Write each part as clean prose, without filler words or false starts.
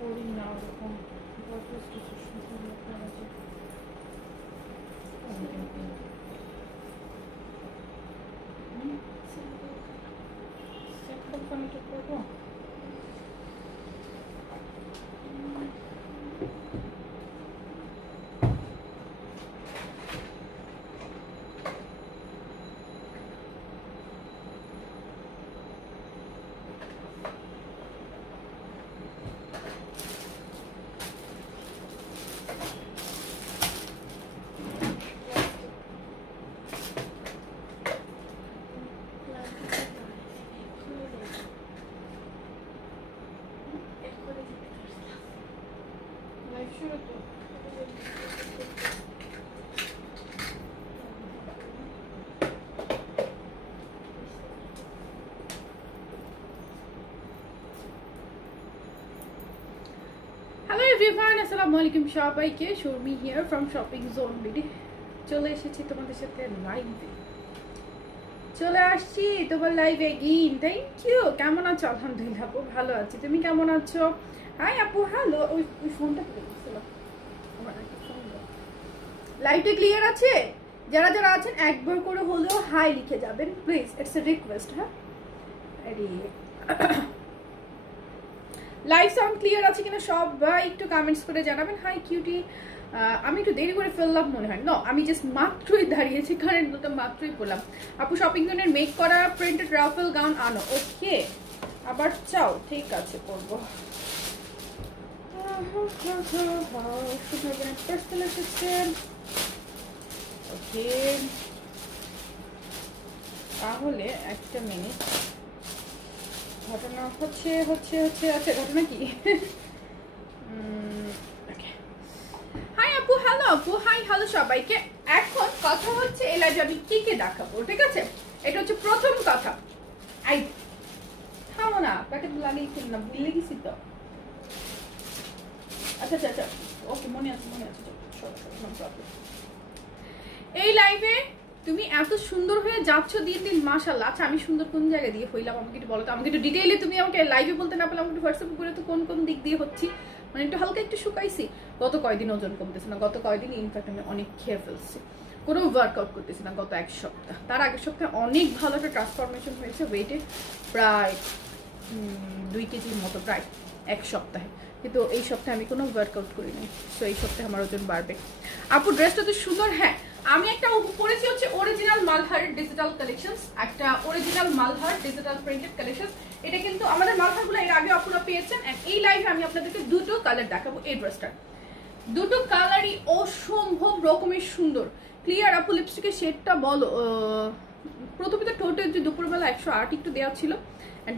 করি না ওরকম করবো। Hello everyone, Assalamualaikum সবাইকে, Sharmi here from shopping zone BD. চলে এসেছি তোমাদের সাথে লাইভে, চলে আসছি তোমার লাইভে এগেইন। Thank you. কেমন আছো? আলহামদুলিল্লাহ আপু ভালো আছি, তুমি কেমন আছো? হাই আপু, হ্যালো। ওই ফোনটা পেয়েছিল, লাইভটা ক্লিয়ার আছে? যারা যারা আছেন একবার করে হলেও হাই লিখে যাবেন প্লিজ, ইটস এ রিকোয়েস্ট। হ্যাঁ, লাইভ সাউন্ড ক্লিয়ার আছে কিনা সবাই একটু কমেন্টস করে জানাবেন। হাই কিউটি, আমি একটু দেরি করে ফেললাম মনে হয়। ন, আমি জাস্ট মাত্রই দাঁড়িয়েছি, কারণ দুটো মাত্রই পড়লাম। আপু শপিং জোনের মেক করা প্রিন্টেড রাফেল গাউন আনো। ওকে, আবার চাও? ঠিক আছে, করবো। ওকে, তাহলে একটা মিনিট। ঘটনা হচ্ছে আচ্ছা, ঘটনা কি? হাই আপু, হ্যালো আপু, হাই হ্যালো সবাইকে। এখন কথা হচ্ছে এই লাইভে আমি কি কি দেখাবো, ঠিক আছে? এটা হচ্ছে প্রথম কথা। আই থামো না, প্যাকেট লাগিয়েছিল না, ভুলে গেছি তো। আচ্ছা আচ্ছা আচ্ছা, ওকে, মনে আছে। এই লাইভে তুমি এত সুন্দর হয়ে যাচ্ছ দিন দিন, মাশাআল্লাহ। আচ্ছা, আমি সুন্দর কোন জায়গা দিয়ে হইলাম আমাকে একটু বলো তো। আমাকে একটু ডিটেইলে, তুমি আমাকে লাইভে বলতে না পারলে আমাকে হোয়াটসঅ্যাপ করে তো কোন কোন দিক দিয়ে হচ্ছি। মানে একটু হালকা একটু শুকাইছি। গত কয়দিন ওজন কমতেছে না, গত কয়দিন ইনফ্যাক্ট আমি অনেক খেয়ে ফেলছি, কোনো ওয়ার্কআউট করতেছি না গত এক সপ্তাহ। তার আগের সপ্তাহে অনেক ভালো একটা ট্রান্সফরমেশন হয়েছে ওয়েটে, প্রায় 2 কেজির মতো, প্রায় এক সপ্তাহে। কিন্তু এই সপ্তাহে আমি কোনো ওয়ার্কআউট করি নাই, সো এই সপ্তাহে আমার ওজন বাড়বে। আপু ড্রেসটা তো সুন্দর। হ্যাঁ, আমি একটা পরেছি হচ্ছে অরিজিনাল মালহার ডিজিটাল কালেকশনস, একটা original Malhar digital printed collection. এটা কিন্তু আমাদের মালহারগুলো এর আগে আপনারা পেয়েছেন। এন্ড এই লাইভে আমি আপনাদেরকে দুটো কালার দেখাবো। এই ড্রেসটার দুটো কালারই অসম্ভব রকমের সুন্দর। ক্লিয়ার আপু লিপস্টিকের শেডটা বলো। প্রথমে তো ঠোঁটে যে দুপুরবেলা 108 একটু দেওয়া ছিল,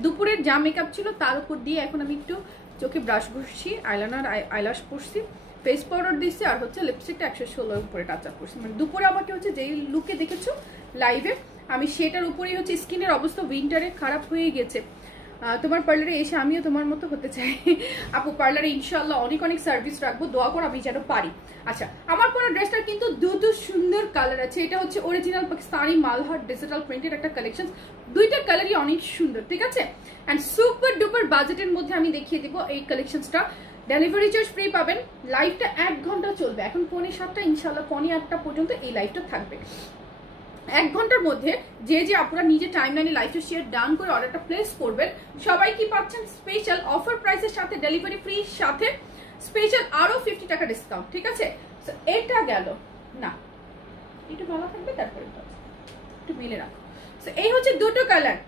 দুপুরের যা মেকআপ ছিল তার উপর দিয়ে এখন আমি একটু চোখে ব্রাশ ঘষছি, আইলাইনার আইল্যাশ পরছি, ফেস পাউডার দিচ্ছি, আর হচ্ছে লিপস্টিকটা 116 উপরে টাচ আপ করছি। মানে দুপুরে আমাকে হচ্ছে যেই লুকে দেখেছো লাইভে, আমি সেটার উপরেই হচ্ছে। স্কিনের অবস্থা উইন্টারে খারাপ হয়ে গেছে। তোমার পার্লারে এসে আমিও তোমার মতো হতে চাই আপু। পার্লারে ইনশাল্লাহ অনেক অনেক সার্ভিস রাখবো, দোয়া করো আমি যেন পারি। আচ্ছা, আমার পরা ড্রেসটার কিন্তু দুটো সুন্দর কালার আছে। এটা হচ্ছে original Pakistani Malhar digital printed একটা কালেকশন। দুইটা কালারই অনেক সুন্দর, ঠিক আছে? অ্যান্ড সুপার ডুপার বাজেটের মধ্যে আমি দেখিয়ে দিব এই কালেকশনসটা। ডেলিভারি চার্জ ফ্রি পাবেন। লাইভটা 1 ঘন্টা চলবে, এখন 7:45 ইনশাল্লাহ 8:45 পর্যন্ত এই লাইভটা থাকবে। 1 ঘন্টার মধ্যে যে যে আপনারা নিজে টাইমলাইনে লাইভটা শেয়ার ডান করে অর্ডারটা প্লেস করবেন, সবাই কি পাচ্ছেন স্পেশাল অফার প্রাইসের সাথে, ডেলিভারি ফ্রি সাথে স্পেশাল আরো 50 টাকা ডিসকাউন্ট, ঠিক আছে? এটা গেল না, একটু ভালো থাকবে, তারপরে একটু মিলে রাখো। এই হচ্ছে দুটো কালার।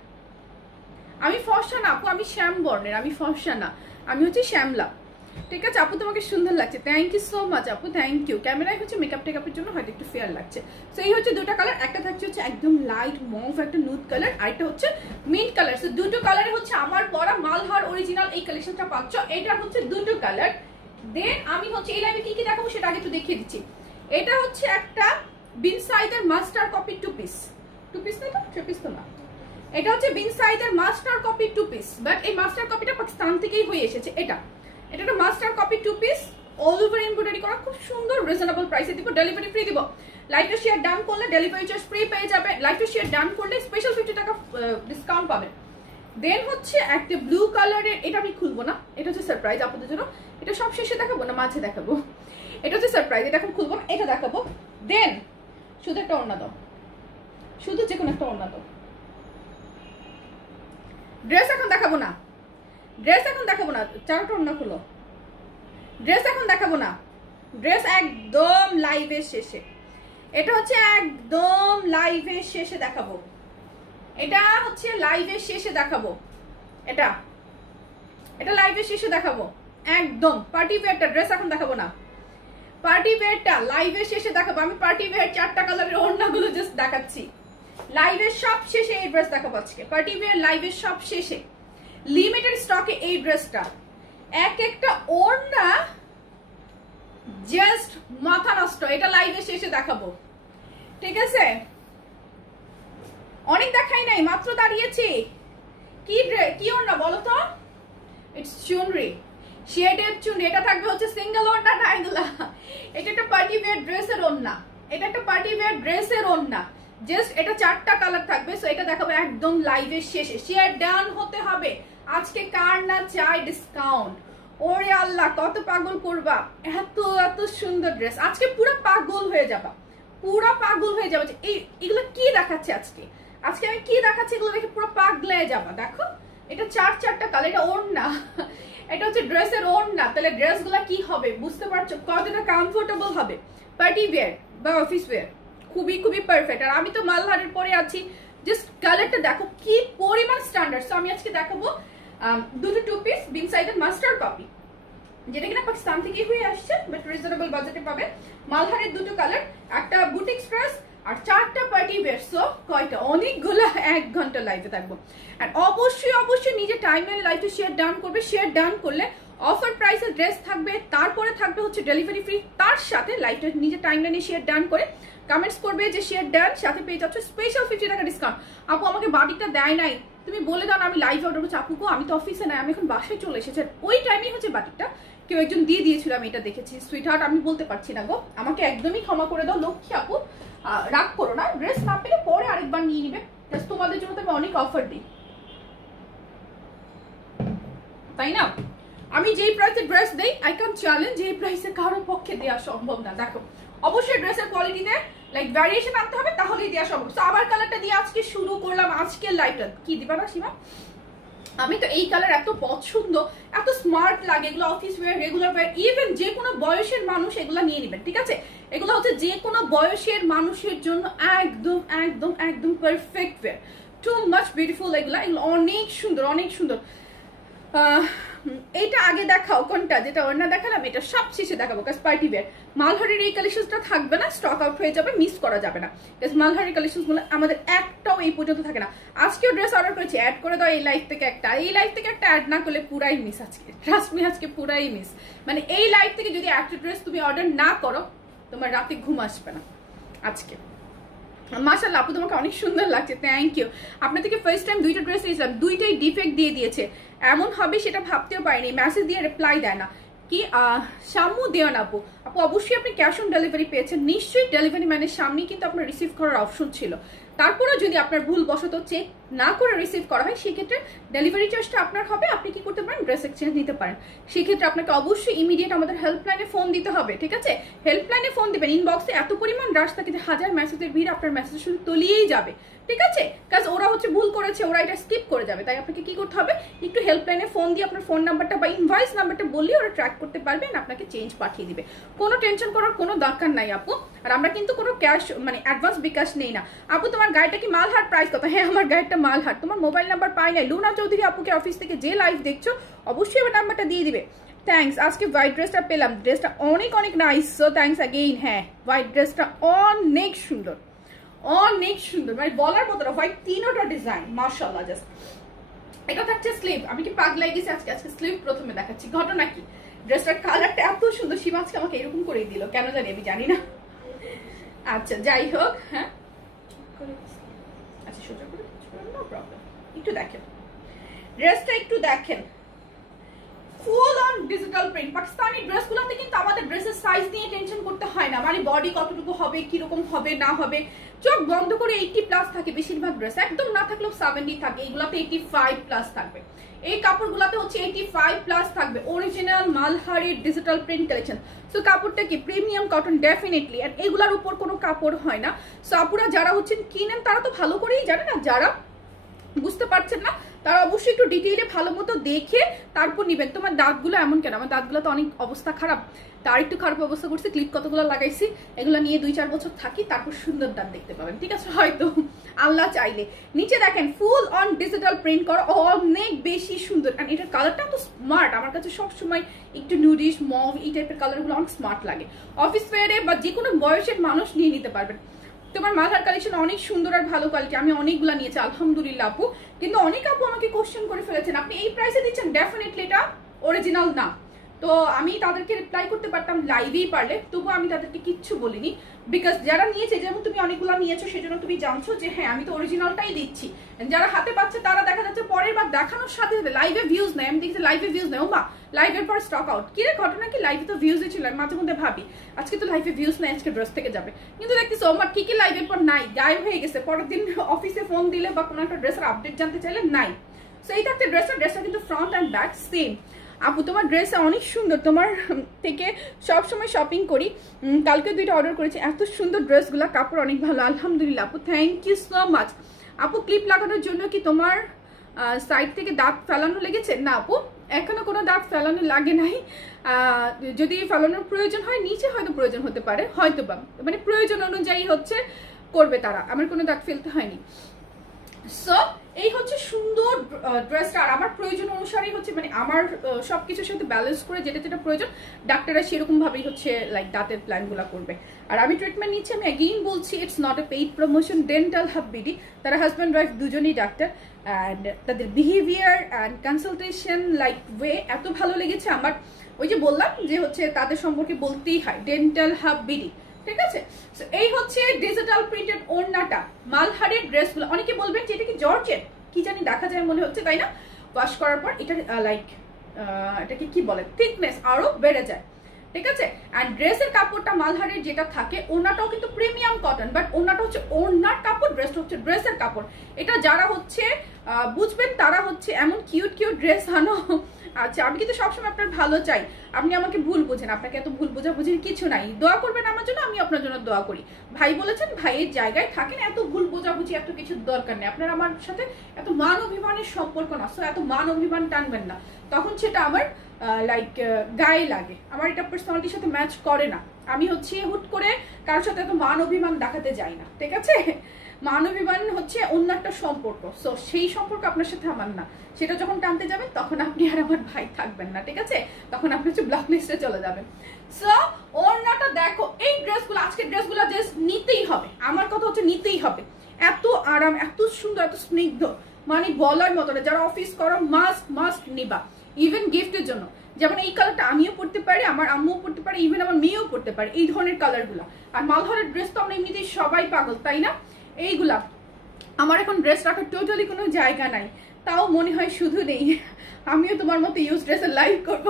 আমি ফর্সা না আপু, আমি শ্যাম বর্ণের, আমি ফর্সা না, আমি হচ্ছে শ্যামলা, ঠিক আছে? আপু তোমাকে সুন্দর লাগছে, থ্যাংক ইউ সো মাচ আপু, থ্যাংক ইউ। ক্যামেরায় হচ্ছে মেকআপ টেকআপের জন্য হয়তো একটু ফেয়ার লাগছে। সো এই হচ্ছে দুটো কালার, একটা থাকছে হচ্ছে একদম লাইট মভ, একটা নুড কালার, আরেকটা হচ্ছে মিন্ট কালার। সো দুটো কালারে হচ্ছে আমার পরা মালহার অরিজিনাল এই কালেকশনটা পাচ্ছ। এটা হচ্ছে দুটো কালার। দেন আমি হচ্ছে এই লাইভে কি কি দেখাবো সেটা আগে একটু দেখিয়ে দিচ্ছি। এটা হচ্ছে একটা বিন সাইদের মাস্টার কপি টু পিস না তো, 3 পিস তো না, এটা হচ্ছে বিন সাইদের মাস্টার কপি 2 পিস, বাট এই মাস্টার কপিটা পাকিস্তান থেকেই হয়ে এসেছে। এটা একটা master copy 2 piece, all over embroidery করা, খুব সুন্দর, রিজনেবল প্রাইসে দিব, ডেলিভারি ফ্রি দিব। লাইভটা শেয়ার ডান করলে ডেলিভারি চার্জ ফ্রি পেয়ে যাবে। লাইভটা শেয়ার ডান করলে স্পেশাল 50 টাকা ডিসকাউন্ট পাবেন। দেন হচ্ছে একটা ব্লু কালারের, এটা আমি খুলবো না, এটা হচ্ছে সারপ্রাইজ আপনাদের জন্য। এটা সব শেষে দেখাবো না, মাঝে দেখাবো। এটা হচ্ছে সারপ্রাইজ, এটা এখন খুলবো না, এটা দেখাবো। দেন শুধু একটা ওড়না দাও, শুধু যে কোনো একটা ওড়না দাও। ড্রেস এখন দেখাবো না, ড্রেস এখন দেখাবো না, চারটা ওড়না খুলো। ড্রেস এখন দেখাবো না, ড্রেস একদম লাইভের শেষে। এটা হচ্ছে একদম লাইভের শেষে দেখাবো, এটা হচ্ছে লাইভের শেষে দেখাবো। এটা এটা লাইভের শেষে দেখাবো একদম। পার্টি ওয়্যারটা ড্রেস এখন দেখাবো না, পার্টি ওয়্যারটা লাইভের শেষে দেখাবো। আমি পার্টি ওয়্যার চারটা কালারের ওড়নাগুলো জাস্ট দেখাচ্ছি। লাইভের সব শেষে এই ড্রেস দেখাবো আজকে, পার্টি ওয়্যার লাইভের সব শেষে লিমিটেড স্টকে এই ড্রেসটা। এক একটা ওড়না জাস্ট মাথা নষ্ট, এটা লাইভের শেষে দেখাবো, ঠিক আছে? অনেক দেখাই নাই, মাত্র দাঁড়িয়েছি। কি ওড়না বলো তো? It's chunri, shaded chunri. এটা থাকবে হচ্ছে সিঙ্গেল ওড়না না এগুলা, এটা একটা পার্টি ওয়্যার ড্রেসের ওড়না, এটা একটা পার্টি ওয়্যার ড্রেসের ওড়না। জাস্ট এটা চারটা কালার থাকবে। সো এটা দেখাবো একদম লাইভের শেষে। শেয়ার ডান হতে হবে আজকে, কার না চাই ডিসকাউন্ট। ওরে আল্লাহ, কত পাগল করবা, এত এত সুন্দর ড্রেস। আজকে পুরো পাগল হয়ে যাবা, পুরো পাগল হয়ে যাবে। এগুলো কি দেখাচ্ছে আজকে, আজকে আমি কি দেখাচ্ছি এগুলো দেখে পুরো পাগলে যাবা। দেখো এটা চারটা কালার, এটা ওড়না, এটা হচ্ছে ড্রেসের ওড়না। তাহলে ড্রেসগুলো কি হবে বুঝতে পারছো, কতটা কমফোর্টেবল হবে। পার্টি ওয়্যার বা অফিস ওয়্যার খুবই খুবই পারফেক্ট। আর আমি তো মালহারের পরে আছি, জাস্ট কালারটা দেখো কি পরিমাণ স্ট্যান্ডার্ড। সো আমি আজকে দেখাবো দুটো টু পিস বিন সাইডের মাস্টার কপি, যেটা কিনা পাকিস্তান থেকে হয়ে আসছে, বাট রিজনেবল বাজেটে পাবে। মালহারের দুটো কালার, একটা বুটিক ড্রেস আর চারটা পার্টি ওয়্যার। সো কয়টা, অনেকগুলো, 1 ঘন্টা লাইভে থাকবো। আর অবশ্যই অবশ্যই নিজে টাইম এর লাইভে শেয়ার ডান করবে। শেয়ার ডান করলে অফার প্রাইসে ড্রেস থাকবে, তারপরে থাকবে হচ্ছে ডেলিভারি ফ্রি। তার সাথে লাইভটা নিজে টাইম লাইনে শেয়ার ডান করে কমেন্টস করবে যে শেয়ার ডান, সাথে পেয়ে যাচ্ছে স্পেশাল 50 টাকা ডিসকাউন্ট। আপু আমাকে বাটিকটা দেয় নাই, তুমি বলে দাও না, আমি লাইভ অর্ডার করছি। আপুকো আমি তো অফিসে নাই, আমি এখন বাসায় চলে এসেছি। ওই টাইমেই হচ্ছে বাটিকটা কেউ একজন দিয়ে দিয়েছিল, আমি এটা দেখেছি। সুইট হার্ট আমি বলতে পারছি না গো, আমাকে একদমই ক্ষমা করে দাও লক্ষ্মী আপু, রাগ করো না। ড্রেস না পেলে পরে আরেকবার নিয়ে নিবে, তোমাদের জন্য তো আমি অনেক অফার দিই, তাই না? আমি যেই প্রাইসে ড্রেস দেই আই ক্যান চ্যালেঞ্জ এই প্রাইসে কারোর পক্ষে দেওয়া সম্ভব না। দেখো অবশ্যই ড্রেসের কোয়ালিটিতে লাইক ভ্যারিয়েশন আনতে হবে, তাহলেই দেওয়া সম্ভব। তো আবার কালারটা দিয়ে আজকে শুরু করলাম আজকের লাইভটা। কি দিবা না সীমা? আমি তো এই কালার এত পছন্দ, এত স্মার্ট লাগে, এগুলো office wear, regular wear, even যে কোনো বয়সের মানুষ এগুলো নিয়ে নেবেন, ঠিক আছে? এগুলো হচ্ছে যে কোনো বয়সের মানুষের জন্য একদম একদম একদম perfect wear, too much beautiful. এগুলো অনেক সুন্দর, অনেক সুন্দর। এইটা আগে দেখাও, কোনটা যেটা ওড়না দেখালাম, এটা সব শেষে দেখাবো। কাজ পার্টি ওয়্যার মালহারের এই কালেকশনটা থাকবে না, স্টক আউট হয়ে যাবে, মিস করা যাবে না। কাজ মালহারের কালেকশনগুলো আমাদের একটাও এই পর্যন্ত থাকে না। আজকেও ড্রেস অর্ডার করেছি, অ্যাড করে দাও এই লাইভ থেকে একটা, এই লাইভ থেকে একটা অ্যাড না করলে পুরাই মিস। আজকে ট্রাস্ট মি, আজকে পুরাই মিস। মানে এই লাইভ থেকে যদি একটা ড্রেস তুমি অর্ডার না করো, তোমার রাতে ঘুম আসবে না আজকে। মাশাআল্লাহ আপু তোমাকে অনেক সুন্দর লাগছে, থ্যাংক ইউ। আপনার থেকে ফার্স্ট টাইম দুইটা ড্রেস নিয়েছিলাম, দুইটাই ডিফেক্ট দিয়ে দিয়েছে। এমন হবে সেটা ভাবতেও পারিনি, মেসেজ দিয়ে রিপ্লাই দেয় না। কি শামু দেওয়ান আপু, আপু অবশ্যই আপনি ক্যাশ অন ডেলিভারি পেয়েছেন, নিশ্চয়ই ডেলিভারি ম্যানের সামনেই কিন্তু আপনার রিসিভ করার অপশন ছিল। তারপরেও যদি আপনার ভুলবশত চেক না করে রিসিভ করা হয়, সেক্ষেত্রে ডেলিভারি চার্জটা আপনার হবে। আপনি কি করতে পারেন, ড্রেস এক্সচেঞ্জ নিতে পারেন। সেক্ষেত্রে আপনাকে অবশ্যই ইমিডিয়েট আমাদের হেল্পলাইনে ফোন দিতে হবে, ঠিক আছে? হেল্পলাইনে ফোন দিবেন, ইনবক্সে এত পরিমাণ রাশ থাকে যে হাজার মেসেজের ভিড়, আপনার মেসেজ শুধু তলিয়েই যাবে, ঠিক আছে? কাজ ওরা হচ্ছে ভুল করেছে, ওরা এটা স্কিপ করে যাবে। তাই আপনাকে কি করতে হবে, একটু হেল্পলাইনে ফোন দিয়ে আপনার ফোন নাম্বারটা বা ইনভয়েস নাম্বারটা বললে ওরা ট্র্যাক করতে পারবে, আপনাকে চেঞ্জ পাঠিয়ে দিবে। কোনো টেনশন করার কোনো দরকার নাই আপু। আর আমরা কিন্তু কোনো ক্যাশ মানে অ্যাডভান্স বিকাশ নেই না। আপু তোমার গাড়িটা কি মালহাট, প্রাইস কত? হ্যাঁ আমার গাড়িটা মালহাট। তোমার মোবাইল নাম্বার পাই নাই, লুনা চৌধুরী আপুকে অফিস থেকে যে লাইভ দেখছো অবশ্যই আমার নাম্বারটা দিয়ে দিবে। থ্যাংকস, আজকে হোয়াইট ড্রেসটা পেলাম, ড্রেসটা অনেক অনেক নাইস, সো থ্যাংকস অ্যাগেইন। হ্যাঁ হোয়াইট ড্রেসটা অনেক সুন্দর, অনেক সুন্দর, মানে বলার মতো না। হোয়াইট তিনোটা ডিজাইন মাশাআল্লাহ। জাস্ট এটা থাকছে স্লিভ। আমি কি পাগলাই গেছি আজকে, আজকে স্লিভ প্রথমে দেখাচ্ছি। ঘটনা কি, ড্রেসটার কালারটা এত সুন্দর, সীমা আজকে আমাকে এরকম করেই দিল, কেন জানি আমি জানি না। আচ্ছা যাই হোক, হ্যাঁ আচ্ছা সোজা করে নো প্রবলেম। একটু দেখেন ড্রেসটা, একটু দেখেন। Full on digital print. Pakistani ড্রেসগুলোতে কিন্তু আমাদের ড্রেসের সাইজ নিয়ে টেনশন করতে হয় না, মানে বডি কতটুকু হবে, কিরকম হবে না হবে, চোখ বন্ধ করে 80+ থাকে বেশিরভাগ ড্রেস, একদম না থাকলেও 70 থাকে, এইগুলাতে 85+ থাকবে। এই কাপড়গুলোতে হচ্ছে 85+ থাকবে, অরিজিনাল মালহারের ডিজিটাল প্রিন্ট কালেকশন। সো কাপড়টা কি প্রিমিয়াম কটন ডেফিনেটলি, আর এগুলার উপর কোনো কাপড় হয় না। সো আপুরা যারা হচ্ছেন কিনেন তারা তো ভালো করেই জানেন, না যারা বুঝতে পারছেন না তারা অবশ্যই একটু ডিটেইলে ভালো মতো দেখে তারপর নিবেন। তোমার দাঁতগুলো এমন কেন? আমার দাঁতগুলো তো অনেক অবস্থা খারাপ, তার একটু খারাপ অবস্থা করছে, ক্লিপ কতগুলো লাগাইছি, এগুলো নিয়ে 2-4 বছর থাকি, তারপর সুন্দর দাঁত দেখতে পাবেন, ঠিক আছে হয়তো আল্লাহ চাইলে। নিচে দেখেন ফুল অন ডিজিটাল প্রিন্ট করা, অনেক বেশি সুন্দর, কারণ এটার কালারটা তো স্মার্ট, আমার কাছে সবসময় একটু নুডিশ মভ এই টাইপের কালারগুলো অনেক স্মার্ট লাগে। অফিস ওয়্যারে বা যে কোনো বয়সের মানুষ নিয়ে নিতে পারবেন। তোমার মাথার কালেকশন অনেক সুন্দর আর ভালো কোয়ালিটি, আমি অনেকগুলা নিয়েছি আলহামদুলিল্লাহ আপু। কিন্তু অনেক আপু আমাকে কোশ্চেন করে ফেলেছেন আপনি এই প্রাইসে দিচ্ছেন, ডেফিনেটলি এটা অরিজিনাল না। তো আমি তাদেরকে রিপ্লাই করতে পারতাম লাইভেই পারলে, তবু আমি তাদেরকে কিচ্ছু বলিনি, বিকজ যারা নিয়েছে, যেমন তুমি অনেকগুলো নিয়েছো সেজন্য তুমি জানছো যে হ্যাঁ আমি তো অরিজিনালটাই দিচ্ছি। যারা হাতে পাচ্ছে তারা দেখা যাচ্ছে পরের বার দেখানোর সাথে সাথে লাইভে ভিউজ নেয়, আমি দেখছি লাইভে ভিউজ নেয়, ও মা লাইভের পর স্টক আউট, কি রে ঘটনা কি? লাইভে তো ভিউজই ছিল, আমি মাঝে মধ্যে ভাবি আজকে তো লাইভে ভিউজ নেই, আজকে ড্রেস থেকে যাবে, কিন্তু দেখতেছি ও মা ঠিকই লাইভের পর নাই, গায়েব হয়ে গেছে, পরের দিন অফিসে ফোন দিলে বা কোনো একটা ড্রেসের আপডেট জানতে চাইলে নাই। সো এই থাকতে ড্রেসটা কিন্তু ফ্রন্ট অ্যান্ড ব্যাক সেম। আপু তোমার ড্রেস অনেক সুন্দর, তোমার থেকে সব সময় শপিং করি, কালকে 2টা অর্ডার করেছি, এত সুন্দর ড্রেসগুলো, কাপড় অনেক ভালো আলহামদুলিল্লাহ আপু, থ্যাংক ইউ সো মাচ। আপু ক্লিপ লাগানোর জন্য কি তোমার সাইড থেকে দাঁত ফেলানো লেগেছে? না আপু এখনো কোনো দাঁত ফেলানো লাগে নাই, যদি ফেলানোর প্রয়োজন হয় নিচে হয়তো প্রয়োজন হতে পারে, হয়তো বা মানে প্রয়োজন অনুযায়ী হচ্ছে করবে তারা, আমার কোনো দাঁত ফেলতে হয়নি। সো এই হচ্ছে সুন্দর ড্রেসটা, আর আমার প্রয়োজন অনুসারেই হচ্ছে, মানে আমার সবকিছুর সাথে ব্যালেন্স করে যেটা যেটা প্রয়োজন ডাক্তাররা সেরকম ভাবেই হচ্ছে লাইক দাঁতের প্ল্যানগুলো করবে। আর আমি ট্রিটমেন্ট নিচ্ছি, আমি অ্যাগেইন বলছি it's not a paid promotion, dental hub BD, তারা হাজব্যান্ড ওয়াইফ দুজনেই ডাক্তার, অ্যান্ড তাদের behaviour and consultation like way এত ভালো লেগেছে আমার, ওই যে বললাম যে হচ্ছে তাদের সম্পর্কে বলতেই হয়, ডেন্টাল হাব বিডি, ঠিক আছে। এই হচ্ছে ডিজিটাল প্রিন্টেড ওড়নাটা, মালহারের ড্রেসগুলো। অনেকে বলবেন যে এটা কি জর্জেট, কি জানি দেখা যায় মনে হচ্ছে, তাই না? ওয়াশ করার পর এটা লাইক এটাকে কি বলে, থিকনেস আরো বেড়ে যায়, ঠিক আছে। অ্যান্ড ড্রেসের কাপড়টা মালহারের যেটা থাকে, ওড়নাটাও কিন্তু প্রিমিয়াম কটন, বাট ওড়নাটা হচ্ছে ওড়নার কাপড়, ড্রেসটা হচ্ছে ড্রেসের কাপড়। এটা যারা হচ্ছে বুঝবেন তারা হচ্ছে এমন কিউট কিউট ড্রেস আনো। আচ্ছা আমি কিন্তু সবসময় আপনার ভালো চাই, আপনি আমাকে ভুল বোঝেন, আপনাকে এত ভুল বোঝাবুঝির কিছু নাই, দোয়া করবেন আমার জন্য, আমি আপনার জন্য দোয়া করি। ভাই বলেছেন ভাইয়ের জায়গায় থাকেন, এত ভুল বোঝাবুঝি এত কিছু দরকার নেই, আপনার আমার সাথে এত মান অভিমানের সম্পর্ক না, সো এত মান অভিমান টানবেন না, তখন সেটা আমার লাইক গায়ে লাগে, আমার এটা পার্সোনালিটির সাথে ম্যাচ করে না। আমি হচ্ছে হুট করে কারোর সাথে এত মান অভিমান দেখাতে যাই না, ঠিক আছে। মান অভিমান হচ্ছে অন্য একটা সম্পর্ক, সো সেই সম্পর্ক আপনার সাথে আমার না, সেটা যখন টানতে যাবেন তখন আপনি আর আমার ভাই থাকবেন না, ঠিক আছে, তখন আপনি হচ্ছে ব্লক লিস্টে চলে যাবেন। সো ওড়নাটা দেখো, এই ড্রেসগুলো আজকের ড্রেসগুলো জাস্ট নিতেই হবে, আমার কথা হচ্ছে নিতেই হবে, এত আরাম, এত সুন্দর, এত স্নিগ্ধ, মানে বলার মতো না। যারা অফিস করো মাস্ট মাস্ট নিবা, ইভেন গিফটের জন্য, যেমন এই কালারটা আমিও পড়তে পারি, আমার আম্মুও পড়তে পারে, ইভেন আমার মেয়েও পড়তে পারে, এই ধরনের কালারগুলো। আর মালহারের ড্রেস তো আমরা এমনিতেই সবাই পাগল, তাই না? এইগুলা আমার এখন ড্রেস রাখার টোটালি কোনো জায়গা নাই, তাও মনে হয় শুধু নেই, আমিও তোমার মতো ইউজ ড্রেসের লাইভ করব।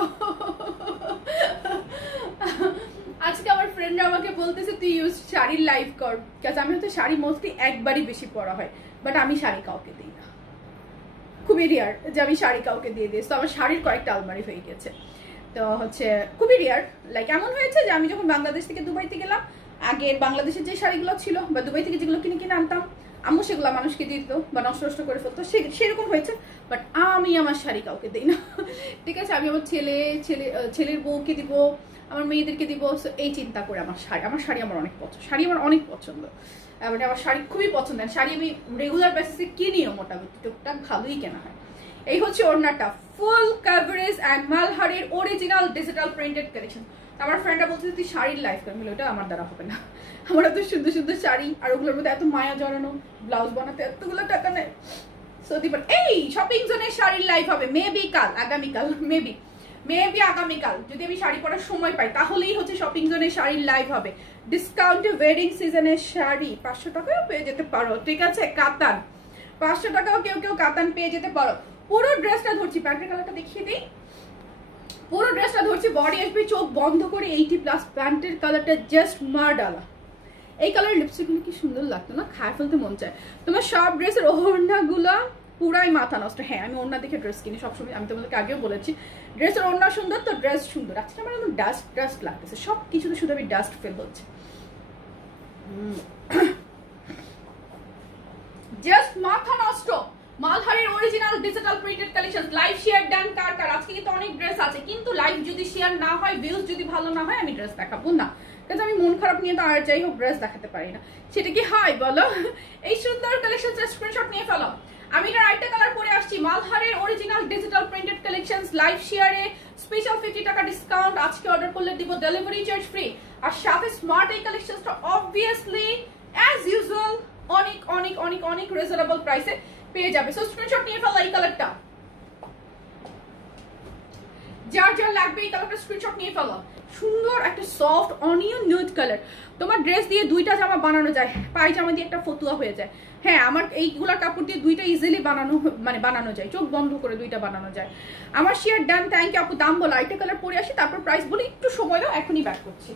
আজকে আমার ফ্রেন্ডরা আমাকে বলতেছে তুই ইউজ শাড়ির লাইভ কর, কারণ আমি হচ্ছে শাড়ি মোস্টলি একবারই বেশি পরা হয়, বাট আমি শাড়ি কাউকে দিই না, খুবই রেয়ার যে আমি শাড়ি কাউকে দিয়ে দিই। তো আমার শাড়ির কয়েকটা আলমারি হয়ে গেছে, তো হচ্ছে খুবই রেয়ার। লাইক এমন হয়েছে যে আমি যখন বাংলাদেশ থেকে দুবাইতে গেলাম, আগে বাংলাদেশের যে শাড়িগুলো ছিল বা দুবাই থেকে যেগুলো কিনে কিনে আনতাম, আম্মু সেগুলো মানুষকে দিত বা নষ্ট নষ্ট করে ফেলতো, সেরকম হয়েছে, বাট আমি আমার শাড়ি কাউকে দিই না, ঠিক আছে। আমি আমার ছেলের বউকে দিব, আমার মেয়েদেরকে দিব, সো এই চিন্তা করে আমার শাড়ি আমার অনেক পছন্দ, শাড়ি আমার অনেক পছন্দ, মানে আমার শাড়ি খুবই পছন্দ, শাড়ি আমি রেগুলার বেসিসে কিনিও, মোটামুটি টুকটাক ভালোই কেনা হয়। এই হচ্ছে ওড়নাটা, ফুল কভারেজ অ্যান্ড মালহারের অরিজিনাল ডিজিটাল প্রিন্টেড কালেকশন। আমার ফ্রেন্ডরা বলছে তুই শাড়ির লাইফ কর, ওটা আমার দ্বারা হবে না, আমার এত সুন্দর সুন্দর শাড়ি আর ওগুলোর মধ্যে এত মায়া জড়ানো, ব্লাউজ বানাতে এতগুলো টাকা নেয়। এই শপিং জোনের শাড়ির লাইফ হবে মেবি কাল, আগামীকাল, মেবি আগামীকাল যদি আমি শাড়ি পরার সময় পাই, তাহলেই হচ্ছে শপিং জোনের শাড়ির লাইভ হবে। ডিসকাউন্টে ওয়েডিং সিজনের শাড়ি 500 টাকাও পেয়ে যেতে পারো, ঠিক আছে। কাতান 500 টাকাও কেউ কেউ কাতান পেয়ে যেতে পারো। পুরো ড্রেসটা ধরছি, প্যান্টের কালারটা দেখিয়ে দিই, পুরো ড্রেসটা ধরছি, বডি আসবে, চোখ বন্ধ করে 80+। প্যান্টের কালারটা জাস্ট মার্ডালা। এই কালারের লিপস্টিকগুলো কি সুন্দর লাগতো না, খায় ফেলতে মন চায়। তোমার সব ড্রেসের ওড়নাগুলো পুরাই মাথা নষ্ট। হ্যাঁ, আমি ওড়না দেখে ড্রেস কিনি সবসময়, আমি তোমাদেরকে আগেও বলেছি। ড্রেসের ওড়না সুন্দর তো ড্রেস সুন্দর। আজকে আমার একদম ডাস্ট লাগতেছে, সব কিছুতে শুধু আমি ডাস্ট ফিল হচ্ছে। জাস্ট মাথা নষ্ট। মালহারের original digital printed collection. Live share দেন কার কার? আজকে কিন্তু অনেক ড্রেস আছে, কিন্তু লাইভ যদি শেয়ার না হয়, ভিউজ যদি ভালো না হয়, আমি ড্রেস দেখাবো না। কিন্তু আমি মন খারাপ নিয়ে তো আর যাই হোক ড্রেস দেখাতে পারি না, সেটা কি হয় বলো? এই সুন্দর কালেকশন স্ক্রিনশট নিয়ে ফেলো। আমি এটার আরেকটা কালার পরে আসছি, মালহারের original digital printed collections. Live শেয়ারে স্পেশাল 50 টাকা ডিসকাউন্ট। আজকে অর্ডার করলে দিব ডেলিভারি চার্জ ফ্রি, আর সাথে স্মার্ট এই কালেকশনসটা অবভিয়াসলি অ্যাজ ইউজুয়াল অনেক অনেক অনেক অনেক রিজনেবল প্রাইসে পেয়ে যাবে। সো স্ক্রিনশট নিয়ে ফেলো এই কালারটা, যার যার লাগবে এই কালারটা স্ক্রিনশট নিয়ে ফেলো। সুন্দর একটা সফট অনিয়ন নিউড কালার। তোমার ড্রেস দিয়ে দুইটা জামা বানানো যায়, পায়জামা দিয়ে একটা ফতুয়া হয়ে যায়। হ্যাঁ, আমার এইগুলা কাপড় দিয়ে দুইটা ইজিলি বানানো যায়, চোখ বন্ধ করে দুইটা বানানো যায়। আমার শেয়ার ডান, থ্যাংক ইউ আপু। দাম বলো, আরেকটা কালার পরে আসি, তারপর প্রাইস বলি। একটু সময় দাও, এখনই ব্যাক করছি।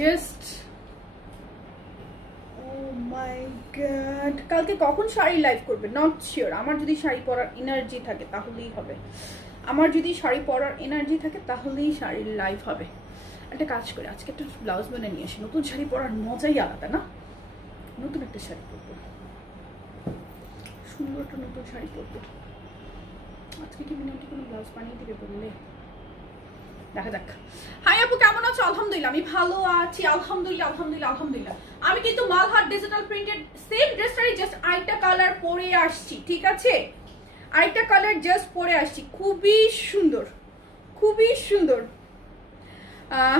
জাস্ট ও মাই গড, কালকে কখন শাড়ি লাইভ করবে নট শিওর। আমার যদি শাড়ি পরার এনার্জি থাকে তাহলেই হবে, আমার যদি শাড়ি পরার এনার্জি থাকে তাহলেই শাড়ির লাইভ হবে। একটা কাজ করে আজকে একটা ব্লাউজ বানিয়ে নিয়ে আসি, নতুন শাড়ি পরার মজাই আলাদা না। নতুন একটা শাড়ি পরবো, সুন্দর একটা নতুন শাড়ি পরবো আজকে। কি মিনাটি কোনো ব্লাউজ বানিয়ে দিবে বললে, দেখা যাক। হাই আপু, কেমন আছো? আলহামদুলিল্লাহ, আমি ভালো আছি, আলহামদুলিল্লাহ আলহামদুলিল্লাহ আলহামদুলিল্লাহ। আমি কিন্তু মালহার ডিজিটাল প্রিন্টেড সেম ড্রেসটারই জাস্ট আরেকটা কালার পরে আসছি, ঠিক আছে? আরেকটা কালার জাস্ট পরে আসছি, খুবই সুন্দর, খুবই সুন্দর।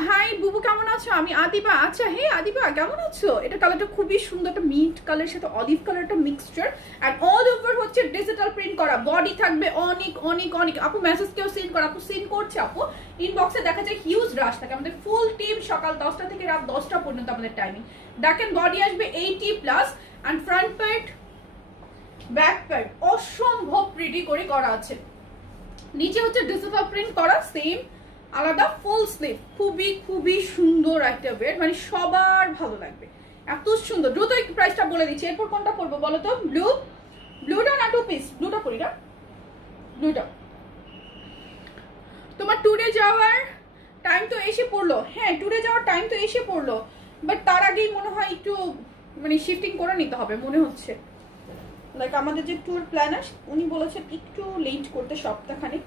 হাই বুবু, কেমন আছো? আমি আদিবা। আচ্ছা, হে আদিবা, কেমন আছো? এটা কালারটা খুবই সুন্দর, একটা মিন্ট কালারের সাথে অলিভ কালারটা মিক্সচার, এন্ড অল ওভার হচ্ছে ডিজিটাল প্রিন্ট করা। বডি থাকবে অনেক অনেক অনেক। আপু মেসেজ কেউ সেন্ড করা, আপু সেন্ড করছে। আপু ইনবক্সে দেখা যায় হিউজ রাশ থাকে। আমাদের ফুল টিম সকাল 10টা থেকে রাত 10টা পর্যন্ত আমাদের টাইমিং। দেখেন বডি আসবে 80+, and front part back part অসম্ভব প্রিটি করে করা আছে। নিচে হচ্ছে ডিজিটাল প্রিন্ট করা, সেম আলাদা ফুল স্লিভ। খুবই খুবই সুন্দর একটা ওয়েট, মানে সবার ভালো লাগবে, এত সুন্দর। দ্রুত একটু প্রাইসটা বলে দিচ্ছি। এরপর কোনটা করবো বলো তো? ব্লুটা না টু পিস? ব্লুটা করি না, ব্লুটা। তোমার ট্যুরে যাওয়ার টাইম তো এসে পড়লো। হ্যাঁ, ট্যুরে যাওয়ার টাইম তো এসে পড়লো, বাট তার আগেই মনে হয় একটু মানে শিফটিং করে নিতে হবে মনে হচ্ছে। লাইক আমাদের যে ট্যুর প্ল্যানার উনি বলেছেন একটু লেট করতে, সপ্তাহখানেক।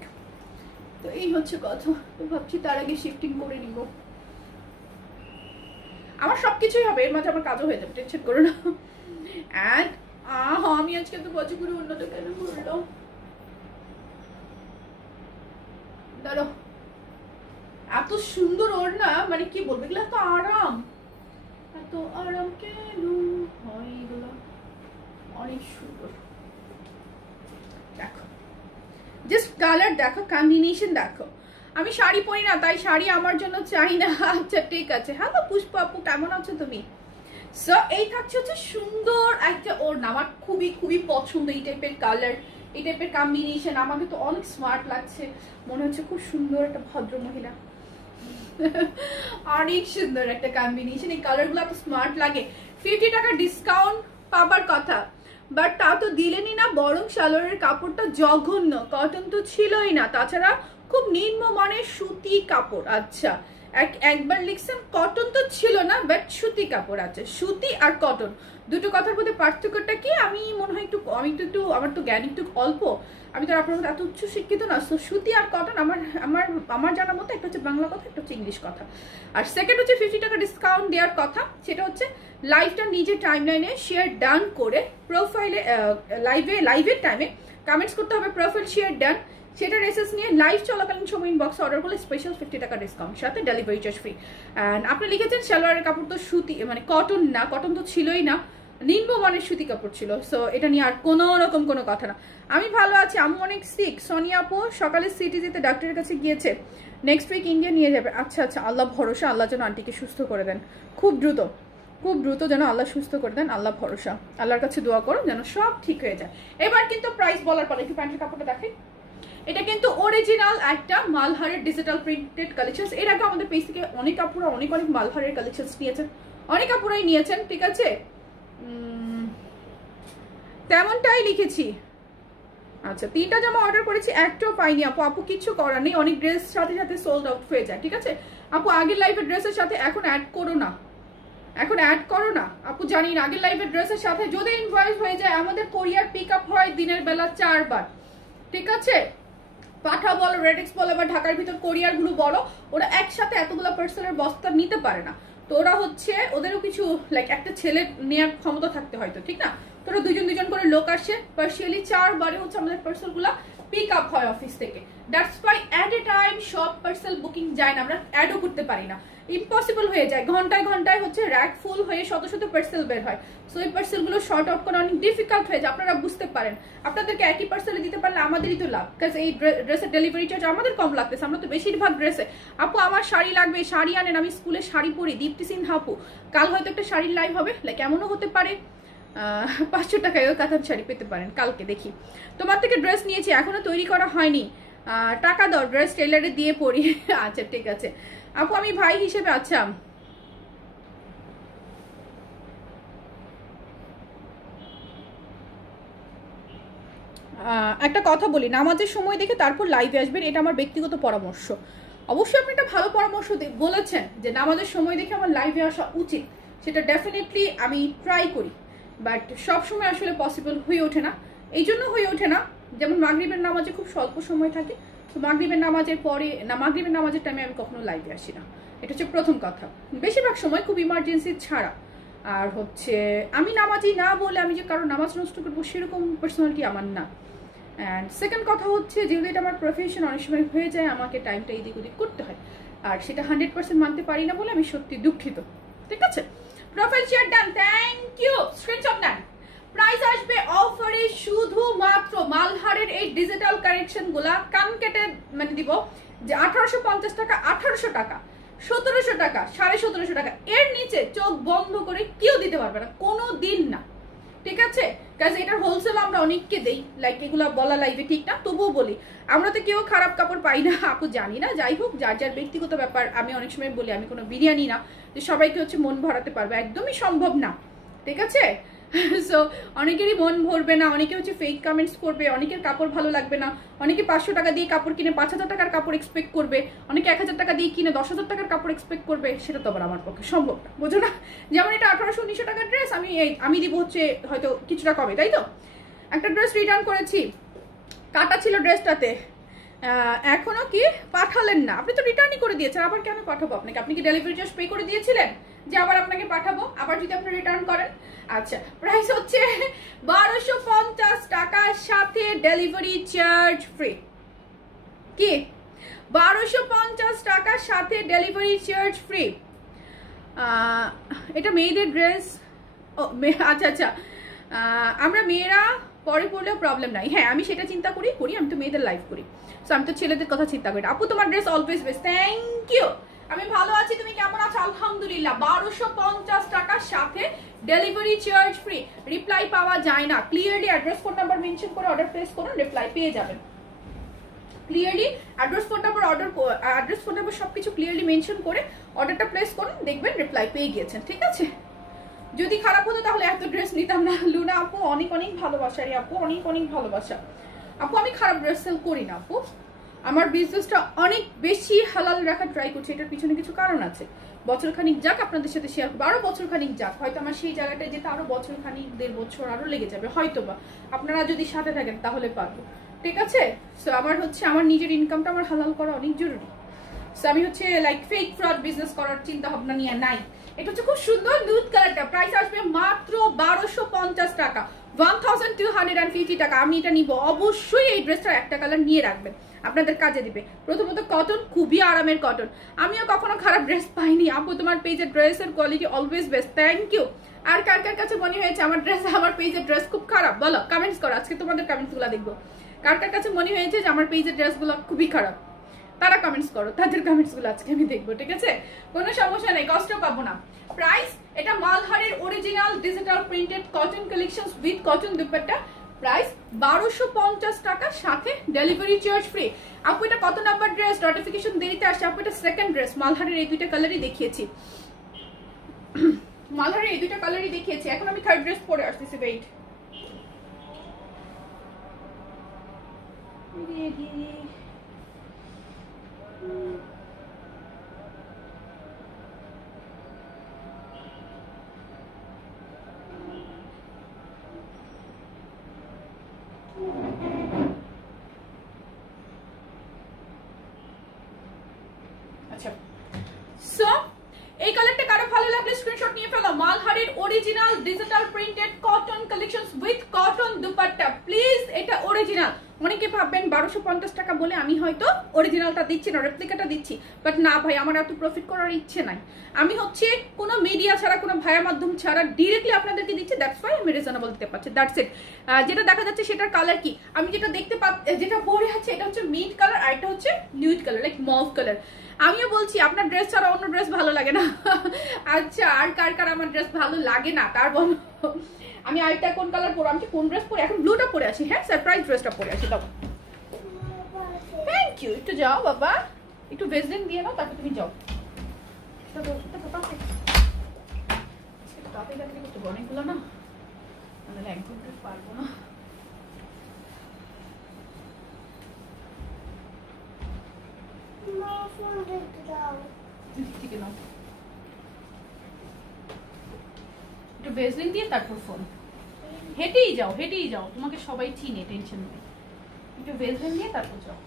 তো এই হচ্ছে কথা, তো ভাবছি তার আগে শিফটিং করে নিব। আমার সবকিছুই হবে, এর মাঝে আমার কাজও হয়ে যাবে, টেনশন করো না। অ্যান্ড আমি আজকে তো বছর করে উন্নত কেন করলো, দাঁড়ো। এত সুন্দর ওর না, মানে কি বলবো, এগুলো এত আরাম, এত আরাম কেন হয় এগুলো, অনেক সুন্দর। দেখো জাস্ট কালার দেখো, কম্বিনেশন দেখো। আমি শাড়ি পরি না, তাই শাড়ি আমার জন্য চাই না। আচ্ছা ঠিক আছে। হ্যালো পুষ্পা আপু, কেমন আছো তুমি? সো এই থাকছে হচ্ছে সুন্দর একটা ওড়না, আমার খুবই খুবই পছন্দ এই টাইপের কালার, এই টাইপের কম্বিনেশন আমাকে তো অনেক স্মার্ট লাগছে, মনে হচ্ছে খুব সুন্দর একটা ভদ্র মহিলা। অনেক সুন্দর একটা কম্বিনেশন, এই কালারগুলো এত স্মার্ট লাগে। 50 টাকা ডিসকাউন্ট পাবার কথা, বাট তা তো দিলেনই না, বরং সালোয়ারের কাপড়টা জঘন্য, কটন তো ছিলই না, তাছাড়া খুব নিম্নমানের সুতি কাপড়। আচ্ছা একবার লিখছেন কটন তো ছিল না, বাট সুতি কাপড়। আছে সুতি আর কটন দুটো কথার মধ্যে পার্থক্যটা কি? আমি মনে হয় একটু আমার তো জ্ঞান একটু অল্প, আমি তো আপনার মধ্যে এত উচ্চ শিক্ষিত না। সো সুতি আর কটন আমার জানার মতো একটা হচ্ছে বাংলা কথা, একটা হচ্ছে ইংলিশ কথা। আর সেকেন্ড হচ্ছে 50 টাকা ডিসকাউন্ট দেওয়ার কথা, সেটা হচ্ছে লাইভটা নিজে টাইমলাইনে শেয়ার ডান করে প্রোফাইলে লাইভের টাইমে কমেন্টস করতে হবে প্রোফাইল শেয়ার ডান, সেটা রেসেস নিয়ে লাইভ চলাকালীন সময় ইনবক্সে অর্ডার করলে স্পেশাল 50 টাকা ডিসকাউন্ট, সাথে ডেলিভারি চার্জ ফ্রি। অ্যান্ড আপনি লিখেছেন সালোয়ারের কাপড় তো সুতি, মানে কটন না, কটন তো ছিলই না, নিম্নমানের সুতি কাপড় ছিল। সো এটা নিয়ে আর কোনো রকম কোনো কথা না। আমি ভালো আছি, আমি অনেক সিক। সোনিয়া আপু সকালে সিটিজিতে ডাক্তারের কাছে গিয়েছে, নেক্সট উইক ইন্ডিয়া নিয়ে যাবে। আচ্ছা আচ্ছা, আল্লাহ ভরসা, আল্লাহ যেন আন্টিকে সুস্থ করে দেন, খুব দ্রুত যেন আল্লাহ সুস্থ করে দেন, আল্লাহ ভরসা। আল্লাহর কাছে দোয়া করো যেন সব ঠিক হয়ে যায়। এবার কিন্তু প্রাইস বলার পরে একটু প্যান্টের কাপড়টা দেখাই। এটা কিন্তু অরিজিনাল একটা মালহারের ডিজিটাল প্রিন্টেড কালেকশন। এর আগে আমাদের পেজ থেকে অনেক আপুরা অনেক মালহারের কালেকশন নিয়েছেন, অনেক আপুরাই নিয়েছেন, ঠিক আছে, তেমনটাই লিখেছি। আচ্ছা 3টা জামা অর্ডার করেছি, একটাও পাইনি আপু। আপু কিছু করার নেই, অনেক ড্রেস সাথে সাথে সোল্ড আউট হয়ে যায়, ঠিক আছে আপু। আগের লাইফের ড্রেসের সাথে এখন অ্যাড করো না আপু, জানি না আগের লাইফের ড্রেসের সাথে যদি ইনভয়েস হয়ে যায়, আমাদের কোরিয়ার পিক আপ হয় দিনের বেলা 4 বার, ঠিক আছে। পাঠা বলো, রেডিক্স বলো, বা ঢাকার ভিতর কোরিয়ার গুলো বলো, ওরা একসাথে এতগুলো পার্সেলের বস্তা নিতে পারে না। তো ওরা হচ্ছে ওদেরও কিছু লাইক একটা ছেলে নেওয়ার ক্ষমতা থাকতে হয়তো, ঠিক না। তো ওরা দুজন করে লোক আসে, পার্সিয়ালি 4 বারে হচ্ছে আমাদের পার্সেল গুলা পিক আপ হয় অফিস থেকে। That's why at a time সব পার্সেল বুকিং যায় না, আমরা অ্যাডও করতে পারি না, ইম্পসিবল হয়ে যায়। ঘন্টায় হচ্ছে র্যাক ফুল হয়ে শত পার্সেল বের হয়। সো এই পার্সেল গুলো শর্ট আউট করা অনেক ডিফিকাল্ট হয়ে যায়, আপনারা বুঝতে পারেন। আপনাদেরকে একই পার্সেলে দিতে পারলে আমাদেরই তো লাভ, কারণ এই ড্রেসের ডেলিভারি চার্জ আমাদের কম লাগতেছে, আমরা তো বেশিরভাগ ড্রেসে। আপু আমার শাড়ি লাগবে, শাড়ি আনেন, আমি স্কুলে শাড়ি পরি। দীপ্তি সিনহা আপু, কাল হয়তো একটা শাড়ির লাইভ হবে, লাইক এমনও হতে পারে 500 টাকায় কাতান শাড়ি পেতে পারেন কালকে। দেখি, তোমার থেকে ড্রেস নিয়েছি, এখনো তৈরি করা হয়নি, টাকা দাও, ড্রেস টেলারে দিয়ে পরি। আচ্ছা ঠিক আছে আপু, আমি ভাই হিসেবে। আচ্ছা একটা কথা বলি, নামাজের সময় দেখে তারপর লাইভে আসবেন, এটা আমার ব্যক্তিগত পরামর্শ। অবশ্যই আপনি একটা ভালো পরামর্শ বলেছেন যে নামাজের সময় দেখে আমার লাইভে আসা উচিত, সেটা ডেফিনেটলি আমি ট্রাই করি, বাট সবসময় আসলে পসিবল হয়ে ওঠে না। এই জন্য হয়ে ওঠে না, যেমন মাগরিবের নামাজে খুব স্বল্প সময় থাকে, তো মাগরিবের নামাজের পরে মাগরিবের নামাজের টাইমে আমি কখনো লাইভে আসি না, এটা হচ্ছে প্রথম কথা। বেশিরভাগ সময় খুব ইমার্জেন্সি ছাড়া। আর হচ্ছে আমি নামাজি না বলে আমি যে কারো নামাজ নষ্ট করবো সেরকম পার্সোনালিটি আমার না। অ্যান্ড সেকেন্ড কথা হচ্ছে, যেহেতু এটা আমার প্রফেশন, অনেক সময় হয়ে যায় আমাকে টাইমটা এদিক ওদিক করতে হয়, আর সেটা 100% মানতে পারি না বলে আমি সত্যি দুঃখিত, ঠিক আছে। Profile share done, thank you, screenshot নেন। প্রাইস আসবে অফারে শুধুমাত্র মালহারের এই ডিজিটাল কালেকশন গুলা কান কেটে মানে দিব যে 1850 টাকা, 1800 টাকা, 1700 টাকা, 1750 টাকা, এর নিচে চোখ বন্ধ করে কেউ দিতে পারবে না, কোনো দিন না, ঠিক আছে। কাজ এটার হোলসেল আমরা অনেককে দেই, লাইক এগুলো বলা লাইভে ঠিক না, তবুও বলি আমরা তো কেউ খারাপ কাপড় পাই না আপু, জানি না, যাই হোক যার যার ব্যক্তিগত ব্যাপার। আমি অনেক সময় বলি আমি কোনো বিরিয়ানি না যে সবাইকে হচ্ছে মন ভরাতে পারবে, একদমই সম্ভব না, ঠিক আছে। সো অনেকেরই মন ভরবে না, অনেকে হচ্ছে ফেক কমেন্টস করবে, অনেকের কাপড় ভালো লাগবে না, অনেকে 500 টাকা দিয়ে কাপড় কিনে 5000 টাকার কাপড় এক্সপেক্ট করবে, অনেকে 1000 টাকা দিয়ে কিনে 10,000 টাকার কাপড় এক্সপেক্ট করবে, সেটা তো আবার আমার পক্ষে সম্ভব না, বোঝো না। যেমন এটা 1800-1900 টাকার ড্রেস, আমি দিব হচ্ছে হয়তো কিছুটা কমে, তাই তো। একটা ড্রেস রিটার্ন করেছি, কাটা ছিল ড্রেসটাতে, এখনো কি পাঠালেন না, আপনি তো রিটার্নই করে দিয়েছেন, আবার কেন পাঠাবো আপনাকে? আপনি কি ডেলিভারি চার্জ পে করে দিয়েছিলেন যে আবার আপনাকে পাঠাবো, আবার যদি আপনি রিটার্ন করেন? আচ্ছা, প্রাইস হচ্ছে 1250 টাকার সাথে ডেলিভারি চার্জ ফ্রি। কি 1250 টাকার সাথে ডেলিভারি চার্জ ফ্রি? এটা মেয়েদের ড্রেস। ও আচ্ছা আচ্ছা, আমরা মেয়েরা পরে পড়লেও প্রবলেম নাই। হ্যাঁ আমি সেটা চিন্তা করি, আমি তো মেয়েদের লাইভ করি, সো আমি তো ছেলেদের কথা চিন্তা করি। আপু তোমার dress always best, thank you. আমি ভালো আছি, তুমি কেমন আছো? আলহামদুলিল্লাহ। 1250 টাকার সাথে ডেলিভারি চার্জ ফ্রি। রিপ্লাই পাওয়া যায় না, clearly address phone number mention করে অর্ডার প্লেস করুন, রিপ্লাই পেয়ে যাবেন। ক্লিয়ারলি অ্যাড্রেস ফোন নাম্বার সবকিছু ক্লিয়ারলি মেনশন করে অর্ডারটা প্লেস করুন, দেখবেন রিপ্লাই পেয়ে গিয়েছেন। ঠিক আছে, যদি খারাপ হতো তাহলে এত ড্রেস নিতাম না। লুনা আপু অনেক অনেক ভালোবাসা, রে আপু অনেক অনেক ভালোবাসা। আপু আমি খারাপ ড্রেস সেল করি না আপু, আমার বিজনেসটা অনেক বেশি হালাল রাখার ট্রাই করছি, এটার পিছনে কিছু কারণ আছে। বছর খানিক যাক আপনাদের সাথে শেয়ার করবো, আরো বছর খানিক যাক, হয়তো আমার সেই জায়গাটায় যেতে আরো বছর খানিক 1.5 বছর আরো লেগে যাবে হয়তো বা, আপনারা যদি সাথে থাকেন তাহলে পারবো। ঠিক আছে, সো আমার হচ্ছে আমার নিজের ইনকামটা আমার হালাল করা অনেক জরুরি। সো আমি হচ্ছে লাইক ফেক ফ্রড বিজনেস করার চিন্তা ভাবনা নিয়ে নাই। এটা হচ্ছে খুব সুন্দর নুড কালারটা, প্রাইস আসবে মাত্র 1250 টাকা, 1250 টাকা। আমি এটা নিব, অবশ্যই এই ড্রেসটার একটা কালার নিয়ে রাখবেন, আপনাদের কাজে দিবে। প্রথমত কটন, খুবই আরামের কটন, আমিও কখনো খারাপ ড্রেস পাইনি। আপু তোমার পেজের ড্রেসের quality always best, thank you. আর কার কার কাছে মনে হয়েছে আমার পেজের ড্রেস খুব খারাপ, বলো কমেন্টস করো, আজকে তোমাদের কমেন্টস গুলা দেখবো। কার কার কাছে মনে হয়েছে যে আমার পেজের ড্রেসগুলো খুবই খারাপ, তারা কমেন্টস করো, তাদের কমেন্টস গুলো আজকে আমি দেখবো। ঠিক আছে, কোনো সমস্যা নেই, কষ্ট পাবো না। প্রাইস, এটা মালহারের original digital printed cotton collections with cotton dupatta, price 1250 টাকা, সাথে ডেলিভারি চার্জ ফ্রি। আপু এটা কত নাম্বার ড্রেস? নোটিফিকেশন দেরিতে আসছে আপু, এটা সেকেন্ড ড্রেস। মালহারের এই দুইটা কালারই দেখিয়েছি, মালহারের এই দুইটা কালারই দেখিয়েছি। এখন আমি থার্ড ড্রেস পরে আসতেছি, ওয়েট। আচ্ছা, সো এই কালারটা কারো ভালো লাগলে স্ক্রিনশট নিয়ে ফেলো। মালহারের original digital printed cotton collections with cotton dupatta, please এটা অরিজিনাল। অনেকে ভাববেন 1250 টাকা বলে আমি হয়তো অরিজিনালটা দিচ্ছি না, রেপ্লিকাটা দিচ্ছি, বাট না ভাই, আমার এত প্রফিট করার ইচ্ছে নাই। আমি হচ্ছে কোনো মিডিয়া ছাড়া, কোনো ভাইয়ের মাধ্যম ছাড়া ডিরেক্টলি আপনাদেরকে দিচ্ছি, দ্যাটস ওয়াই আমি রিজনেবল দিতে পারছি, দ্যাটস ইট। যেটা দেখা যাচ্ছে সেটার কালার কি, আমি যেটা দেখতে যেটা পরে আছে এটা হচ্ছে মিড কালার, আর এটা হচ্ছে nude colour, like mauve colour. আমিও বলছি আপনার ড্রেস ছাড়া অন্য ড্রেস ভালো লাগে না। আচ্ছা, আর কার কার আমার ড্রেস ভালো লাগে না তার বলো। আমি আরেকটা কোন কালার পরো, আমি কোন ড্রেস পরে, এখন ব্লুটা পরে আসি। হ্যাঁ, সারপ্রাইজ ড্রেসটা পরে আসি, দাও। থ্যাংক ইউ, একটু যাও বাবা, একটু ভেজলিন দিয়ে নাও, তারপর তুমি যাও। অনেকগুলো না, একদম পারবো না। একটু ভেজলিন দিয়ে তারপর ফোন। হেঁটেই যাও, তোমাকে সবাই চিনে, টেনশন নেই। একটু ভেজলিন দিয়ে তারপর যাও।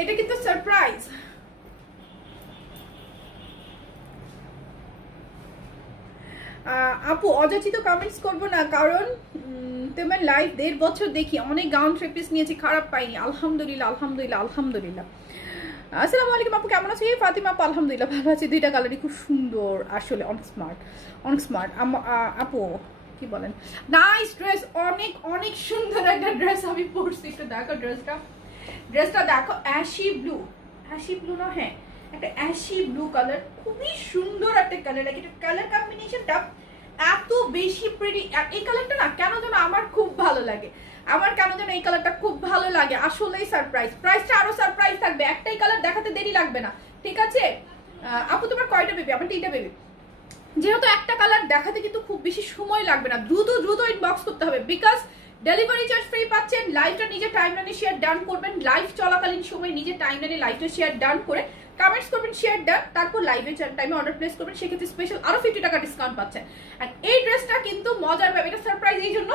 এটা কিন্তু সারপ্রাইজ। আপু অযাচিত কমেন্টস করবো না, কারণ তোমার লাইভ 1.5 বছর দেখি, অনেক গাউন থ্রি পিস নিয়েছি, খারাপ পাইনি, আলহামদুলিল্লাহ আলহামদুলিল্লাহ আলহামদুলিল্লাহ। আসসালামু আলাইকুম আপু, কেমন আছো? ফাতিমা আপু আলহামদুলিল্লাহ ভালো আছি। দুইটা কালারই খুব সুন্দর, আসলে অনেক স্মার্ট, অনেক স্মার্ট। আপু কি বলেন, নাইস ড্রেস, অনেক অনেক সুন্দর একটা ড্রেস আমি পরছি। একটু দেখো ড্রেসটা দেখো, অ্যাশি ব্লু না, হ্যাঁ একটা অ্যাশি ব্লু কালার, খুবই সুন্দর একটা কালার। এটা কালার কম্বিনেশনটা এত বেশি প্রিটি। এই কালারটা না কেন যেন আমার খুব ভালো লাগে, এই কালারটা খুব ভালো লাগে। আসলেই প্রাইসটা আরো সারপ্রাইজ থাকবে। একটাই কালার দেখাতে দেরি লাগবে না, ঠিক আছে? আপু তোমার কয়টা বেবি? আমার 3টা বেবি। যেহেতু একটা কালার দেখাতে কিন্তু খুব বেশি সময় লাগবে না, দ্রুত ইনবক্স করতে হবে, বিকজ ডেলিভারি চার্জ ফ্রি পাচ্ছেন। লাইভটা নিজের টাইমলাইনে শেয়ার ডান করবেন, লাইভ চলাকালীন সময় নিজের টাইমলাইনে লাইভটা শেয়ার ডান করে কমেন্টস করবেন, শেয়ার ডান, তারপর লাইভে টাইমে অর্ডার প্লেস করবেন, সেক্ষেত্রে স্পেশাল আরো 50 টাকা ডিসকাউন্ট পাচ্ছেন। আর এই ড্রেসটা কিন্তু মজার ব্যাপার, এটা সারপ্রাইজ এই জন্য,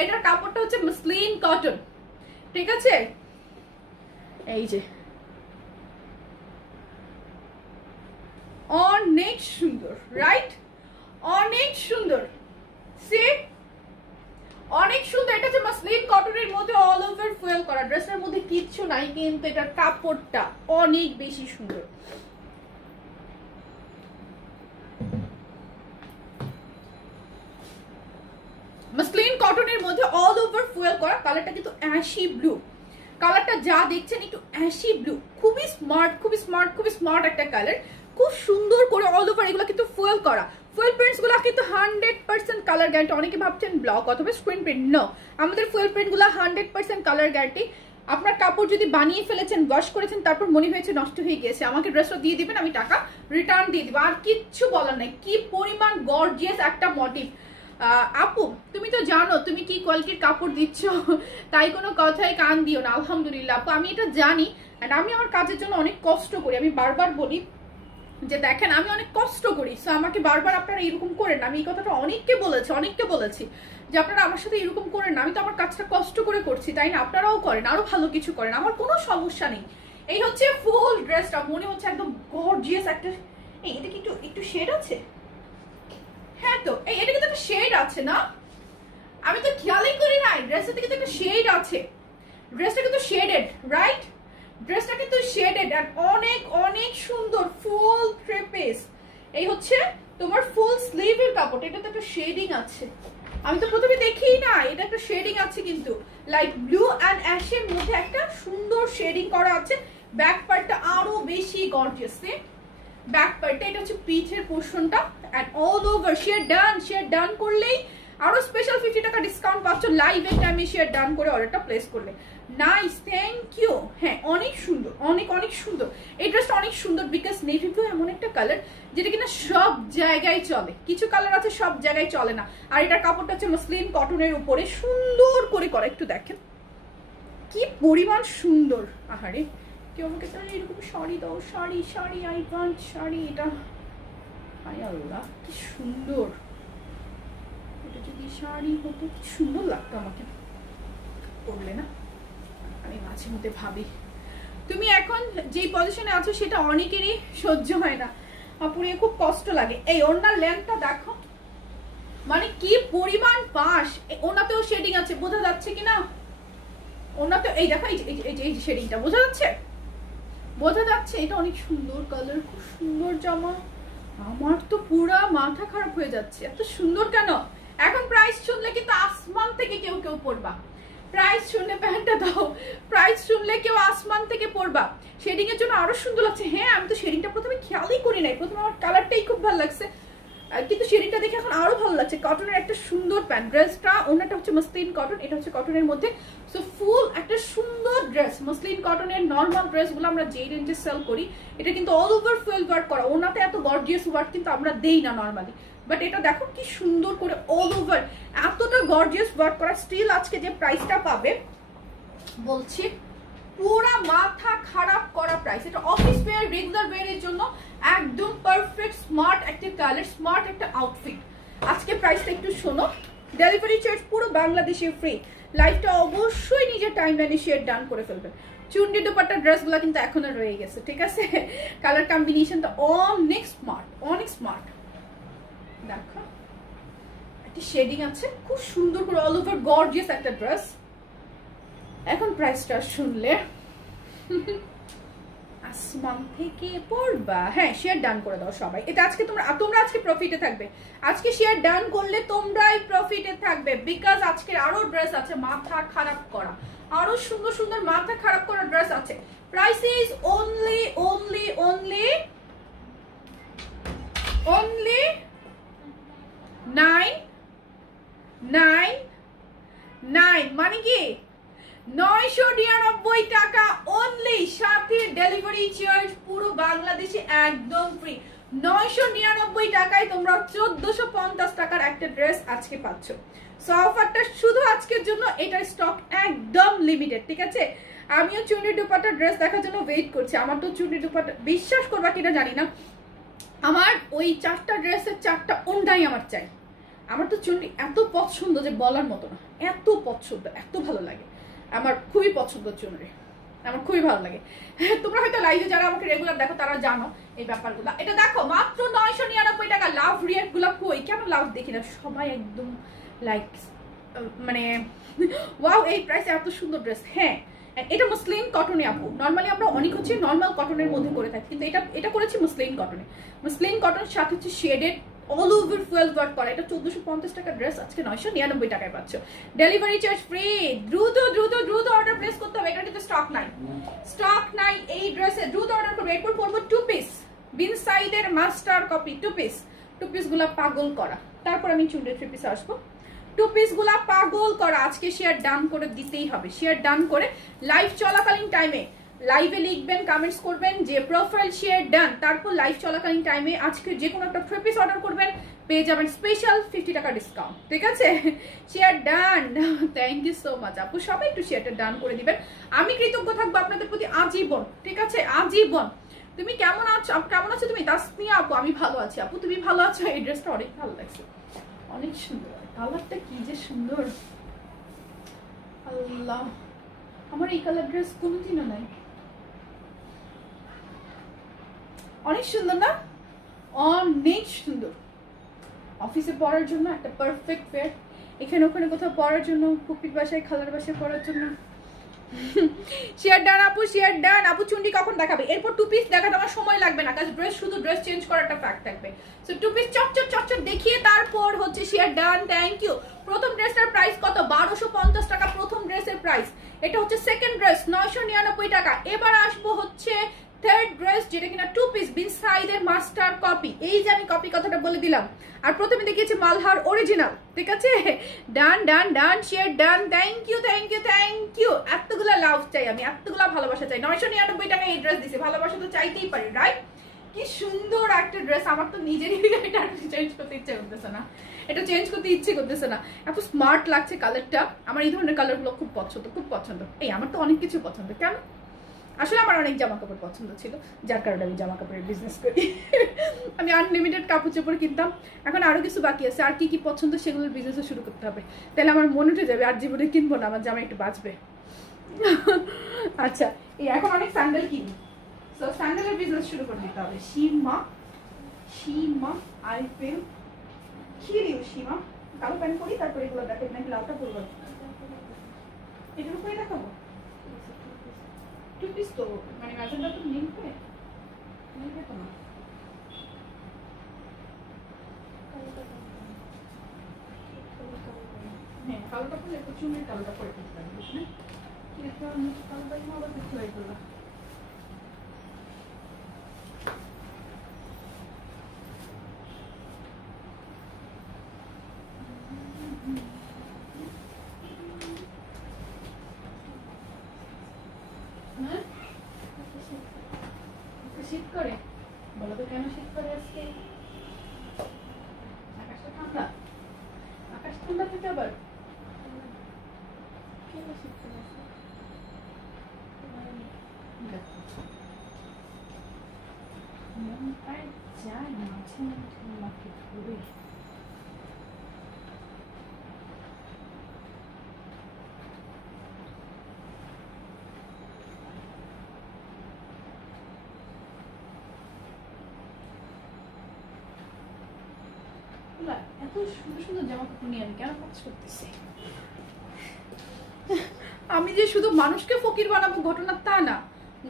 এটার কাপড়টা হচ্ছে মসলিন কটন, ঠিক আছে? এই যে অনেক সুন্দর, রাইট? অনেক সুন্দর, সি অনেক সুন্দর। এটা হচ্ছে মসলিন কটনের মধ্যে অল ওভার ফুয়েল করা, ড্রেসের মধ্যে কিচ্ছু নাই, কিন্তু এটার কাপড়টা অনেক বেশি সুন্দর। মসলিন কটনের মধ্যে অল ওভার ফুয়েল করা, কালারটা কিন্তু অ্যাশি ব্লু কালারটা, যা দেখছেন একটু অ্যাশি ব্লু, খুবই স্মার্ট একটা কালার, খুব সুন্দর করে অল ওভার এগুলো কিন্তু ফুয়েল করা। ফুয়েল প্রিন্টস গুলো কিন্তু 100% কালার গ্যারান্টি। অনেকে ভাবছেন ব্লক অথবা স্ক্রিন প্রিন্ট, নো, আমাদের ফুয়েল প্রিন্ট গুলো 100% কালার গ্যারান্টি। আপনার কাপড় যদি বানিয়ে ফেলেছেন, ওয়াশ করেছেন, তারপর মনে হয়েছে নষ্ট হয়ে গিয়েছে, আমাকে ড্রেসটা দিয়ে দিবেন, আমি টাকা রিটার্ন দিয়ে দিব, আর কিচ্ছু বলার নাই। কি পরিমাণ গর্জিয়াস একটা মোটিভ। আপু তুমি তো জানো তুমি কি কোয়ালিটির কাপড় দিচ্ছ, তাই কোনো কথাই কান দিও না। আলহামদুলিল্লাহ আপু, আমি এটা জানি, এন্ড আমি আমার কাজের জন্য অনেক কষ্ট করি। আমি বারবার বলি যে দেখেন আমি অনেক কষ্ট করি, সো আমাকে বারবার আপনারা এরকম করেন না। আমি এই কথাটা অনেককে বলেছি যে আপনারা আমার সাথে এরকম করেন না। আমি তো আমার কাজটা কষ্ট করে করছি, তাই না? আপনারাও করেন, আরো ভালো কিছু করেন, আমার কোনো সমস্যা নেই। এই হচ্ছে ফুল ড্রেসটা, মনে হচ্ছে একদম গর্জিয়াস একটা। এটা কি একটু শেড আছে? হ্যাঁ তো এটা কিন্তু একটা শেড আছে না, আমি তো খেয়ালই করি নাই। ড্রেসটা কিন্তু একটা শেড আছে, ড্রেসটা কিন্তু শেডেড, রাইট? ড্রেসটা কিন্তু শেডেড আর অনেক অনেক সুন্দর, ফুল ট্রেপেস। এই হচ্ছে তোমার ফুল স্লিভের কাপড়, এটা তো একটা শেডিং আছে, আমি তো প্রথমে দেখিই না, এটা একটা শেডিং আছে, কিন্তু লাইট ব্লু অ্যান্ড অ্যাশের মধ্যে একটা সুন্দর শেডিং করা আছে। ব্যাক পার্টটা আরো বেশি গর্জিয়াস, ব্যাক পার্টটা, এটা হচ্ছে পিঠের পোর্শনটা, and all over share done করলেই আরো স্পেশাল 50 টাকা ডিসকাউন্ট পাচ্ছ লাইভের টাইমে শেয়ার ডান করে অর্ডারটা প্লেস করলে। Nice, thank you. হ্যাঁ অনেক সুন্দর, অনেক সুন্দর এই ড্রেসটা, অনেক সুন্দর, বিকজ নেভি ব্লু এমন একটা কালার যেটা কিনা সব জায়গায় চলে, কিছু কালার আছে সব জায়গায় চলে না। আর এটার কাপড়টা হচ্ছে মসলিন কটনের উপরে সুন্দর করে করা, একটু দেখেন কি পরিমাণ সুন্দর। আহারে কেউ আমাকে তাহলে এরকম শাড়ি দাও, শাড়ি আই ওয়ান্ট শাড়ি। এটা হায় আল্লাহ কি সুন্দর, এটা যদি শাড়ি হতো কি সুন্দর লাগতো আমাকে পরলে না। আমি মাঝে মধ্যে ভাবি তুমি এখন যেই পজিশনে আছো সেটা অনেকেরই সহ্য হয় না, আপুরে খুব কষ্ট লাগে। এই ওনার লেন্থটা দেখো, মানে কি পরিমাণ পাশ। ওনাতেও শেডিং আছে, বোঝা যাচ্ছে কিনা? ওনাতে এই দেখো, এই শেডিংটা বোঝা যাচ্ছে? এটা অনেক সুন্দর কালার, খুব সুন্দর জামা। আমার তো পুরা মাথা খারাপ হয়ে যাচ্ছে, এত সুন্দর কেন? এখন প্রাইস শুনলে কিন্তু আসমান থেকে কেউ পড়বা। প্রাইস শুনলে প্যান্টটা দাও, প্রাইস শুনলে কেউ আসমান থেকে পড়বা। শেডিং এর জন্য আরো সুন্দর লাগছে। হ্যাঁ আমি তো শেডিংটা প্রথমে খেয়ালই করি নাই, প্রথমে আমার কালারটাই খুব ভালো লাগছে, কিন্তু শেডিংটা দেখে এখন আরো ভালো লাগছে। কটনের একটা সুন্দর প্যান্ট, ড্রেসটা ওনাটা হচ্ছে মসলিন কটন, এটা হচ্ছে কটনের মধ্যে। সো ফুল একটা সুন্দর ড্রেস, মসলিন কটনের নর্মাল ড্রেসগুলো আমরা যেই রেঞ্জে সেল করি, এটা কিন্তু অল ওভার ফুয়েল ওয়ার্ক করা। ওনাতে এত গর্জিয়াস ওয়ার্ক কিন্তু আমরা দেই না নর্মালি, বাট এটা দেখো কি সুন্দর করে অল ওভার এতটা গর্জিয়াস ওয়ার্ক করা। স্টিল আজকে যে প্রাইসটা পাবে বলছি পুরা মাথা খারাপ করা প্রাইস। এটা অফিস ওয়্যার, রেগুলার ওয়্যারের জন্য একদম পারফেক্ট স্মার্ট একটা কালার, স্মার্ট একটা আউটফিট। আজকে প্রাইসটা একটু শোনো, ডেলিভারি চার্জ পুরো বাংলাদেশে ফ্রি। লাইভটা অবশ্যই নিজের টাইমলাইনে শেয়ার ডান করে ফেলবেন। চুন্ডি দুপাট্টা ড্রেসগুলো কিন্তু এখনো রয়ে গেছে, ঠিক আছে? কালার কম্বিনেশনটা অনেক স্মার্ট। দেখো একটা শেডিং আছে, খুব সুন্দর করে অল ওভার গর্জিয়াস একটা ড্রেস। এখন প্রাইসটা শুনলে আসমান থেকে পড়বা। হ্যাঁ, শেয়ার ডান করে দাও সবাই। এটা আজকে তোমরা আজকে প্রফিটে থাকবে। আজকে শেয়ার ডান করলে তোমরাই প্রফিটে থাকবে, বিকজ আজকে আরো ড্রেস আছে মাথা খারাপ করা, আরো সুন্দর সুন্দর মাথা খারাপ করা ড্রেস আছে। প্রাইস ইজ only 999, মানে কি 999 টাকা অনলি, সাথে ডেলিভারি চার্জ পুরো বাংলাদেশে একদম ফ্রি। 999 টাকায় তোমরা 1450 টাকার একটা ড্রেস আজকে পাচ্ছ। সো অফারটা শুধু আজকের জন্য, এটার স্টক একদম লিমিটেড, ঠিক আছে? আমিও চুনি দুপাট্টা ড্রেস দেখার জন্য ওয়েট করছি। আমার তো চুনি দুপাট্টা, বিশ্বাস করবা কিনা জানি না, আমার ওই 4টা ড্রেসের 4টা ওন্ডাই আমার চাই। আমার তো চুনি এত পছন্দ যে বলার মতো না, এত পছন্দ, এত ভালো লাগে, আমার খুবই পছন্দ চুনরি, আমার খুবই ভালো লাগে। তোমরা হয়তো লাইভে যারা আমাকে রেগুলার দেখো তারা জানো এই ব্যাপারগুলো। এটা দেখো মাত্র 999 টাকা। লাভ রিয়াক্ট গুলা কই, কেন লাভ দেখি না সবাই একদম লাইক, মানে ওয়াও, এই প্রাইসে এত সুন্দর ড্রেস। হ্যাঁ, এটা মুসলিম কটনে আপু। নর্মালি আমরা অনেক হচ্ছে নর্মাল কটনের মধ্যে করে থাকি, কিন্তু এটা করেছি মুসলিম কটনে। মুসলিম কটনের সাথে হচ্ছে shaded all over fuel work করা। এটা 1450 টাকা ড্রেস আজকে 999 টাকায় পাচ্ছ। Delivery charge free. দ্রুত দ্রুত দ্রুত অর্ডার প্লেস করতে হবে, এটা কিন্তু স্টক নাই এই ড্রেসে। দ্রুত অর্ডার করবে। এরপর পড়বো 2 পিস বিন সাইদের মাস্টার কপি 2 পিস গুলা পাগল করা। তারপর আমি চুন্ডে 3 পিস আসবো। 2 পিস গুলা পাগল করা। আজকে শেয়ার ডান করে দিতেই হবে। শেয়ার ডান করে লাইভ চলাকালীন টাইমে লাইভে লিখবেন, কমেন্টস করবেন যে প্রোফাইল শেয়ার ডান, তারপর লাইভ চলাকালীন টাইমে আজকে যে কোনো একটা 3 পিস অর্ডার করবেন, পেয়ে যাবেন স্পেশাল 50 টাকা ডিসকাউন্ট, ঠিক আছে? Share done. Thank you so much আপু, সবাই একটু শেয়ারটা ডান করে দিবেন। আমি কৃতজ্ঞ থাকবো আপনাদের প্রতি আজীবন, ঠিক আছে? আজীবন। তুমি কেমন আছো? কেমন আছো তুমি? তাসনিয়া আপু, আমি ভালো আছি আপু, তুমি ভালো আছো? এই ড্রেসটা অনেক ভালো লাগছে, অনেক সুন্দর, কালারটা কি যে সুন্দর। আল্লাহ, আমার এই কালার ড্রেস কোনোদিনও নাই। অনেক সুন্দর না? অনেক সুন্দর। অফিসে পরার জন্য একটা পারফেক্ট ফেয়ার, এখানে ওখানে কোথাও পরার জন্য, কুপির বাসায় খালার বাসায় পরার জন্য। শেয়ার ডান আপু, শেয়ার ডান আপু। চুন্ডি কখন দেখাবে? এরপর 2 পিস দেখাতে আমার সময় লাগবে না, কাজ ড্রেস শুধু ড্রেস চেঞ্জ করার একটা ফ্যাক্ট থাকবে। সো 2 পিস চটচট দেখিয়ে তারপর হচ্ছে শেয়ার ডান। Thank you. প্রথম ড্রেসটার প্রাইস কত? 1250 টাকা প্রথম ড্রেসের প্রাইস। এটা হচ্ছে সেকেন্ড ড্রেস 999 টাকা। এবার আসবো হচ্ছে থার্ড ড্রেস, যেটা কিনা 2 পিস বিন সাইদের মাস্টার কপি। এই যে আমি কপি কথাটা বলে দিলাম, আর প্রথমে দেখিয়েছি মালহার অরিজিনাল, ঠিক আছে? Done done done, share done. Thank you thank you thank you. এতগুলা লাভ চাই আমি, এতগুলা ভালোবাসা চাই। 999 টাকা এই ড্রেস দিছি, ভালোবাসা তো চাইতেই পারি, রাইট? কি সুন্দর একটা ড্রেস, আমার তো নিজেরই এটা চেঞ্জ করতে ইচ্ছে করতেছে না, এটা চেঞ্জ করতে ইচ্ছে করতেছে না, এত স্মার্ট লাগছে কালারটা। আমার এই ধরনের কালারগুলো খুব পছন্দ, খুব পছন্দ। এই আমার তো অনেক কিছু পছন্দ, কেন? আসলে আমার অনেক জামা কাপড় পছন্দ ছিল, যার কারণে আমি জামা কাপড়ের বিজনেস করি। আমি আনলিমিটেড কাপড় চোপড় কিনতাম, এখন আরো কিছু বাকি আছে, আর কি কি পছন্দ সেগুলোর বিজনেসও শুরু করতে হবে। তাহলে আমার মনে উঠে যাবে, আর জীবনে কিনবো না, আমার জামা একটু বাঁচবে। আচ্ছা, এই এখন অনেক স্যান্ডেল কিনি, সো স্যান্ডেলের বিজনেস শুরু করে দিতে হবে। সীমা আই ফিল কিরিউ। সীমা কালো প্যান্ট পরি, তারপরে এগুলো দেখেন নাকি লাউটা পরবো, এটার উপরে দেখাবো। 2 পিস তো মানে ম্যাজেন্ডা তো লিংক করে তো না। হ্যাঁ, কালোটা পরে চুনের কালোটা পরে করতে পারি, হ্যাঁ? এটা কালোটা আবার কিছু হয়ে গেল। শীত করে বলো তো, কেন শীত করে আজকে? আকাশটা ঠান্ডা, আকাশ ঠান্ডা থেকে আবার এত সুন্দর সুন্দর জামা কাপড় নিয়ে আমি কেন কাজ করতেছি? আমি যে শুধু মানুষকে ফকির বানাবো ঘটনা তা না,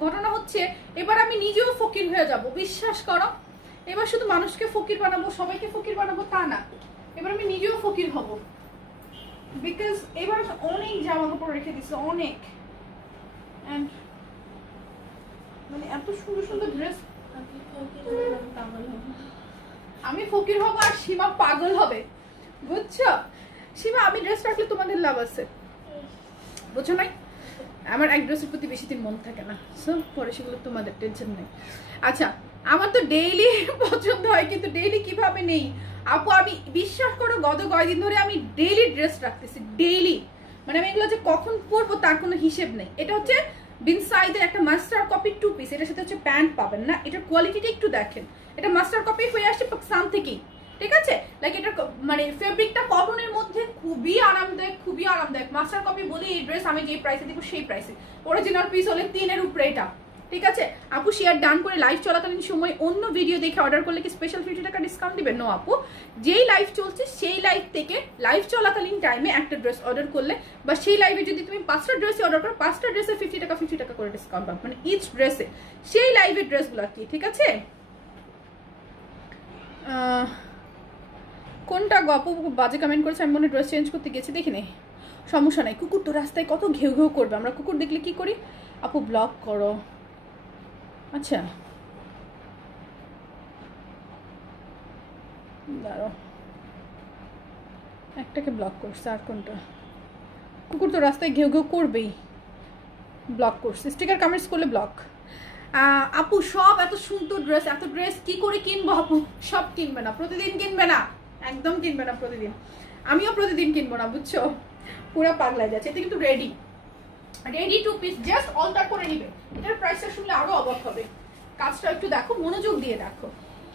ঘটনা হচ্ছে এবার আমি নিজেও ফকির হয়ে যাব, বিশ্বাস করো। এবার শুধু মানুষকে ফকির বানাবো, সবাইকে ফকির বানাবো তা না, এবার আমি নিজেও ফকির হব। বিকজ এবার অনেক জামা কাপড় রেখে দিচ্ছে, অনেক। এন্ড মানে এত সুন্দর সুন্দর ড্রেস। আমি ফকির হব আর সীমা পাগল হবে, বুঝছো? সীমা আমি ড্রেস রাখলে তোমাদের লাভ আছে, বুঝছো নাই? আমার এক ড্রেসের প্রতি বেশি দিন মন থাকে না, সো পরে সেগুলো তোমাদের টেনশন নেই। আচ্ছা, আমার তো ডেইলি পছন্দ হয়, কিন্তু ডেইলি কিভাবে নেই আপু? আমি বিশ্বাস করো গত কয়েকদিন ধরে আমি ডেইলি ড্রেস রাখতেছি, ডেইলি। মানে আমি এগুলো যে কখন পরবো তার কোনো হিসেব নেই। এটা হচ্ছে বিনসাইডের একটা মাস্টার কপি 2 পিস, এটার সাথে হচ্ছে প্যান্ট পাবেন না। এটার কোয়ালিটিটা একটু দেখেন, এটা মাস্টার কপি হয়ে আসছে পাকিস্তান থেকেই, ঠিক আছে? লাইক এটা মানে ফেব্রিকটা কটনের মধ্যে খুবই আরামদায়ক, খুবই আরামদায়ক। মাস্টার কপি বলে এই ড্রেস আমি যে প্রাইসে দিব সেই প্রাইসে, অরিজিনাল পিস হলে 3 এর উপরে এটা, ঠিক আছে? আপু শেয়ার ডান করে লাইভ চলাকালীন সময় অন্য ভিডিও দেখে অর্ডার করলে কি স্পেশাল 50 টাকা ডিসকাউন্ট দিবেন? নো আপু, যেই লাইভ চলছে সেই লাইভ থেকে লাইভ চলাকালীন টাইমে একটা ড্রেস অর্ডার করলে, বা সেই লাইভে যদি তুমি 5টা ড্রেসে অর্ডার করো, 5টা ড্রেসে 50 টাকা করে ডিসকাউন্ট পাবে, মানে ইচ ড্রেসে, সেই লাইভের ড্রেসগুলো কি, ঠিক আছে? কোনটা আপু বাজে কমেন্ট করেছে? আমি মনে ড্রেস চেঞ্জ করতে গেছি, দেখি নেই, সমস্যা নাই। কুকুর তো রাস্তায় কত ঘেউ ঘেউ করবে, আমরা কুকুর দেখলে কি করি? আপু ব্লক করো। আচ্ছা দাঁড়ো, একটাকে ব্লক করছে, আর কোনটা? কুকুর তো রাস্তায় ঘেউ ঘেউ করবেই, ব্লক করছে। স্টিকার কমেন্টস করলে ব্লক। আপু সব এত সুন্দর ড্রেস, এত ড্রেস কি করে কিনবো আপু? সব কিনবে না, প্রতিদিন কিনবে না, একদম কিনবে না প্রতিদিন। আমিও প্রতিদিন কিনবো না, বুঝছো? পুরো পাগলা যাচ্ছে। এটা কিন্তু রেডি 2 পিস, জাস্ট অল্টার করে নিবে। এটার প্রাইসটা শুনলে আরো অবাক হবে। কাজটা একটু দেখো, মনোযোগ দিয়ে দেখো।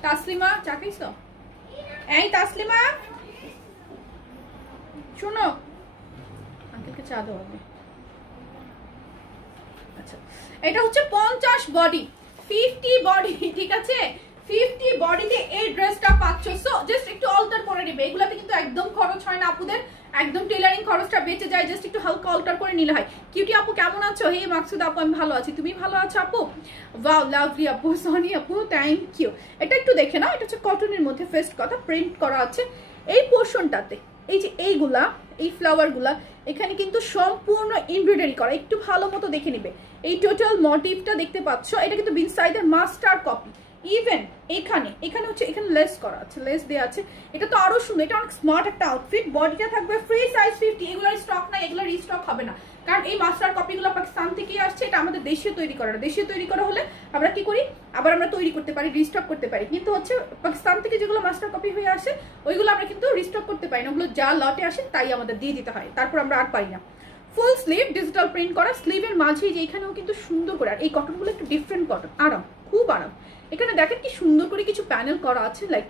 তাসলিমা চা খাইছো? এই তাসলিমা শোনো, আঙ্কেলকে চা দাও আগে। আচ্ছা, এটা হচ্ছে 50 বডি, 50 বডি, ঠিক আছে? 50 বডিতে এই ড্রেসটা পাচ্ছ। সো জাস্ট একটু অল্টার করে নিবে। এগুলাতে কিন্তু একদম খরচ হয় না আপুদের, একদম টেলারিং খরচটা বেঁচে যায়। জাস্ট একটু হালকা অল্টার করে নিলে হয়। কিউটি আপু কেমন আছো? হে মাকসুদ আপু আমি ভালো আছি, তুমি ভালো আছো আপু? ওয়াও লাভলি আপু, সনি আপু থ্যাংক ইউ। এটা একটু দেখে নাও, এটা হচ্ছে কটনের মধ্যে, ফার্স্ট কথা প্রিন্ট করা আছে এই পোর্শনটাতে। এই যে এইগুলা, এই ফ্লাওয়ারগুলা এখানে কিন্তু সম্পূর্ণ এমব্রয়ডারি করা, একটু ভালো মতো দেখে নিবে। এই টোটাল মোটিভটা দেখতে পাচ্ছ, এটা কিন্তু বিনসাইডের মাস্টার কপি। ইভেন এখানে হচ্ছে এখানে লেস করা আছে, লেস দেওয়া আছে। এটা তো আরো সুন্দর, এটা অনেক স্মার্ট একটা আউটফিট। বডিটা থাকবে ফ্রি সাইজ 50। এগুলোর স্টক নাই, এগুলো রিস্টক হবে না, কারণ এই মাস্টার কপিগুলো পাকিস্তান থেকেই আসছে। এটা আমাদের দেশীয় তৈরি করা, দেশীয় তৈরি করা হলে আমরা কি করি, আবার আমরা তৈরি করতে পারি, রিস্টক করতে পারি। কিন্তু হচ্ছে পাকিস্তান থেকে যেগুলো মাস্টার কপি হয়ে আসে ওইগুলো আমরা কিন্তু রিস্টক করতে পারি না, ওগুলো যা লটে আসে তাই আমাদের দিয়ে দিতে হয়, তারপর আমরা আর পাই না। ফুল স্লিভ ডিজিটাল প্রিন্ট করা, স্লিভের মাঝে যে এখানেও কিন্তু সুন্দর করে, আর এই কটনগুলো একটু ডিফারেন্ট কটন, আরাম, খুব আরাম। এখানে দেখেন কি সুন্দর করে কিছু প্যানেল করা আছে, লাইক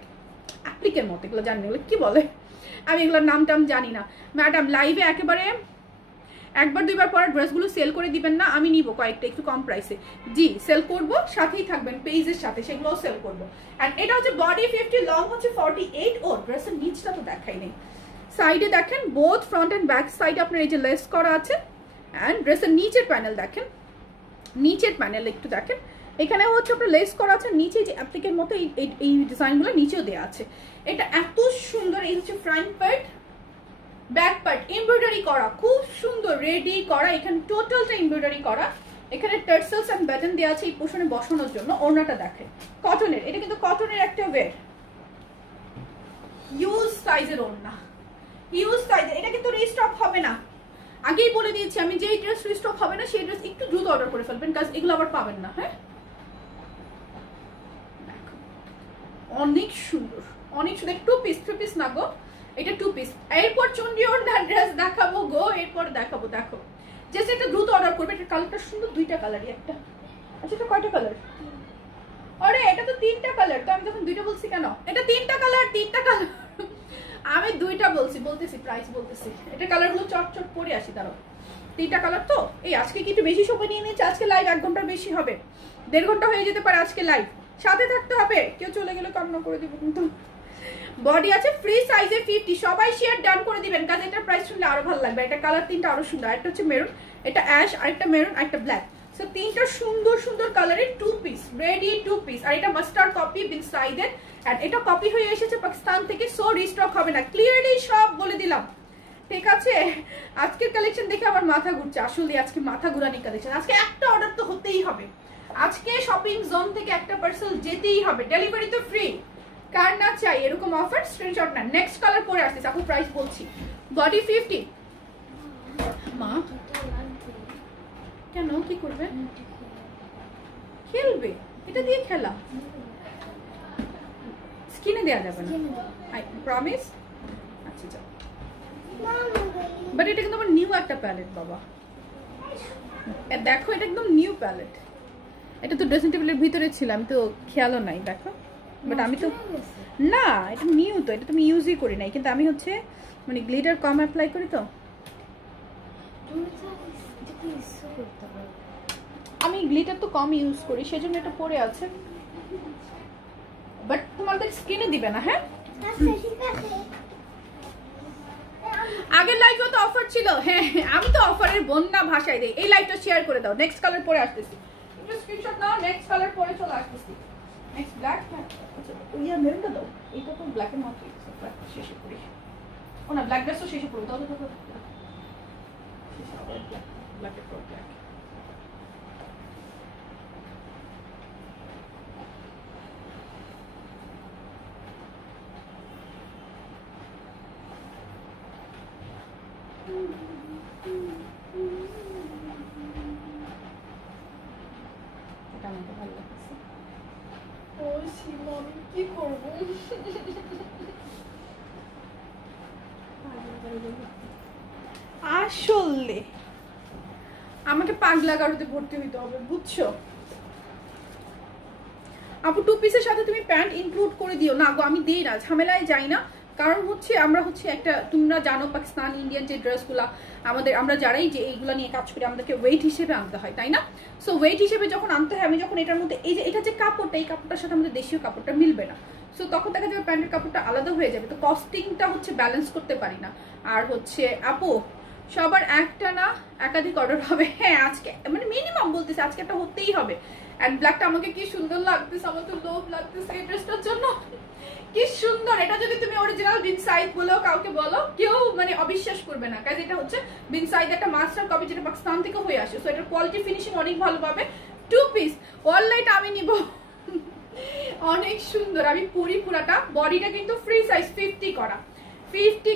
অ্যাপ্লিকের মতো। এগুলো জানি না এগুলো কি বলে, আমি এগুলোর নাম টাম জানি না। ম্যাডাম লাইভে একেবারে 1-2বার পরে ড্রেসগুলো সেল করে দিবেন না? আমি নিব কয়েকটা একটু কম প্রাইসে। জি সেল করব, সাথেই থাকবেন পেজের সাথে, সেগুলোও সেল করবো। অ্যান্ড এটা হচ্ছে বডি 50, লং হচ্ছে 48। ও ড্রেসের নিচটা তো দেখাই নেই। সাইডে দেখেন বোথ ফ্রন্ট অ্যান্ড ব্যাক সাইডে আপনার এই যে লেস করা আছে। অ্যান্ড ড্রেসের নিচের প্যানেল দেখেন, নিচের প্যানেল একটু দেখেন, এখানে হচ্ছে আপনার লেস করা আছে, নিচে যে অ্যাপ্লিকের মতো এই ডিজাইনগুলো নিচেও দেওয়া আছে। এটা এত সুন্দর। এই হচ্ছে front part, back part embroidery করা, খুব সুন্দর রেডি করা। এখানে টোটালটা এমব্রয়ডারি করা। এখানে টার্সেলস এন্ড বাটন দেওয়া আছে এই পোর্শনে বসানোর জন্য। ওড়নাটা দেখেন কটনের, এটা কিন্তু কটনের একটা ওয়্যার, হিউজ সাইজের ওড়না, হিউজ সাইজের। এটা কিন্তু রিস্টক হবে না, আগেই বলে দিয়েছি আমি, যে ড্রেস রিস্টক হবে না সেই ড্রেস একটু দ্রুত অর্ডার করে ফেলবেন, কাজ এগুলো আবার পাবেন না। হ্যাঁ অনেক সুন্দর, অনেক সুন্দর। 2 পিস, 3 পিস না গো, এটা 2 পিস। এরপর চন্ডী ওড়না ড্রেস দেখাবো গো, এরপর দেখাবো। দেখো জাস্ট এটা দ্রুত অর্ডার করবে। এটা কালারটা সুন্দর, 2টা কালারই একটা। আচ্ছা এটা কয়টা কালার? আরে এটা তো 3টা কালার, তো আমি যখন 2টা বলছি কেন? এটা 3টা কালার, 3টা কালার আমি 2টা বলতেছি প্রাইস বলতেছি। এটা কালারগুলো চটচট পরে আসি, দাঁড়াও। 3টা কালার তো। এই আজকে কি একটু বেশি সময় নিয়ে নিয়েছে, আজকে লাইভ 1 ঘন্টার বেশি হবে, 1.5 ঘন্টা হয়ে যেতে পারে আজকে লাইভ। সাথে থাকতে হবে, কেউ চলে গেলে কামনা করে দিব কিন্তু। বডি আছে ফ্রি সাইজে 50। সবাই শেয়ার ডান করে দিবেন, কারণ এটার প্রাইস শুনলে আরো ভালো লাগবে। এটা কালার 3টা আরো সুন্দর। একটা হচ্ছে মেরুন, এটা অ্যাশ, আরেকটা মেরুন, একটা ব্ল্যাক। সো তিনটা সুন্দর সুন্দর কালারের 2 পিস, রেডি 2 পিস। আর এটা মাস্টার্ড কপি বিন সাইডের, এন্ড এটা কপি হয়ে এসেছে পাকিস্তান থেকে, সো রিস্টক হবে না, ক্লিয়ারলি সব বলে দিলাম, ঠিক আছে? আজকের কালেকশন দেখে আমার মাথা ঘুরছে, আসলে আজকে মাথা ঘুরানি কালেকশন। আজকে একটা অর্ডার তো হতেই হবে, আজকে শপিং জোন থেকে একটা পার্সেল যেতেই হবে, ডেলিভারি তো ফ্রি। কার না চাই এরকম অফার, স্ক্রিনশট না। নেক্সট কালার পরে আসছে, আপু প্রাইস বলছি, বডি 50। মা কেন, কি করবে? খেলবে, এটা দিয়ে খেলা, স্কিনে দেয়া যাবে না, আই প্রমিস। আচ্ছা যাও, বাট এটা কিন্তু আমার নিউ একটা প্যালেট বাবা, দেখো এটা একদম নিউ প্যালেট। এটা তো ড্রেসিং টেবিলের ভিতরে ছিল, আমি তো খেয়ালও নাই, দেখো। বাট আমি তো না, এটা নিউ তো, এটা তুমি ইউজই করি নাই, কিন্তু আমি হচ্ছে মানে গ্লিটার কম অ্যাপ্লাই করি তো, আমি গ্লিটার তো কম ইউজ করি, সেজন্য এটা পরে আছে। বাট তোমাদের স্কিনে দিবে না, হ্যাঁ? আগের লাইভেও তো অফার ছিল, হ্যাঁ আমি তো অফারের বন্যা ভাষায় দেই। এই লাইভটা শেয়ার করে দাও, নেক্সট কালার পরে আসতেছি, একটু স্ক্রিনশট নাও, নেক্সট কালার পরে চলে আসতেছি। নেক্সট ব্ল্যাক, আচ্ছা ইয়া মেরুনটা দাও, এটা তো ব্ল্যাকের মতো শেষে পড়ি, ও না ব্ল্যাক ড্রেসও শেষে পড়ো, দাও দাও ব্ল্যাকের পর ব্ল্যাক। কি করবো, আসলে আমাকে পাগলা গাড়িতে ভর্তি হইতে হবে, বুঝছো? আপু 2 পিসের সাথে তুমি প্যান্ট ইনক্লুড করে দিও না গো, আমি দেই না, ঝামেলায় যাই না। কারণ হচ্ছে আমরা হচ্ছে একটা, তোমরা জানো পাকিস্তান ইন্ডিয়ান যে ড্রেসগুলো আমাদের, আমরা যারাই যে এইগুলো নিয়ে কাজ করি, আমাদেরকে ওয়েট হিসেবে আনতে হয়, তাই না? সো ওয়েট হিসেবে যখন আনতে হয়, আমি যখন এটার মধ্যে এই যে এটা যে কাপড়টা, এই কাপড়টার সাথে আমাদের দেশীয় কাপড়টা মিলবে না, সো তখন দেখা যাবে প্যান্টের কাপড়টা আলাদা হয়ে যাবে, তো কস্টিংটা হচ্ছে ব্যালেন্স করতে পারি না। আর হচ্ছে আপু সবার একটা না একাধিক অর্ডার হবে, হ্যাঁ আজকে মানে মিনিমাম বলতেছে আজকে একটা হতেই হবে। এন্ড ব্ল্যাকটা আমাকে কি সুন্দর লাগতেছে, আমার তো লোভ লাগতেছে এই ড্রেসটার জন্য, কি সুন্দর। এটা যদি তুমি অরিজিনাল বিন সাইদ বলো, কাউকে বলো, কেউ মানে অবিশ্বাস করবে না, কারণ এটা হচ্ছে বিন সাইদ একটা মাস্টার কপি, যেটা পাকিস্তান থেকে হয়ে আসে, সো এটার কোয়ালিটি ফিনিশিং অনেক ভালো পাবে। 2 পিস অনলাইন আমি নিব, অনেক সুন্দর, আমি পুরাটা বডিটা কিন্তু ফ্রি সাইজ 50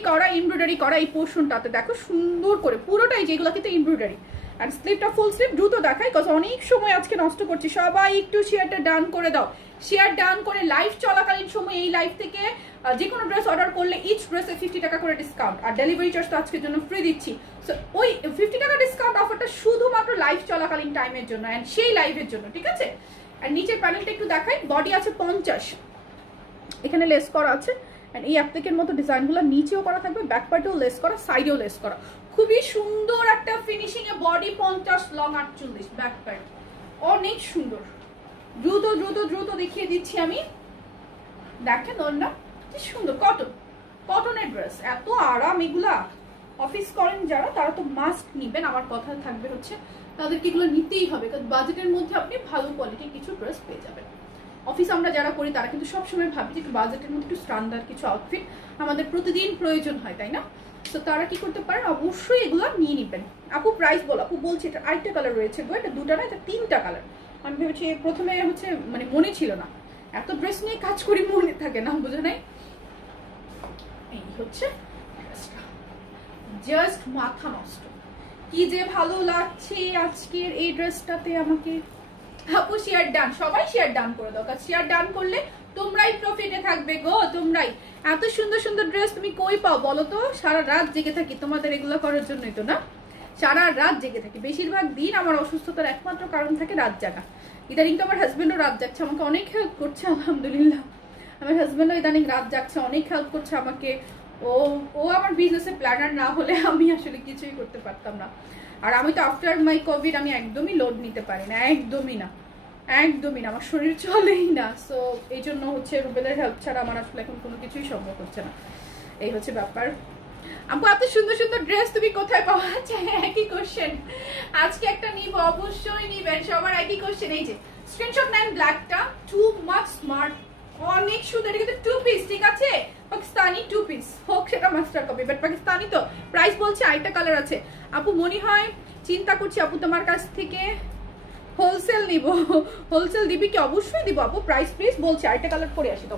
করা এমব্রয়ডারি করা, এই পোর্শনটাতে দেখো সুন্দর করে পুরোটাই, যেগুলো কিন্তু এমব্রয়ডারি। আর স্লিপটা ফুল স্লিপ, দ্রুত দেখাই কজ অনেক সময় আজকে নষ্ট করছি। সবাই একটু শেয়ারটা ডান করে দাও, শেয়ার ডান করে লাইভ চলাকালীন সময় এই লাইভ থেকে যে কোনো ড্রেস অর্ডার করলে ইচ ড্রেসে 50 টাকা করে ডিসকাউন্ট, আর ডেলিভারি চার্জ তো আজকের জন্য ফ্রি দিচ্ছি। সো ওই 50 টাকা ডিসকাউন্ট অফারটা শুধুমাত্র লাইভ চলাকালীন টাইমের জন্য, অ্যান্ড সেই লাইভের জন্য, ঠিক আছে? আর নিচের প্যানেলটা একটু দেখাই, বডি আছে 50, এখানে লেস করা আছে, এন্ড এই অ্যাপ্লিকের মতো ডিজাইনগুলো নিচেও করা থাকবে, ব্যাক পার্টেও লেস করা, সাইডেও লেস করা, খুবই সুন্দর একটা ফিনিশিং এ বডি 50, লং 48, ব্যাক পার্ট অনেক সুন্দর। দ্রুত দ্রুত দ্রুত দেখিয়ে দিচ্ছি আমি, দেখেন ওড়না কি সুন্দর, কটনের ড্রেস, এত আরাম। এগুলা অফিস করেন যারা, তারা তো মাস্ট নিবেন, আমার কথা থাকবে হচ্ছে তাদেরকে এগুলো নিতেই হবে, কারণ বাজেটের মধ্যে আপনি ভালো কোয়ালিটির কিছু ড্রেস পেয়ে যাবেন। অফিস আমরা যারা করি তারা কিন্তু সবসময় ভাবি যে একটু বাজেটের মধ্যে একটু স্ট্যান্ডার্ড কিছু আউটফিট আমাদের প্রতিদিন প্রয়োজন হয়, তাই না? তো তারা কি করতে পারেন, অবশ্যই এগুলো নিয়ে নিবেন। আপু প্রাইস বলো, আপু বলছি এটা আরেকটা কালার রয়েছে গো, এটা 2টা না, এটা 3টা কালার। আমি ভেবেছি প্রথমে হচ্ছে মানে মনে ছিল না, এত ড্রেস নিয়ে কাজ করি মনে থাকে না, বুঝো নাই? এই হচ্ছে জাস্ট মাথা নষ্ট, কি যে ভালো লাগছে আজকের এই ড্রেসটাতে আমাকে। আপু শেয়ার ডান, সবাই শেয়ার ডান করে দাও, কারণ শেয়ার ডান করলে তোমরাই প্রফিটে থাকবে গো, তোমরাই। এত সুন্দর সুন্দর ড্রেস তুমি কই পাও বলো তো? সারা রাত জেগে থাকি তোমাদের এগুলো করার জন্যই তো না, সারা রাত জেগে থাকি। বেশিরভাগ দিন আমার অসুস্থতার একমাত্র কারণ থাকে রাত জাগা। ইদানিং তো আমার হাজবেন্ডও রাত জাগছে, আমাকে অনেক হেল্প করছে আলহামদুলিল্লাহ। আমার হাজবেন্ডও ইদানিং রাত জাগছে, অনেক হেল্প করছে আমাকে। ও আমার বিজনেসের প্ল্যানার না হলে আমি আসলে কিছুই করতে পারতাম না। আর আমি তো আফটার মাই কোভিড আমি একদমই লোড নিতে পারি না, একদমই না, আমার শরীর চলেই না। সো এই জন্য হচ্ছে রুবেলের হেল্প ছাড়া আমার আসলে এখন কোনো কিছুই সম্ভব হচ্ছে না, এই হচ্ছে ব্যাপার। আপু এত সুন্দর সুন্দর ড্রেস তুমি কোথায় পাওয়া যায়? একই কোশ্চেন, আজকে একটা নিব, অবশ্যই নিবেন, সবার একই কোশ্চেন। এই যে স্ক্রিনশট নেন, ব্ল্যাকটা টু মাচ স্মার্ট, অনেক সুন্দর। এটা কিন্তু 2 পিস, ঠিক আছে, পাকিস্তানি 2 পিস, হোক সেটা মাস্টার কপি, বাট পাকিস্তানি তো। প্রাইস বলছে আরেকটা কালার আছে আপু, মনে হয় চিন্তা করছি আপু তোমার কাছ থেকে হোলসেল নিব। হোলসেল দিবি কি? অবশ্যই দিব আপু, প্রাইস প্লিজ বলছি। আরেকটা কালার পরে আসি তো।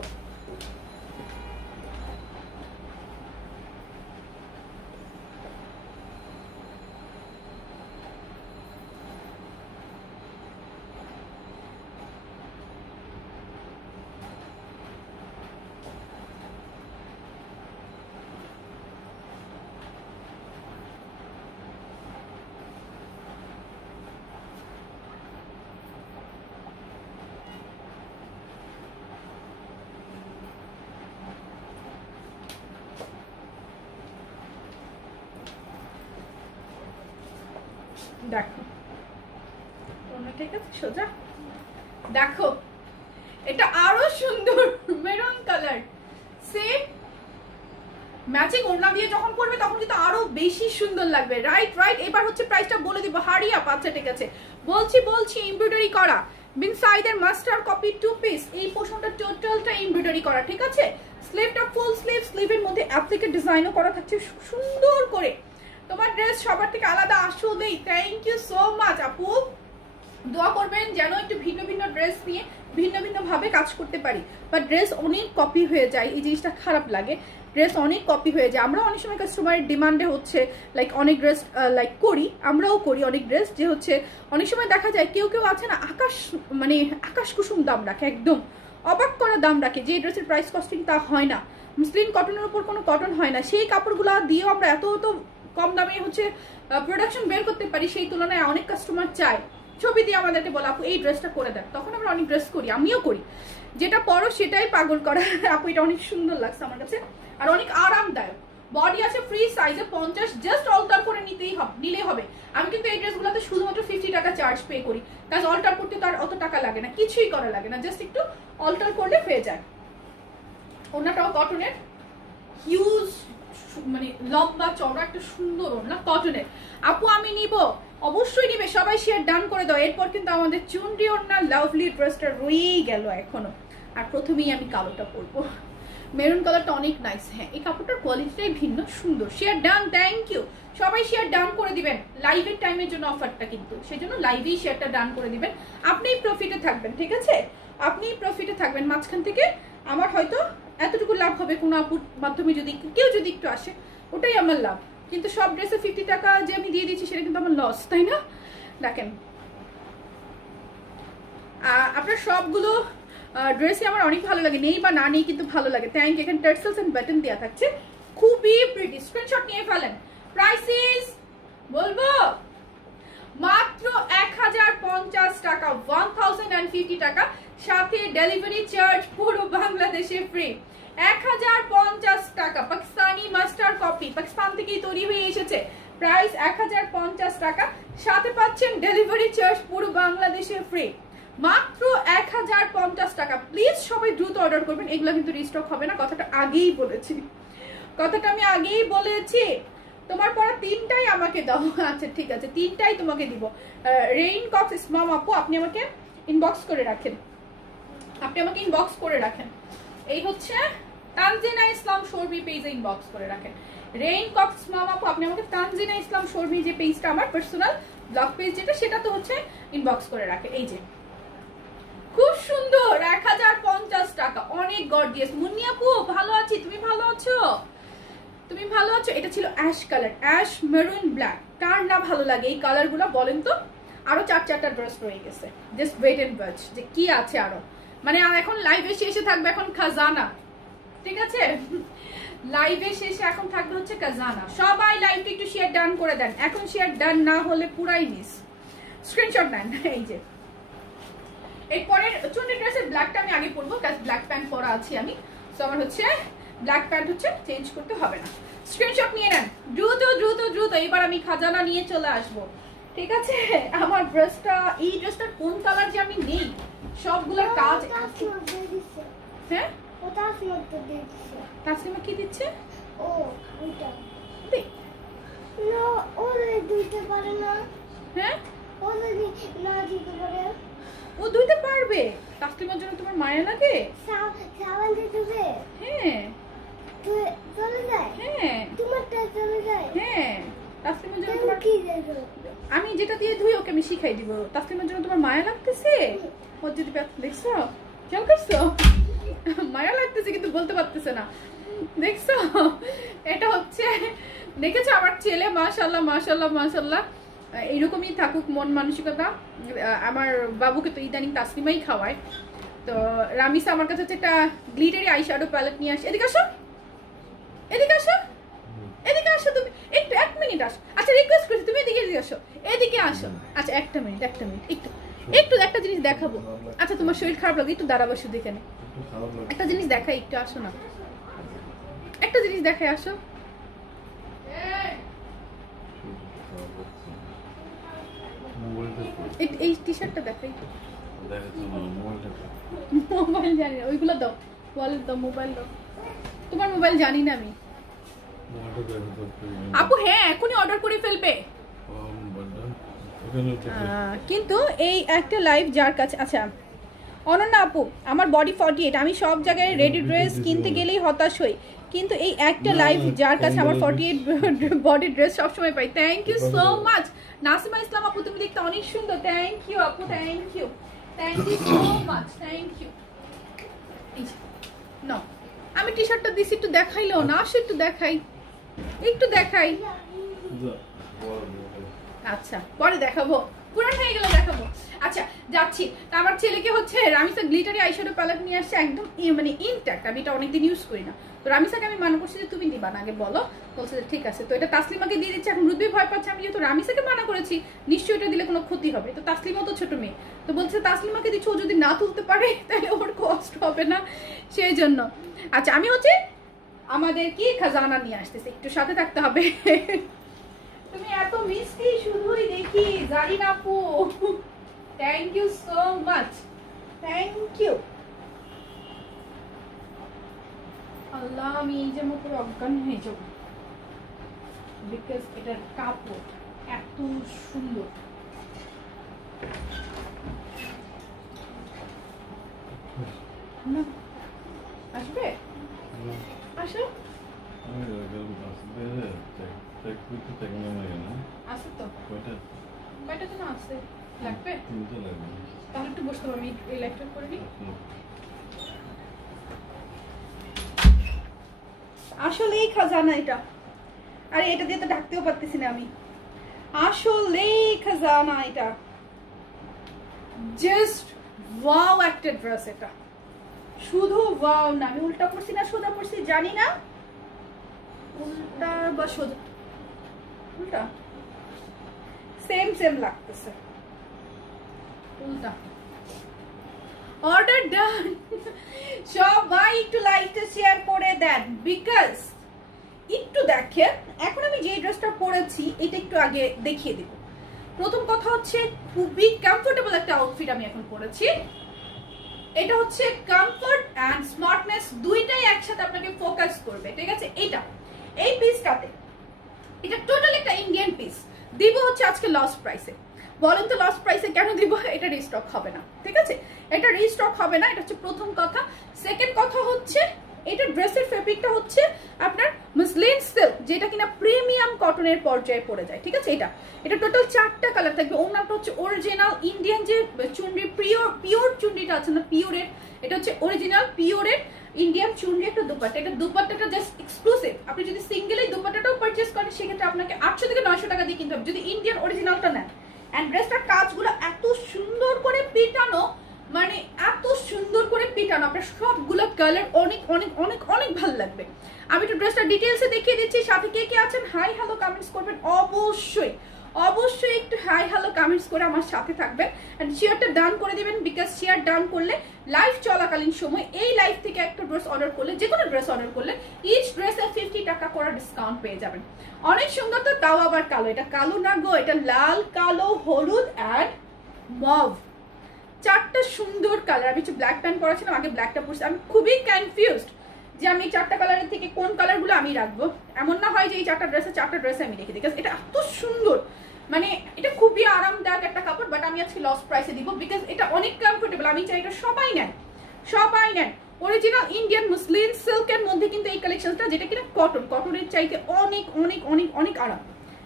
দেখো ঠিক আছে সোজা, দেখো এটা আরো সুন্দর মেরুন কালার, সেম ম্যাচিং ওড়না দিয়ে যখন পরবে তখন কিন্তু আরো বেশি সুন্দর লাগবে। Right right. এবার হচ্ছে প্রাইসটা বলে দিব, হারি আপ। আচ্ছা ঠিক আছে, বলছি এমব্রয়ডারি করা বিন সাইডের মাস্টার কপি 2 পিস, এই পোর্শনটা টোটালটা এমব্রয়ডারি করা, ঠিক আছে। স্লিভটা ফুল স্লিভ, স্লিভের মধ্যে অ্যাপ্লিকেট ডিজাইনও করা থাকছে সুন্দর করে। তোমার ড্রেস সবার থেকে আলাদা আসলেই। থ্যাংক ইউ সো মাচ আপু, দোয়া করবেন যেন একটু ভিন্ন ভিন্ন ড্রেস নিয়ে ভিন্ন ভিন্ন ভাবে কাজ করতে পারি। বাট ড্রেস অনেক কপি হয়ে যায়, এই জিনিসটা খারাপ লাগে। ড্রেস অনেক কপি হয়ে যায়। আমরা অনেক সময় কাস্টমারের ডিমান্ডে হচ্ছে লাইক অনেক ড্রেস লাইক করি, আমরাও করি অনেক ড্রেস, যে হচ্ছে অনেক সময় দেখা যায় কেউ কেউ আছে না আকাশ কুসুম দাম রাখে, একদম অবাক করা দাম রাখে, যে ড্রেসের প্রাইস কস্টিং তা হয় না। মুসলিম কটনের উপর কোনো কটন হয় না, সেই কাপড়গুলো দিয়েও আমরা এত কম দামে হচ্ছে প্রোডাকশন বের করতে পারি, সেই তুলনায় অনেক কাস্টমার চায় ছবি দিয়ে আমাদেরকে বলে আপু এই ড্রেসটা করে দেন, তখন আমরা অনেক ড্রেস করি, আমিও করি, যেটা পরো সেটাই পাগল করা। আপু এটা অনেক সুন্দর লাগছে আমার কাছে, আর অনেক আরামদায়ক। বডি আছে ফ্রি সাইজে 50, জাস্ট অল্টার করে নিলেই হবে। আমি কিন্তু এই ড্রেসগুলোতে শুধুমাত্র 50 টাকা চার্জ পে করি, কাজ অল্টার করতে তার অত টাকা লাগে না, কিছুই করা লাগে না, জাস্ট একটু অল্টার করলে হয়ে যায়। ওনাটাও কটনের, হিউজ মানে লম্বা চওড়া একটা সুন্দর ওড়না কটনের। আপু আমি নিব, অবশ্যই নিবে, সবাই শেয়ার ডান করে দাও। এরপর কিন্তু আমাদের চুনরি ওড়না লাভলি ড্রেসটা রয়েই গেল এখনো। আর প্রথমেই আমি কালোটা পরবো, মেরুন কালারটা অনেক নাইস। হ্যাঁ এই কাপড়টার কোয়ালিটিটাই ভিন্ন, সুন্দর। শেয়ার ডান, থ্যাংক ইউ, সবাই শেয়ার ডান করে দিবেন। লাইভের টাইমের জন্য অফারটা কিন্তু, সেই জন্য লাইভেই শেয়ারটা ডান করে দিবেন। আপনিই প্রফিটে থাকবেন, ঠিক আছে, আপনিই প্রফিটে থাকবেন। মাঝখান থেকে আমার হয়তো এতটুকু লাভ হবে কোনো আপুর মাধ্যমে, যদি কেউ যদি একটু আসে, ওটাই আমার লাভ। কিন্তু সব ড্রেসে 50 টাকা যে আমি দিয়ে দিচ্ছি সেটা কিন্তু আমার লস, তাই না? দেখেন আপনার সবগুলো ড্রেসই আমার অনেক ভালো লাগে, নেই বা না নেই কিন্তু ভালো লাগে। Thank you. এখানে টার্সেলস এন্ড বাটন দেওয়া থাকছে, খুবই প্রিটি। স্ক্রিনশট নিয়ে ফেলেন। প্রাইসিস বলবো মাত্র 1050 টাকা, 1050 টাকা, সাথে ডেলিভারি চার্জ পুরো বাংলাদেশে ফ্রি। 1050 টাকা, পাকিস্তানি মাস্টার কপি, পাকিস্তান থেকেই তৈরি হয়ে এসেছে। প্রাইস 1050 টাকা, সাথে পাচ্ছেন ডেলিভারি চার্জ পুরো বাংলাদেশে ফ্রি, মাত্র 1050 টাকা। প্লিজ সবাই দ্রুত অর্ডার করবেন, এগুলো কিন্তু রিস্টক হবে না, কথাটা আগেই বলেছি, কথাটা আমি আগেই বলেছি। তোমার পড়া 3টাই আমাকে দাও। আচ্ছা ঠিক আছে, 3টাই তোমাকে দিব। রেইন কক্স ইসমাম আপু, আপনি আমাকে ইনবক্স করে রাখেন, এই হচ্ছে তানজিনা ইসলাম শর্মি পেজে ইনবক্স করে রাখেন। রেইন কক্স ইসমাম আপু, আপনি আমাকে তানজিনা ইসলাম শর্মি যে পেজটা আমার পার্সোনাল ব্লগ পেজ যেটা, সেটা তো হচ্ছে ইনবক্স করে রাখেন। এই যে খুব সুন্দর, 1050 টাকা, অনেক গর্জিয়াস। মুন্নি আপু ভালো আছি, তুমি ভালো আছো? তুমি ভালো আছো? এটা ছিল ash colour, ash maroon black. কার না ভালো লাগে এই কালারগুলো বলেন তো? আরো 4টা ড্রেস রয়ে গেছে, জাস্ট ওয়েট এন্ড ওয়াচ যে কি আছে আরো। মানে এখন লাইভে শেষে থাকবে এখন খাজানা, ঠিক আছে, লাইভে শেষে এখন থাকবে হচ্ছে খাজানা। সবাই লাইভটা একটু শেয়ার ডান করে দেন, এখন শেয়ার ডান না হলে পুরাই মিস। স্ক্রিনশট নেন। এই যে এরপরের চুন্ডি ড্রেসের ব্ল্যাকটা আমি আগে পরবো, কারণ ব্ল্যাক প্যান্ট পরা আছি আমি, তো আমার হচ্ছে ব্ল্যাক প্যান্ট হচ্ছে চেঞ্জ করতে হবে না। স্ক্রিনশট নিয়ে নেন দ্রুত দ্রুত দ্রুত, এবার আমি খাজানা নিয়ে চলে আসবো, ঠিক আছে। আমার ড্রেসটা, এই ড্রেসটার কোন কালার যে আমি নেই, সবগুলোর কাজ। হ্যাঁ তাসলিমা কি দিচ্ছে? ও ওইটা দে না ওরে দিতে পারে না। হ্যাঁ ওরে না দিতে পারে। ও ধুইতে পারবে। তাসলিমার জন্য তোমার মায়া লাগে? সাবান দিতে দে। হ্যাঁ তুই চলে যায়। হ্যাঁ তোমারটা চলে যায়। হ্যাঁ তাসলিমার জন্য তুমি তোমার কি দেখো? আমি যেটা দিয়ে ধুই ওকে আমি শিখাই দিব। তাসলিমার জন্য তোমার মায়া লাগতেছে? ওর যদি দেখছো খেয়াল করছো মায়া লাগতেছে কিন্তু বলতে পারতেছে না। দেখছো এটা হচ্ছে দেখেছো আমার ছেলে মাশাআল্লাহ মাশাআল্লাহ মাশাআল্লাহ এইরকমই থাকুক মন মানসিকতা। আমার বাবুকে তো ইদানিং তাসলিমাই খাওয়ায়। তো রামিসা আমার কাছে হচ্ছে একটা গ্লিটারি আইশ্যাডো প্যালেট নিয়ে আসে। এদিকে আসো এদিকে আসো এদিকে আসো তুমি একটু 1 মিনিট আসো। আচ্ছা রিকোয়েস্ট করছি তুমি এদিকে আসো এদিকে আসো। আচ্ছা একটা মিনিট একটু একটু একটা জিনিস দেখাবো। আচ্ছা তোমার শরীর খারাপ লাগে একটু দাঁড়াবো শুধু এখানে একটা জিনিস দেখাই একটু আসো না একটা জিনিস দেখাই আসো। এই টি শার্টটা দেখাই মোবাইল জানি না ওইগুলো দাও ওয়ালেট দাও মোবাইল দাও তোমার মোবাইল জানি না আমি আপু হ্যাঁ এখনই অর্ডার করে ফেলবে কিন্তু এই একটা লাইভ যার কাছে আচ্ছা অনন্যা আপু আমার বডি 48 আমি সব জায়গায় রেডি ড্রেস কিনতে গেলেই হতাশ হই কিন্তু এই একটা লাইভ যার কাছে আমার 48 বডি ড্রেস সবসময় পাই। Thank you so much Nasima Islam আপু তুমি দেখতে অনেক সুন্দর। থ্যাংক ইউ আপু thank you so much thank you. Now আমি টি শার্টটা দিছি একটু দেখাইলো না আসো একটু দেখাই আচ্ছা পরে দেখাবো পুরান হয়ে গেলে দেখাবো। আচ্ছা যাচ্ছি তা আমার ছেলেকে হচ্ছে রামিসা গ্লিটারি আইশ্যাডো প্যালেট নিয়ে আসছে একদম মানে ইনট্যাক্ট আমি এটা অনেকদিন ইউজ করি না। তো রামিসাকে আমি মানা করছি যে তুমি দিবা না আগে বলো বলছে যে ঠিক আছে। তো এটা তাসলিমাকে দিয়ে দিচ্ছে এখন রুদ্বি ভয় পাচ্ছে আমি যেহেতু রামিসাকে মানা করেছি নিশ্চয়ই এটা দিলে কোনো ক্ষতি হবে। তো তাসলিমা তো ছোট মেয়ে তো বলছে তাসলিমাকে দিচ্ছ ও যদি না তুলতে পারে তাহলে ওর কষ্ট হবে না সেই জন্য। আচ্ছা আমি হচ্ছে আমাদের কি খাজানা নিয়ে আসতেছি একটু সাথে থাকতে হবে। তুমি এত মিষ্টি শুধুই দেখি জারিন আপু thank you so much thank you. আল্লাহ আমি এই যে মতো অজ্ঞান হয়ে যাব বিকজ এটার কাপড় এত সুন্দর। আসবে আসো আছে তো কয়টা জন আছে লাগবে তাহলে একটু বসতে আমি এই লাইটটা করে নিই। আসলেই খাজানা এটা আরে এটা দিয়ে তো ঢাকতেও পারতেছি না আমি আসলেই খাজানা এটা জাস্ট ওয়াও একটা ড্রেস এটা শুধু ওয়াও না আমি উল্টা পড়ছি না সোজা পড়ছি জানি না উল্টা বা সোজা উল্টা সেম লাগতেছে উল্টা অর্ডার ডান সবাই একটু লাইকটা শেয়ার করে দেন বিকজ একটু দেখেন এখন আমি যে ড্রেসটা পরেছি এটা একটু আগে দেখিয়ে দেব। প্রথম কথা হচ্ছে খুবই কমফোর্টেবল একটা আউটফিট আমি এখন পরেছি। এটা হচ্ছে কমফোর্ট এন্ড স্মার্টনেস দুইটাই একসাথে আপনাকে ফোকাস করবে ঠিক আছে। এটা এই পিসটাতে এটা টোটাল একটা ইন্ডিয়ান পিস দিব হচ্ছে আজকে লস প্রাইসে। বলেন তো লস প্রাইসে কেন দিব? এটা রিস্টক হবে না ঠিক আছে এটা রিস্টক হবে না এটা হচ্ছে প্রথম কথা। সেকেন্ড কথা হচ্ছে এটা ড্রেসের ফেব্রিকটা হচ্ছে আপনার মসলিন সিল্ক যেটা কিনা প্রিমিয়াম কটনের পর্যায়ে পড়ে যায় ঠিক আছে। এটা টোটাল 4টা কালার থাকবে। ওনাটা হচ্ছে অরিজিনাল ইন্ডিয়ান যে চুনরি পিওর চুনরিটা আছে না পিওরের এটা হচ্ছে অরিজিনাল পিওরের ইন্ডিয়ান চুনরি একটা দুপাট্টা। এটা দুপাট্টাটা জাস্ট এক্সক্লুসিভ আপনি যদি সিঙ্গেল এই দুপাট্টাটাও পারচেজ করেন সেক্ষেত্রে আপনাকে 800 থেকে 900 টাকা দিয়ে কিনতে হবে যদি ইন্ডিয়ান অরিজিনালটা নেন। এন্ড ড্রেসটার কাজগুলো এত সুন্দর করে পিটানো মানে এত সুন্দর করে পিটানো আপনার সবগুলো কালার অনেক অনেক অনেক অনেক ভালো লাগবে। আমি একটু ড্রেসটা ডিটেলসে দেখিয়ে দিচ্ছি সাথে কে কে আছেন হাই হ্যালো কমেন্টস করবেন অবশ্যই একটু হাই হ্যালো কমেন্টস করে আমার সাথে থাকবেন এন্ড শেয়ারটা ডান করে দিবেন বিকজ শেয়ার ডান করলে লাইভ চলাকালীন সময় এই লাইভ থেকে একটা ড্রেস অর্ডার করলে যে কোনো ড্রেস অর্ডার করলে ইচ ড্রেসে 50 টাকা করে ডিসকাউন্ট পেয়ে যাবেন। অনেক সুন্দর তো তাও আবার কালো এটা কালো না গো এটা লাল কালো হলুদ এন্ড মভ 4টা সুন্দর কালার। আমি ব্ল্যাক প্যান্ট পরেছিলাম আগে ব্ল্যাকটা পরছি আমি খুবই কনফিউজড যে আমি এই 4টা কালারের থেকে কোন কালারগুলো আমি রাখবো। এমন না হয় যে এই 4টা ড্রেসে আমি রেখে দিই, বিকজ এটা এত সুন্দর, মানে এটা খুবই আরামদায়ক একটা কাপড়। বাট আমি আজকে লস প্রাইসে দিব, বিকজ এটা অনেক কমফোর্টেবল। আমি চাই এটা সবাই নেন, সবাই নেন। অরিজিনাল ইন্ডিয়ান মুসলিম সিল্কের মধ্যে কিন্তু এই কালেকশনটা, যেটা কিনা কটনের চাইতে অনেক অনেক অনেক অনেক আরাম।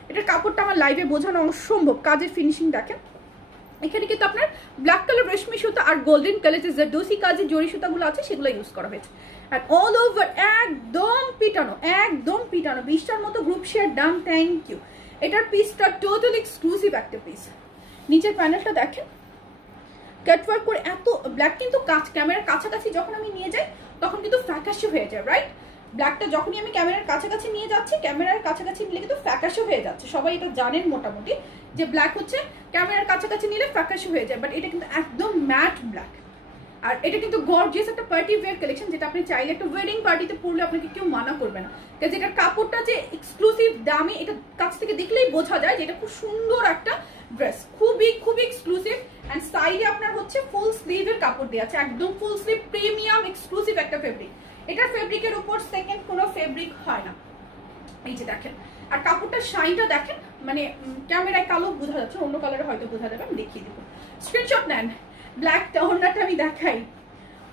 এটার কাপড়টা আমার লাইভে বোঝানো অসম্ভব। কাজের ফিনিশিং দেখেন, এখানে কিন্তু আপনার ব্ল্যাক কালার রেশমি সুতা আর গোল্ডেন কালার যে জারদোসি কাজের জরি সুতাগুলো আছে সেগুলো ইউজ করা হয়েছে। আর অল ওভার একদম পিটানো, একদম পিটানো। 20টার মতো group share done, thank you. এটার পিসটা টোটাল এক্সক্লুসিভ একটা পিস। নিচের প্যানেলটা দেখেন, কাটওয়ার্ক করে এত ব্ল্যাক, কিন্তু ক্যামেরার কাছাকাছি যখন আমি নিয়ে যাই তখন কিন্তু ফ্যাকাশে হয়ে যায়, রাইট? ব্ল্যাকটা যখনই আমি ক্যামেরার কাছাকাছি নিয়ে যাচ্ছি, ক্যামেরার কাছাকাছি নিলে কিন্তু ফ্যাকাশে হয়ে যাচ্ছে। সবাই এটা জানেন মোটামুটি যে ব্ল্যাক হচ্ছে ক্যামেরার কাছাকাছি নিলে ফ্যাকাশে হয়ে যায়, বাট এটা কিন্তু একদম ম্যাট ব্ল্যাক। আর এটা কিন্তু গর্জিয়াস একটা পার্টি ওয়্যার কালেকশন, যেটা আপনি চাইলে একটা ওয়েডিং পার্টিতে পরলে আপনাকে কেউ মানা করবে না। কারণ এটার কাপড়টা যে এক্সক্লুসিভ দামি, এটা কাছ থেকে দেখলেই বোঝা যায় যে এটা খুব সুন্দর একটা ড্রেস, খুবই খুবই এক্সক্লুসিভ। অ্যান্ড সাইডে আপনার হচ্ছে ফুল স্লিভের কাপড় দেওয়া আছে, একদম ফুল স্লিভ প্রিমিয়াম এক্সক্লুসিভ একটা ফেব্রিক। এটার ফেব্রিকের উপর সেকেন্ড কোনো ফেব্রিক হয় না, এই যে দেখেন। আর কাপড়টার শাইনটা দেখেন, মানে ক্যামেরায় কালো বোঝা যাচ্ছে, অন্য কালারে হয়তো বোঝা যাবে, আমি দেখিয়ে দেবো। স্ক্রিনশট নেন। ব্ল্যাকটা, ওড়নাটা আমি দেখাই।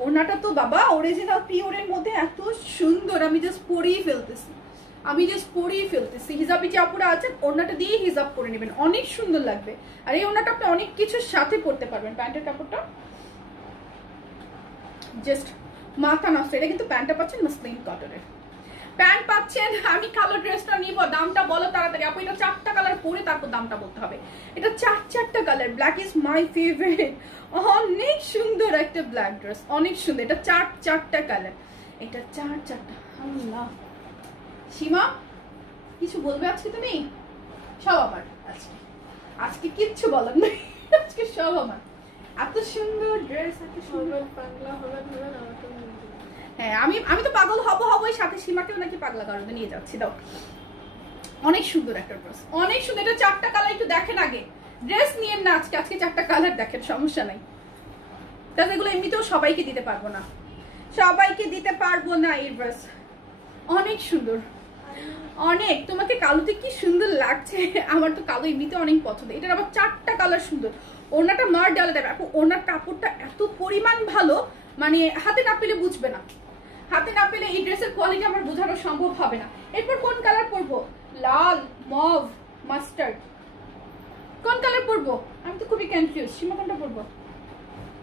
ওড়নাটা তো বাবা অরিজিনাল পিওরের মধ্যে এত সুন্দর, আমি জাস্ট পরিয়ে ফেলতেছি। হিজাবি যে আপুরা আছেন ওড়নাটা দিয়ে হিজাব করে নেবেন, অনেক সুন্দর লাগবে। আর এই ওড়নাটা আপনি অনেক কিছুর সাথে পরতে পারবেন। প্যান্টের কাপড়টা জাস্ট মাথা নষ্ট। এটা কিন্তু প্যান্টটা পাচ্ছেন মসলিন কটনের প্যান্ট পাচ্ছেন। আমি কালো ড্রেসটা নিব, দামটা বলো তাড়াতাড়ি আপু। এটা 4টা কালার পরে তারপর দামটা বলতে হবে। এটা 4টা colour, black is my favourite. অনেক সুন্দর একটা ব্ল্যাক ড্রেস, অনেক সুন্দর। এটা 4টা কালার, এটা 4টা। আল্লাহ, সীমা কিছু বলবে আজকে তুমি? সব আমার আজকে কিচ্ছু বলার নেই, আজকে সব আমার। এত সুন্দর ড্রেস, এত সুন্দর। হ্যাঁ, আমি তো পাগল হবই, সাথে সীমাকেও নাকি পাগলা কারণে নিয়ে যাচ্ছি। দাও, অনেক সুন্দর একটা ড্রেস, অনেক সুন্দর। এটা 4টা কালার, একটু দেখেন আগে। ড্রেস নিয়ে না আজকে 4টা কালার দেখেন, সমস্যা নাই। তাহলে এগুলো এমনিতেও সবাইকে দিতে পারবো না, এই ড্রেস অনেক সুন্দর, অনেক। তোমাকে কালোতে কি সুন্দর লাগছে, আমার তো কালো এমনিতে অনেক পছন্দ। এটার আবার 4টা কালার সুন্দর। ওড়নাটা মার ডালা দেবে আপু, ওড়নার কাপড়টা এত পরিমাণ ভালো, মানে হাতে না পেলে বুঝবে না। হাতে না পেলে এই ড্রেসের কোয়ালিটি আমার বোঝানো সম্ভব হবে না। এরপর কোন কালার পরবো? লাল, মভ, মাস্টার্ড, কোন কালার পরবো? আমি তো খুবই কনফিউজ। সীমা কোনটা পরবো?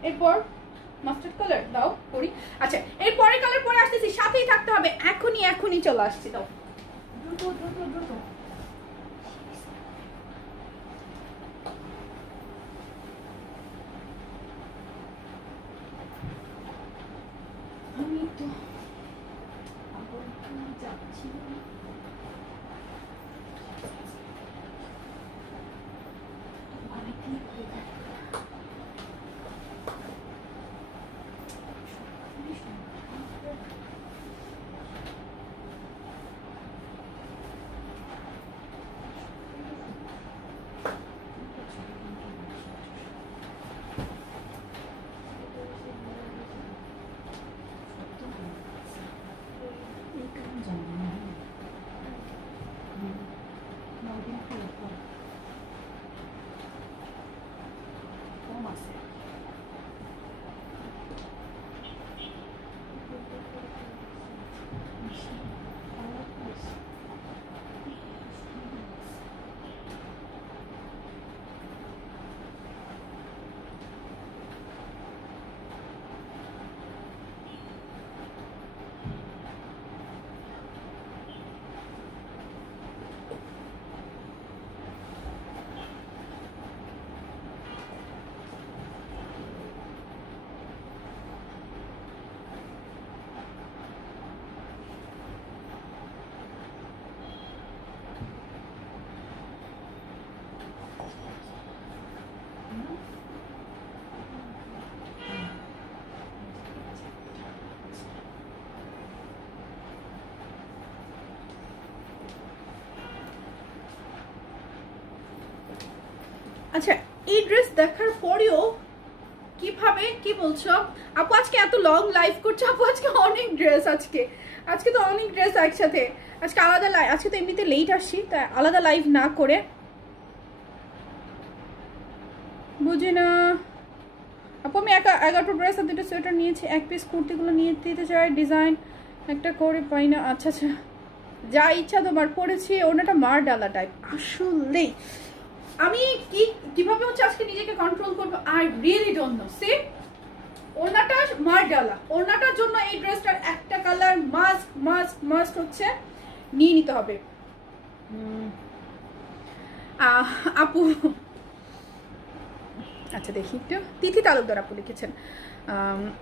এরপর মাস্টার্ড কালার দাও পরি। আচ্ছা, এরপরে কালার পরে আসতেছি, সাথেই থাকতে হবে। এখনই চলে আসছি। দাও দ্রুত। আমি তো যাচ্ছি। আচ্ছা, এই ড্রেস দেখার পরেও কিভাবে কি বলছো আপু? আজকে এত লং লাইভ করছো আপু? আজকে অনেক ড্রেস, আজকে তো অনেক ড্রেস একসাথে। আজকে আলাদা লাইভ, আজকে তো এমনিতে লেট আসছি, তাই আলাদা লাইভ না করে। বুঝি না আপু, আমি 11টা ড্রেস আর 2টা সোয়েটার নিয়েছি। এক পিস কুর্তিগুলো নিয়ে দিতে চাই, ডিজাইন একটা করে পাই না। আচ্ছা আচ্ছা, যা ইচ্ছা তোমার। পরেছি ওনাটা মার ডালা টাইপ। আসলেই আমি কিভাবে হচ্ছে আজকে নিজেকে কন্ট্রোল করবো, আই রিয়েলি ডোন্ট নো। সে ওনাটা মার ডালা, ওনাটার জন্য এই ড্রেসটার একটা কালার মাস্ট মাস্ট মাস্ট হচ্ছে নিয়ে নিতে হবে। আপু আচ্ছা দেখি একটু, তিথি তালুকদার আপু লিখেছেন,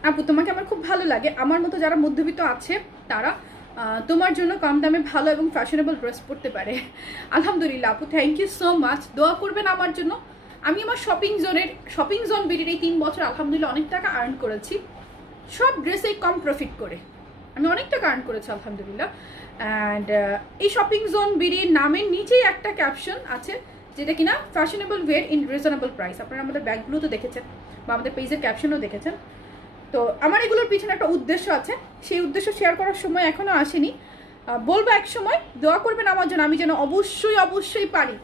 আপু তোমাকে আমার খুব ভালো লাগে। আমার মতো যারা মধ্যবিত্ত আছে তারা তোমার জন্য কম দামে ভালো এবং ফ্যাশনেবল ড্রেস পরতে পারে। আলহামদুলিল্লাহ আপু, থ্যাংক ইউ সো মাচ। দোয়া করবেন আমার জন্য। আমি আমার শপিং জোন বিডির এই 3 বছর আলহামদুলিল্লাহ অনেক টাকা আর্ন করেছি, সব ড্রেসেই কম প্রফিট করে আমি অনেক টাকা আর্ন করেছি আলহামদুলিল্লাহ। অ্যান্ড এই শপিং জোন বিডির নামের নিচেই একটা ক্যাপশন আছে যেটা কিনা fashionable wear in reasonable price. আপনারা আমাদের ব্যাগগুলো তো দেখেছেন বা আমাদের পেজের ক্যাপশনও দেখেছেন। তো আমার এগুলোর পিছনে একটা উদ্দেশ্য আছে, সেই উদ্দেশ্য শেয়ার করার সময় এখনো আসেনি, বলবো এক সময়। দোয়া করবেন আমার জন্য, আমি যেন অবশ্যই পারি।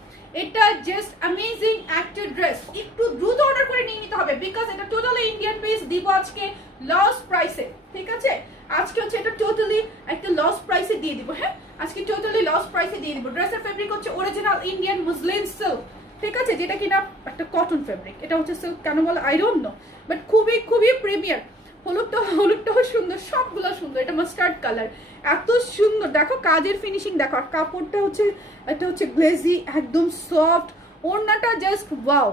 এটা জাস্ট অ্যামেজিং একটা ড্রেস, একটু দ্রুত অর্ডার করে নিয়ে নিতে হবে, বিকজ এটা টোটালি ইন্ডিয়ান পিস দিব আজকে লস প্রাইসে। ঠিক আছে, আজকে হচ্ছে এটা টোটালি একটা লস প্রাইসে দিয়ে দিব। হ্যাঁ, আজকে টোটালি লস প্রাইসে দিয়ে দিব। ড্রেসের ফেব্রিক হচ্ছে অরিজিনাল ইন্ডিয়ান মুসলিম সিল্ক, ঠিক আছে, যেটা কিনা একটা কটন ফেব্রিক। এটা হচ্ছে সিল্ক কেন বলে আই ডোন্ট নো, বাট খুবই প্রিমিয়ার। হলুদটাও সুন্দর, সবগুলো সুন্দর। এটা মাস্টার্ড কালার, এত সুন্দর। দেখো কাজের ফিনিশিং দেখো, আর কাপড়টা হচ্ছে এটা হচ্ছে গ্লেজি, একদম সফট। ওড়নাটা জাস্ট ওয়াও।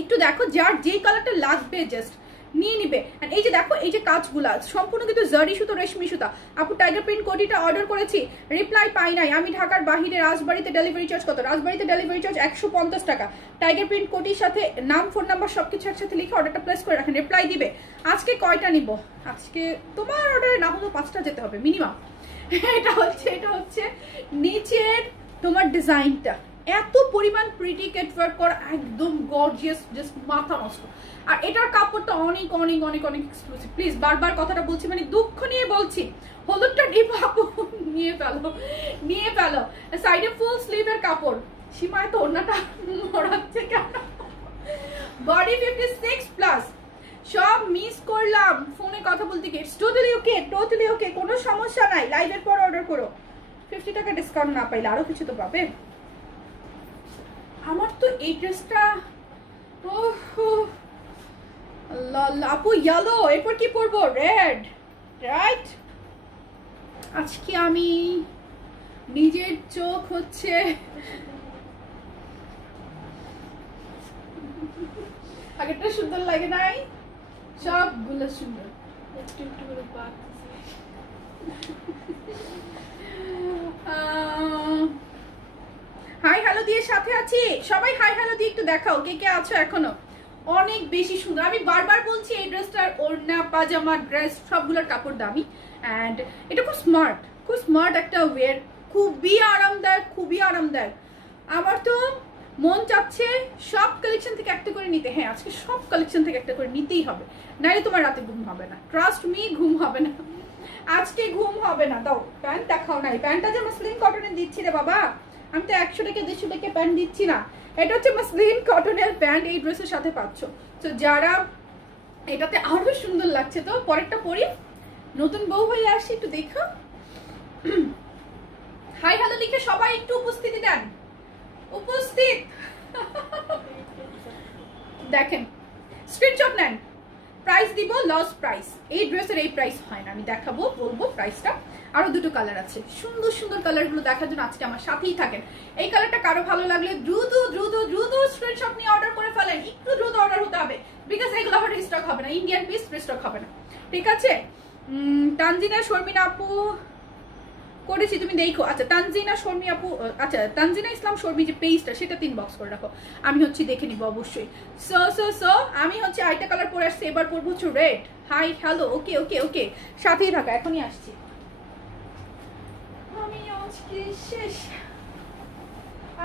একটু দেখো, যার যেই কালারটা লাগবে জাস্ট নিয়ে নিবে। এই যে দেখো, এই যে কাজগুলা সম্পূর্ণ কিন্তু জারি সুতো, রেশমি সুতা। আপু টাইগার প্রিন্ট কোটিটা অর্ডার করেছি, রিপ্লাই পাই নাই। আমি ঢাকার বাহিরে, রাজবাড়িতে ডেলিভারি চার্জ কত? রাজবাড়িতে ডেলিভারি চার্জ 150 টাকা। টাইগার প্রিন্ট কোটির সাথে নাম, ফোন নাম্বার সবকিছু একসাথে লিখে অর্ডারটা প্লেস করে রাখেন, রিপ্লাই দিবে। আজকে কয়টা নিব? আজকে তোমার অর্ডারে না হলেও 5টা যেতে হবে মিনিমাম। এটা হচ্ছে নিচের তোমার ডিজাইনটা, এত পরিমাণ প্রিটি কেট ওয়ার্ক করা, একদম গর্জিয়াস, জাস্ট মাথা নষ্ট। আর এটার কাপড়টা অনেক এক্সক্লুসিভ। প্লিজ বারবার কথাটা বলছি, মানে দুঃখ নিয়ে বলছি, হলুদটা নিয়ে ফেলো। সাইডে ফুল স্লিভের কাপড়। সীমায় তো ওড়নাটা মরাচ্ছে কেন? বডি 56+। সব মিস করলাম ফোনে কথা বলতে গিয়ে। টোটালি ওকে, কোনো সমস্যা নাই। লাইভের পর অর্ডার করো, 50 টাকা ডিসকাউন্ট না পাইলে আরো কিছু তো পাবে। আমার তো এই ড্রেসটা আপু ইয়েলো, এরপর কি পরবো? Red, right? আজকে আমি নিজের চোখ হচ্ছে আগেরটা সুন্দর লাগে নাই, সবগুলো সুন্দর। একটু করে বাদ। হাই হ্যালো দিয়ে সাথে আছি সবাই, হাই হ্যালো দিয়ে একটু দেখাও কে কে আছো এখনো। অনেক বেশি সুন্দর। আমি বারবার বলছি এই ড্রেসটার ওড়না, পাজামা, ড্রেস সবগুলোর কাপড় দামি। অ্যান্ড এটা খুব স্মার্ট একটা ওয়্যার, খুবই আরামদায়ক। আমার তো মন চাচ্ছে সব কালেকশন থেকে একটা করে নিতে। হ্যাঁ, আজকে সব কালেকশন থেকে একটা করে নিতেই হবে, নাইলে তোমার রাতে ঘুম হবে না। ট্রাস্ট মি, ঘুম হবে না আজকে, ঘুম হবে না। দাও প্যান্ট দেখাও। নাই প্যান্টটা যে মাসলিন কটনের দিচ্ছি রে বাবা, আমি তো 100 টাকা 200 টাকা প্যান্ট দিচ্ছি না। এটা হচ্ছে মাসলিন কটনের প্যান্ট, এই ড্রেসের সাথে পাচ্ছ। তো যারা এটাতে আরো সুন্দর লাগছে, তো পরেরটা পরি। নতুন বউ হয়ে আসছি, একটু দেখো। হাই হ্যালো লিখে সবাই একটু উপস্থিতি দেন। উপস্থিত দেখেন, স্ক্রিনশট নেন। প্রাইস দিব লস প্রাইস। এই ড্রেসের এই প্রাইস হয় না, আমি দেখাবো, বলবো প্রাইসটা। আরো দুটো কালার আছে, সুন্দর কালারগুলো দেখার জন্য আজকে আমার সাথেই থাকেন। এই কালারটা কারো ভালো লাগলে দ্রুত স্ক্রিনশট নিয়ে অর্ডার করে ফেলেন। একটু দ্রুত অর্ডার হতে হবে, বিকজ এগুলো আবার রিস্টক হবে না, ইন্ডিয়ান পিস রিস্টক হবে না। ঠিক আছে, তানজিনা শর্মিনা আপু করেছি, তুমি দেখো। আচ্ছা তানজিনা শর্মি আপু, আচ্ছা তানজিনা ইসলাম শর্মি যে পেজটা, সেটা 3 বক্স করে রাখো, আমি হচ্ছে দেখে নিব অবশ্যই। সো আমি হচ্ছে আরেকটা কালার পরে আসছি, এবার পরবো হচ্ছে রেড। হাই হ্যালো, ওকে সাথেই থাকা, এখনই আসছি আমি। আজকে শেষ।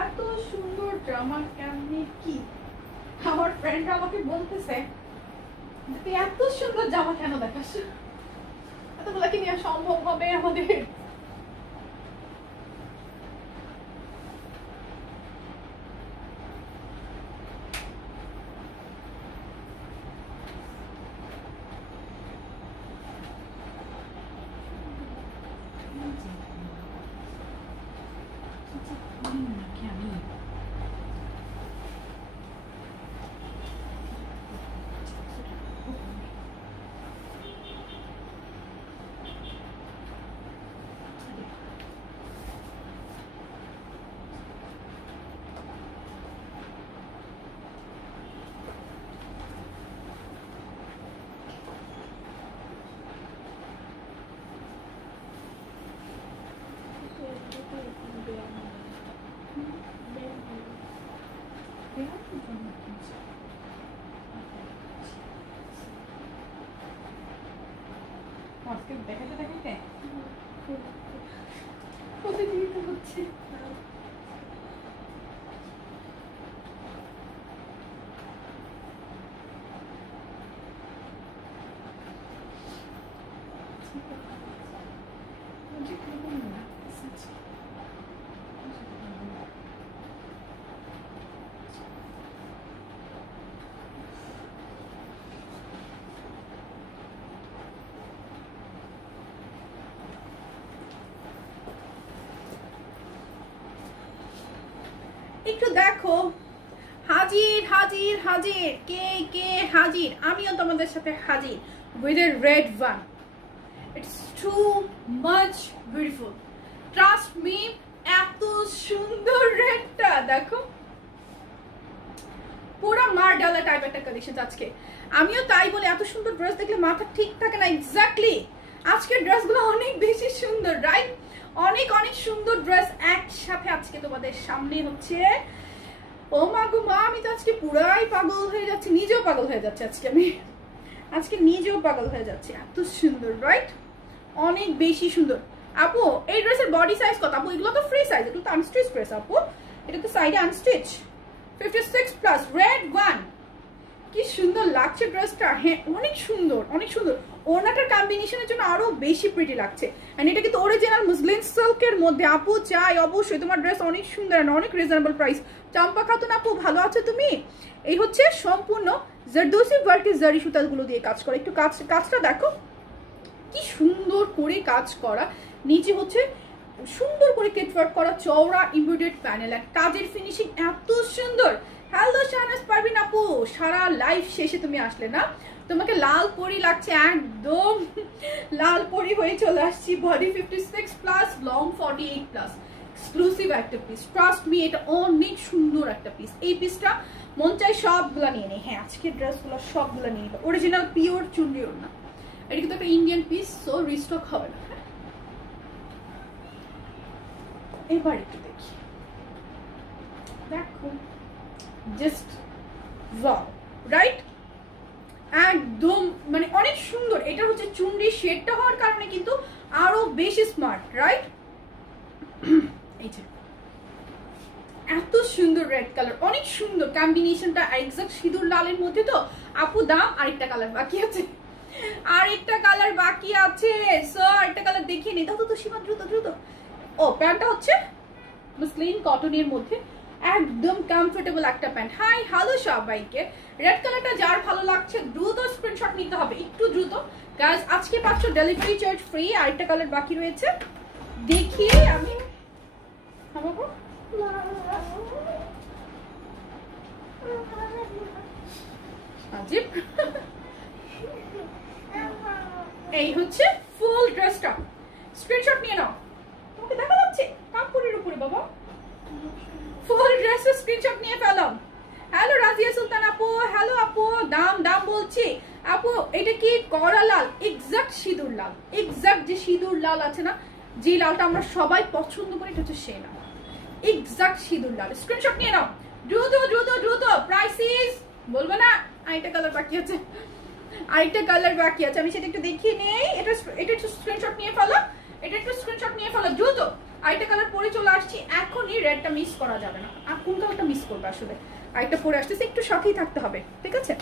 এত সুন্দর জামা কেমনি কি, আমার ফ্রেন্ড আমাকে বলতেছে তুই এত সুন্দর জামা কেন দেখাস? এতগুলা কি নেওয়া সম্ভব হবে আমাদের? আজকে দেখাতে দেখাতে প্রতিযোগিতা হচ্ছে। একটু দেখো, হাজির হাজির হাজির, কে কে হাজির? আমিও তোমাদের সাথে হাজির with a red one. It's too much beautiful. Trust me, এত সুন্দর রেডটা দেখো, পুরো মারডালা টাইপ একটা কালেকশন আজকে। আমিও তাই বলি, এত সুন্দর ড্রেস দেখলে মাথা ঠিক থাকে না। এক্স্যাক্টলি, আজকের ড্রেসগুলো অনেক বেশি সুন্দর, রাইট? অনেক অনেক সুন্দর ড্রেস একসাথে আজকে তোমাদের সামনে হচ্ছে। ও মা গো মা, আমি তো আজকে পুরাই পাগল হয়ে যাচ্ছি, নিজেও পাগল হয়ে যাচ্ছে আজকে। আমি আজকে নিজেও পাগল হয়ে যাচ্ছি, এত সুন্দর, রাইট? অনেক বেশি সুন্দর। আপু এই ড্রেসের বডি সাইজ কত? আপু এগুলো তো ফ্রি সাইজ, এগুলো তো আনস্টিচ ড্রেস। আপু এটা তো সাইডে আনস্টিচ, 56+, রেড ওয়ান। কি সুন্দর লাগছে ড্রেসটা। হ্যাঁ অনেক সুন্দর, অনেক সুন্দর। ওড়নাটার কম্বিনেশনের জন্য আরো বেশি প্রিটি লাগছে। এন্ড এটা কিন্তু অরিজিনাল মুসলিম সিল্কের মধ্যে। আপু চাই অবশ্যই, তোমার ড্রেস অনেক সুন্দর আর অনেক রিজনেবল প্রাইস। চম্পা খাতুন আপু ভালো আছো তুমি? এই হচ্ছে সম্পূর্ণ জারদোসি ওয়ার্কের জারি সুতাগুলো দিয়ে কাজ করা। একটু কাজটা দেখো কি সুন্দর করে কাজ করা। নিচে হচ্ছে সুন্দর করে কেট ওয়ার্ক করা, চওড়া এমব্রয়ডারি প্যানেল, আর কাজের ফিনিশিং এত সুন্দর। হ্যালো শাহনাজ পারভিন আপু, সারা লাইভ শেষে তুমি আসলে না? তোমাকে লাল পরি লাগছে, একদম লাল পরি হয়ে চলে আসছি। বডি 56+, লং 48+, এক্সক্লুসিভ একটা পিস। ট্রাস্ট মি, এটা অনেক সুন্দর একটা পিস। এই পিসটা মন চাই সবগুলা নিয়ে নেই। হ্যাঁ আজকের ড্রেসগুলো সবগুলা নিয়ে নেবে। অরিজিনাল পিওর চুনরি ওড়না, এটা কিন্তু একটা ইন্ডিয়ান পিস, সো রিস্টক হবে না। এবার একটু দেখি, দেখো জাস্ট ওয়াও, রাইট? একদম মানে অনেক সুন্দর। এটা হচ্ছে চুনরি শেডটা হওয়ার কারণে কিন্তু আরো বেশি স্মার্ট, রাইট? এই যে এত সুন্দর রেড কালার, অনেক সুন্দর কম্বিনেশনটা, এক্সাক্ট সিঁদুর লালের মধ্যে। তো আপু দাম আরেকটা কালার বাকি আছে, আরেকটা কালার বাকি আছে। সো আরেকটা কালার দেখিয়ে নি। দাও তো সীমা, দ্রুত দ্রুত। ও প্যান্টটা হচ্ছে মসলিন কটনের মধ্যে, একদম কমফোর্টেবল একটা প্যান্ট। হাই হ্যালো সবাইকে। রেড কালারটা যার ভালো লাগছে দ্রুত স্ক্রিনশট নিতে হবে, একটু দ্রুত গাইস। আজকে পাচ্ছ ডেলিভারি চার্জ ফ্রি। আরেকটা কালার বাকি রয়েছে, দেখিয়ে আমি এই হচ্ছে ফুল ড্রেসটা। স্ক্রিনশট নিয়ে নাও, তোমাকে দেখা যাচ্ছে কাপড়ের উপরে বাবা। ফুল ড্রেসের স্ক্রিনশট নিয়ে ফেলাম। হ্যালো রাজিয়া সুলতান আপু, হ্যালো আপু। দাম দাম বলছি আপু, এটা কি কড়া লাল? এক্সাক্ট সিঁদুর লাল, এক্সাক্ট যে সিঁদুর লাল আছে না, যে লালটা আমরা সবাই পছন্দ করি, এটা হচ্ছে সেই লাল, এক্সাক্ট সিঁদুর লাল। স্ক্রিনশট নিয়ে নাও দ্রুত দ্রুত দ্রুত। প্রাইসিস বলবো না, আরেকটা কালার বাকি আছে, আরেকটা কালার বাকি আছে, আমি সেটা একটু দেখিয়ে নেই। এটা একটু স্ক্রিনশট নিয়ে ফেলো, এটা একটু স্ক্রিনশট নিয়ে ফেলো দ্রুত। আরেকটা কালার পরে চলে আসছি এখনই। রেডটা মিস করা যাবে না। আর কোন কালারটা মিস করবে আসলে? আরেকটা পরে আসতেছে, একটু সাথেই থাকতে হবে, ঠিক আছে?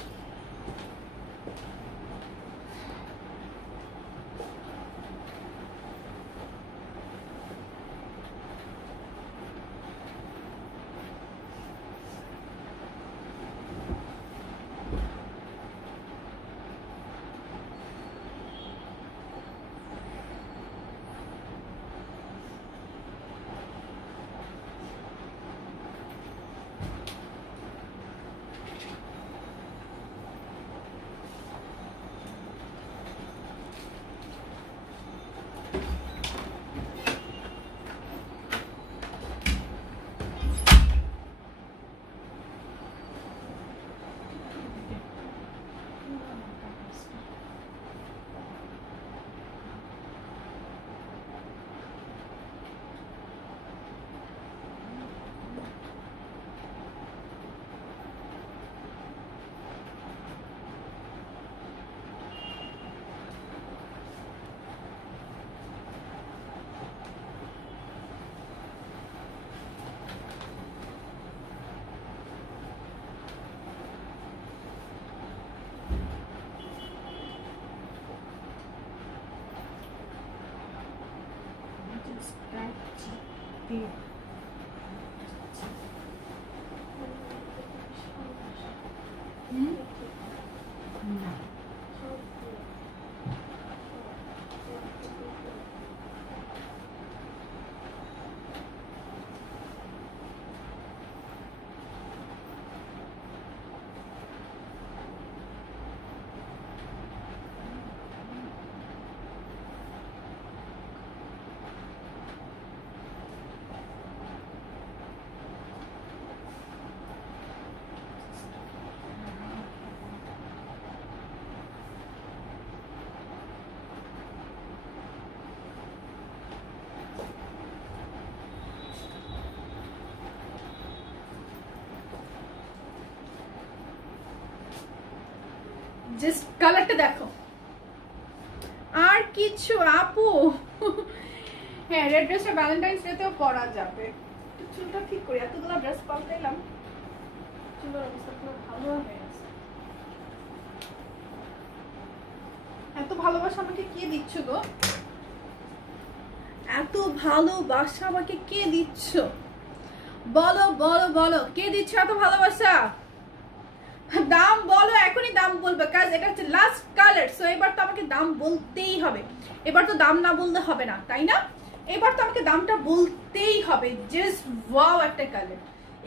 জাস্ট কালারটা দেখো, আর কিছু আপু। হ্যাঁ, রেড ড্রেসটা ভ্যালেন্টাইন্স ডেতেও পরা যাবে। চুলটা ঠিক করি, এতগুলো ড্রেস পাল্টাইলাম, চুলের অবস্থা পুরো ভালো হয়ে গেছে। এত ভালোবাসা আমাকে কে দিচ্ছ গো? এত ভালোবাসা আমাকে কে দিচ্ছ? বলো বলো বলো, কে দিচ্ছ এত ভালোবাসা? দাম বলো, এখনই দাম বলবে, কাজ এটা হচ্ছে লাস্ট কালার। সো এবার তো আমাকে দাম বলতেই হবে, এবার তো দাম না বলতে হবে না, তাই না? এবার তো আমাকে দামটা বলতেই হবে। জাস্ট ওয়াও একটা কালার,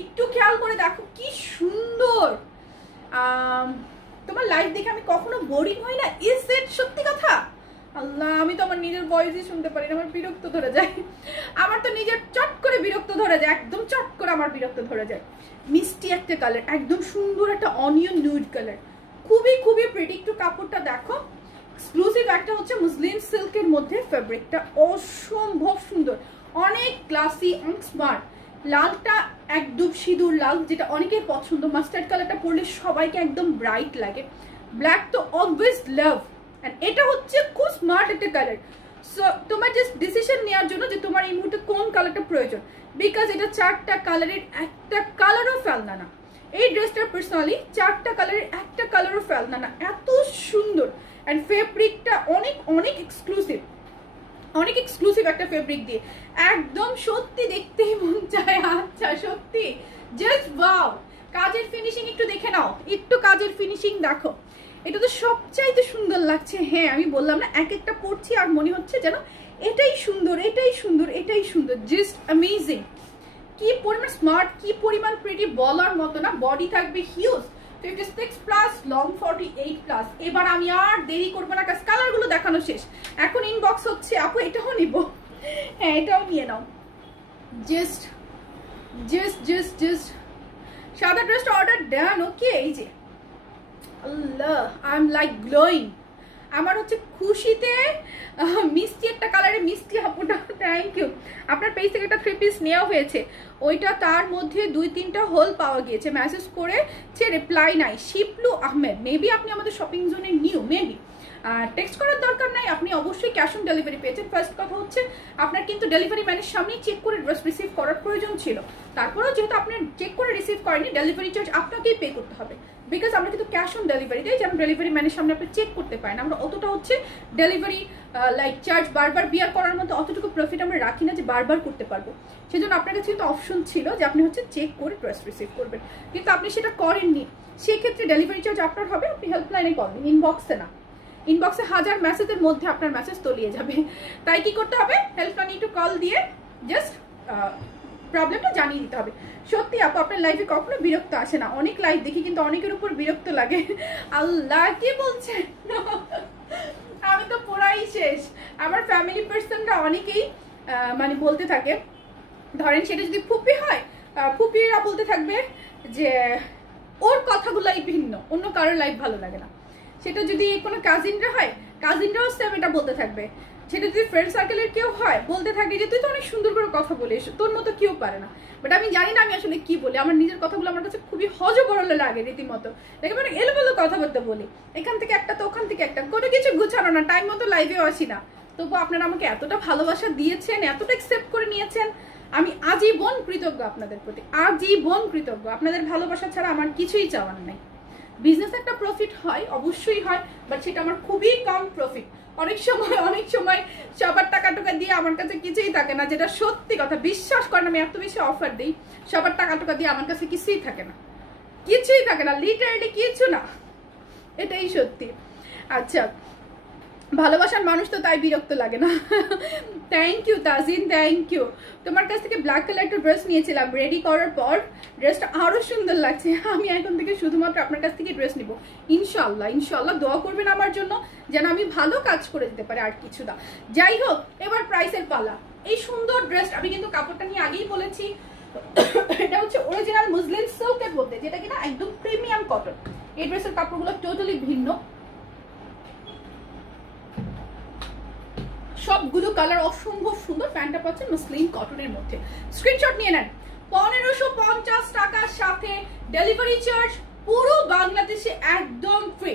একটু খেয়াল করে দেখো কি সুন্দর। তোমার লাইফ দেখে আমি কখনো বোরিং হই না, ইজ ইট সত্যি কথা? আল্লাহ, আমি তো আমার নিজের ভয়েসই শুনতে পারি না, আমার বিরক্ত ধরে যায়। আমার তো নিজের চট করে বিরক্ত ধরে যায়, একদম চট করে আমার বিরক্ত ধরে যায়। মিষ্টি একটা কালার, একদম সুন্দর একটা অনিয়ন নুড কালার, খুবই খুবই প্রিটি। একটু কাপড়টা দেখো, এক্সক্লুসিভ একটা হচ্ছে মুসলিম সিল্কের মধ্যে ফেব্রিকটা অসম্ভব সুন্দর, অনেক ক্লাসি, অনেক স্মার্ট। লালটা একদম সিঁদুর লাল, যেটা অনেকের পছন্দ। মাস্টার্ড কালারটা পরলে সবাইকে একদম ব্রাইট লাগে। ব্ল্যাক তো অলওয়েজ লাভ, এন্ড এটা হচ্ছে খুব স্মার্ট একটা কালার। সো তোমার জাস্ট ডিসিশন নেওয়ার জন্য যে তোমার এই মুহূর্তে কোন কালারটা প্রয়োজন, বিকজ এটা 4টা কালারের একটা কালারও ফেলনা না। এই ড্রেসটার পার্সোনালি 4টা কালারের একটা কালারও ফেলনা না, এত সুন্দর। এন্ড ফেব্রিকটা অনেক অনেক এক্সক্লুসিভ, অনেক এক্সক্লুসিভ একটা ফেব্রিক দিয়ে, একদম সত্যি দেখতেই মন চায়। আচ্ছা সত্যি, জাস্ট ওয়াও। কাজের ফিনিশিং একটু দেখে নাও, একটু কাজের ফিনিশিং দেখো, এটা তো সবচাইতে সুন্দর লাগছে। হ্যাঁ, আমি বললাম না, এক একটা পড়ছি আর মনে হচ্ছে যেন এটাই সুন্দর, এটাই সুন্দর, এটাই সুন্দর। Just amazing. কি পরিমাণ স্মার্ট, কি পরিমাণ প্রিটি, বলার মতো না। বডি থাকবে হিউজ 56 প্লাস, লং 48 প্লাস। এবার আমি আর দেরি করবো না, কাজ কালারগুলো দেখানো শেষ। এখন ইনবক্স হচ্ছে, আপু এটাও নিব। হ্যাঁ, এটাও নিয়ে নাও। জাস্ট জাস্ট জাস্ট জাস্ট সাদা ড্রেসটা অর্ডার ডান। ওকে, এই যে আল্লাহ, আই এম লাইক গ্লোয়িং। আমার হচ্ছে খুশিতে মিষ্টি একটা কালারে মিষ্টি আপুটা, থ্যাংক ইউ। আপনার পেজ থেকে একটা 3 পিস নেওয়া হয়েছে, ওইটা তার মধ্যে 2-3টা হোল পাওয়া গিয়েছে। মেসেজ করেছে, রিপ্লাই নাই। শিপলু আহমেদ, মেবি আপনি আমাদের শপিং জোনে নিউ, মেবি। টেক্সট করার দরকার নাই, আপনি অবশ্যই ক্যাশ অন ডেলিভারি পেয়েছেন। ফার্স্ট কথা হচ্ছে, আপনার কিন্তু ডেলিভারি ম্যানের সামনেই চেক করে ড্রেস রিসিভ করার প্রয়োজন ছিল। তারপরেও যেহেতু আপনি চেক করে রিসিভ করেনি, ডেলিভারি চার্জ আপনাকেই পে করতে হবে, বিকজ আমরা কিন্তু ক্যাশ অন ডেলিভারি দিই, যেমন ডেলিভারি ম্যানের সামনে আপনি চেক করতে পারেন। আমরা অতটা হচ্ছে ডেলিভারি লাইক চার্জ বারবার বিয়ার করার মতো অতটুকু প্রফিট আমরা রাখি না যে বারবার করতে পারবো। সেজন্য আপনার কাছে কিন্তু অপশন ছিল যে আপনি হচ্ছে চেক করে ড্রেস রিসিভ করবেন, কিন্তু আপনি সেটা করেননি। সেক্ষেত্রে ডেলিভারি চার্জ আপনার হবে, আপনি হেল্পলাইনে কল দিন, ইনবক্সে না। ইনবক্সে 1000 মেসেজের মধ্যে আপনার মেসেজ তলিয়ে যাবে। তাই কি করতে হবে, হেল্পলাইনে একটু কল দিয়ে জাস্ট প্রবলেমটা জানিয়ে দিতে হবে। সত্যি আপু, আপনার লাইফে কখনো বিরক্ত আসে না? অনেক লাইফ দেখি, কিন্তু অনেকের উপর বিরক্ত লাগে। আল্লাহ, কি বলছেন? আমি তো পুরাই শেষ। আমার ফ্যামিলি পার্সনরা অনেকেই মানে বলতে থাকে, ধরেন সেটা যদি ফুপি হয়, ফুপিরা বলতে থাকবে যে ওর কথাগুলাই ভিন্ন, অন্য কারোর লাইফ ভালো লাগে না। সেটা যদি কোনো কাজিনরা হয়, কাজিনরাও সেম এটা বলতে থাকবে। সেটা যদি ফ্রেন্ড সার্কেলের কেউ হয়, বলতে থাকে যে তুই তো অনেক সুন্দর করে কথা বলিস, তোর মতো কেউ পারে না। বাট আমি জানি না আমি আসলে কি বলি, আমার নিজের কথাগুলো আমার কাছে খুবই হজবরল লাগে রীতিমতো। দেখে মানে এলোমেলো কথাবার্তা বলি, এখান থেকে একটা তো ওখান থেকে একটা, কোনো কিছু গুছানো না, টাইম মতো লাইভেও আসি না। তবু আপনারা আমাকে এতটা ভালোবাসা দিয়েছেন, এতটা অ্যাকসেপ্ট করে নিয়েছেন, আমি আজীবন কৃতজ্ঞ আপনাদের প্রতি, আজীবন কৃতজ্ঞ। আপনাদের ভালোবাসা ছাড়া আমার কিছুই চাওয়ার নাই। বিজনেস একটা প্রফিট হয়, অবশ্যই হয়, বাট সেটা আমার খুবই কম প্রফিট, অনেক সময় সবার টাকা টাকা দিয়ে আমার কাছে কিছুই থাকে না, যেটা সত্যি কথা। বিশ্বাস করেন আমি এত বেশি অফার দিই, সবার টাকা টাকা দিয়ে আমার কাছে কিছুই থাকে না, কিছুই থাকে না, লিটারালি কিছু না, এটাই সত্যি। আচ্ছা, ভালোবাসার মানুষ তো তাই বিরক্ত লাগে না। Thank you Tazin, thank you. তোমার কাছ থেকে ব্ল্যাক কালার একটা ড্রেস নিয়েছিলাম, রেডি করার পর ড্রেসটা আরো সুন্দর লাগছে। আমি এখন থেকে শুধুমাত্র আপনার কাছ থেকে ড্রেস নিব ইনশাল্লাহ। ইনশাল্লাহ দোয়া করবেন আমার জন্য যেন আমি ভালো কাজ করে দিতে পারি, আর কিছু না। যাই হোক, এবার প্রাইসের পালা। এই সুন্দর ড্রেস, আমি কিন্তু কাপড়টা নিয়ে আগেই বলেছি, এটা হচ্ছে অরিজিনাল মুসলিন সিল্কের মধ্যে, যেটা কিনা একদম প্রিমিয়াম কটন। এই ড্রেসের কাপড়গুলো টোটালি ভিন্ন, সবগুলো কালার অসম্ভব সুন্দর। প্যান্টটা পাচ্ছেন মসলিন কটনের মধ্যে। স্ক্রিনশট নিয়ে নেন। 1550 টাকার সাথে ডেলিভারি চার্জ, পুরো বাংলাদেশে একদম ফ্রি।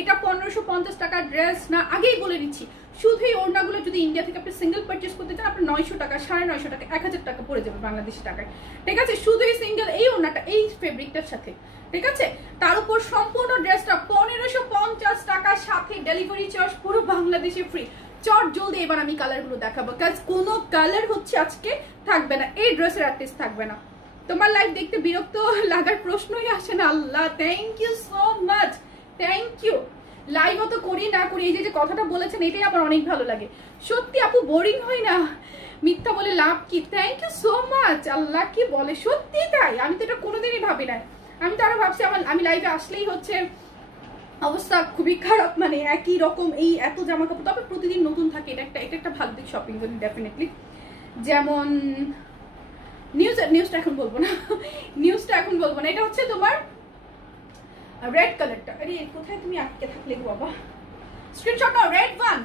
এটা 1550 টাকার ড্রেস না, আগেই বলে দিচ্ছি। শুধু এই ওড়নাগুলো যদি ইন্ডিয়া থেকে আপনি সিঙ্গেল পারচেস করতে চান, আপনার 900 টাকা, 950 টাকা, 1000 টাকা পড়ে যাবে বাংলাদেশি টাকায়, ঠিক আছে? শুধু এই সিঙ্গেল এই ওড়নাটা, এই ফেব্রিকটার সাথে, ঠিক আছে? তার উপর সম্পূর্ণ ড্রেসটা 1550 টাকার সাথে ডেলিভারি চার্জ, পুরো বাংলাদেশে ফ্রি। চট জলদি এবার আমি কালারগুলো দেখাবো, কাজ কোনো কালার হচ্ছে আজকে থাকবে না, এই ড্রেসের আর্টিস্ট থাকবে না। তোমার লাইফ দেখতে বিরক্ত লাগার প্রশ্নই আসে না। Allah, thank you so much, thank you. Live অত করি না করি, এই যে কথাটা বলেছেন এটাই আমার অনেক ভালো লাগে। সত্যি আপু বোরিং হয় না, মিথ্যা বলে লাভ কি? Thank you so much. Allah কি বলে, সত্যি তাই। আমি তো এটা কোনোদিনই ভাবি না। আমি তো আরো ভাবছি আমি লাইভে আসলেই হচ্ছে অবস্থা খুবই খারাপ, মানে একই রকম এই এত জামা কাপড়, তবে প্রতিদিন নতুন থাকে, এটা একটা ভালো দিক শপিং করি ডেফিনেটলি। যেমন নিউজটা এখন বলবো না, এটা হচ্ছে তোমার রেড কালারটা। আরে কোথায় তুমি আটকে থাকলে গো বাবা? স্ক্রিনশট নাও, রেড ওয়ান,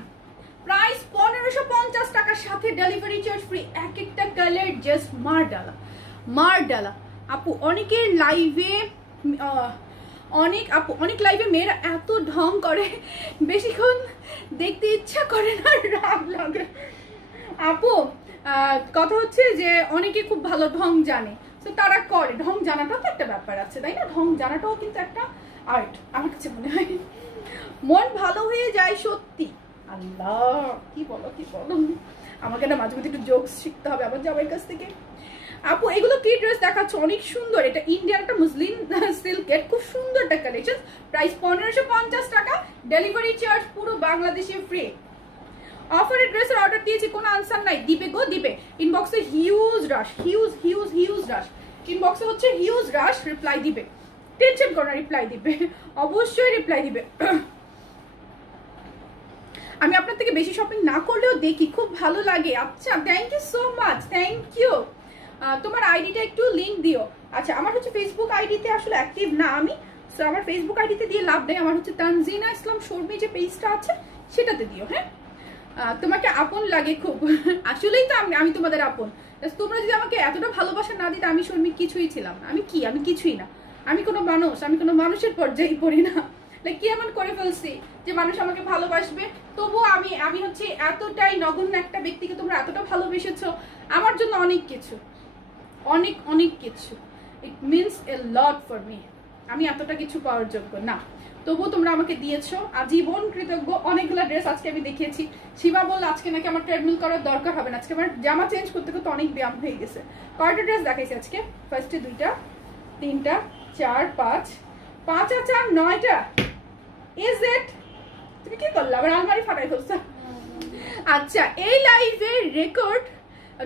প্রাইস 1550 টাকার সাথে ডেলিভারি চার্জ ফ্রি। এক একটা কালার জাস্ট মার ডালা। আপু অনেকের লাইভে অনেক লাইভে মেয়েরা এত ঢং করে, বেশিক্ষণ দেখতে ইচ্ছা করে না, রাগ লাগে। আপু কথা হচ্ছে যে অনেকে খুব ভালো ঢং জানে, তো তারা করে। ঢং জানাটাও তো একটা ব্যাপার আছে, তাই না? ঢং জানাটাও কিন্তু একটা আর্ট আমার কাছে মনে হয়। মন ভালো হয়ে যায় সত্যি। আল্লাহ, কি বলো আমাকে না মাঝে মাঝে একটু জোকস শিখতে হবে আমার জামাইয়ের কাছ থেকে। আপু এগুলো কি ড্রেস দেখাচ্ছ? অনেক সুন্দর। এটা ইন্ডিয়ান একটা মুসলিম সিল্কের খুব সুন্দর একটা কালেকশন। প্রাইস 1550 টাকা, ডেলিভারি চার্জ পুরো বাংলাদেশে ফ্রি। অফারের ড্রেসের অর্ডার দিয়েছি, কোনো আনসার নাই। দিবে গো দিবে, ইনবক্সে হিউজ রাশ, হিউজ রাশ, ইনবক্সে হচ্ছে হিউজ রাশ। রিপ্লাই দিবে, টেনশন করো না, রিপ্লাই দিবে, অবশ্যই রিপ্লাই দিবে। আমি আপনার থেকে বেশি শপিং না করলেও দেখি, খুব ভালো লাগে। আচ্ছা, thank you so much, thank you. তোমার আইডিটা একটু লিংক দিও। আচ্ছা, আমার হচ্ছে ফেসবুক আইডিতে আসলে অ্যাক্টিভ না আমি, সো আমার ফেসবুক আইডিতে দিয়ে লাভ নেই। আমার হচ্ছে তানজিনা ইসলাম শর্মী যে পেজটা আছে সেটাতে দিও। হ্যাঁ, তোমাকে আপন লাগে খুব। আসলেই তো আমি তোমাদের আপন। তোমরা যদি আমাকে এতটা ভালোবাসা না দিতে, আমি শর্মী কিছুই ছিলাম না। আমি কিছুই না। আমি কোনো মানুষের পর্যায়ে পড়ি না। কি এমন করে ফেলছি যে মানুষ আমাকে ভালোবাসবে? তবুও আমি হচ্ছে এতটাই নগণ্য একটা ব্যক্তিকে তোমরা এতটা ভালোবেসেছো, আমার জন্য অনেক কিছু। It means a lot for me. আমি এতটা কিছু পাওয়ার যোগ্য না, তবুও তোমরা আমাকে দিয়েছো, আজীবন কৃতজ্ঞ। অনেকগুলো ড্রেস আজকে আমি দেখিয়েছি। শিবা বলল আজকে নাকি আমার ট্রেডমিল করার দরকার হবে না, আজকে আমার জামা চেঞ্জ করতে করতে অনেক ব্যায়াম হয়ে গেছে। কয়টা ড্রেস দেখাইছি আজকে? ফার্স্টে 2টা, 3টা, 4, 5 আছে, আর 9টা। Is it? তুমি কি করলে? আবার আলমারি ফাটাই ফেলছো। আচ্ছা, এই লাইভের রেকর্ড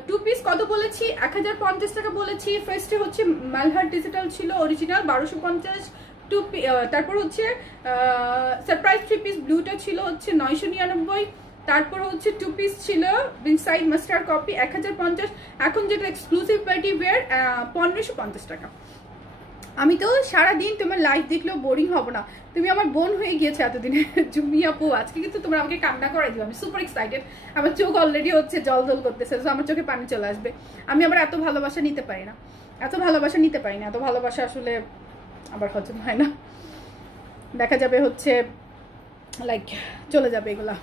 2 পিস কত বলেছি? 1050 টাকা বলেছি। ফার্স্টে হচ্ছে মালহার ডিজিটাল ছিল অরিজিনাল 1250। তারপর হচ্ছে সারপ্রাইজ 3 পিস ব্লুটা ছিল হচ্ছে 999। তারপর হচ্ছে 2 পিস ছিল ইনসাইড মাস্টার কপি 1050। এখন যেটা এক্সক্লুসিভ পার্টি ওয়্যার 1550 টাকা। আমি তো সারাদিন তোমার লাইভ দেখলেও বোরিং হব না। তুমি আমার বোন হয়ে গিয়েছে এতদিনে। জুমি আপু, আজকে কিন্তু তোমরা আমাকে কান্না করাই দিও। আমি সুপার এক্সাইটেড। আমার চোখ অলরেডি হচ্ছে জল করতেছে, আমার চোখে পানি চলে আসবে। আমি আবার এত ভালোবাসা নিতে পারি না, এত ভালোবাসা আসলে আবার হজম হয় না। দেখা যাবে হচ্ছে লাইক চলে যাবে এগুলা,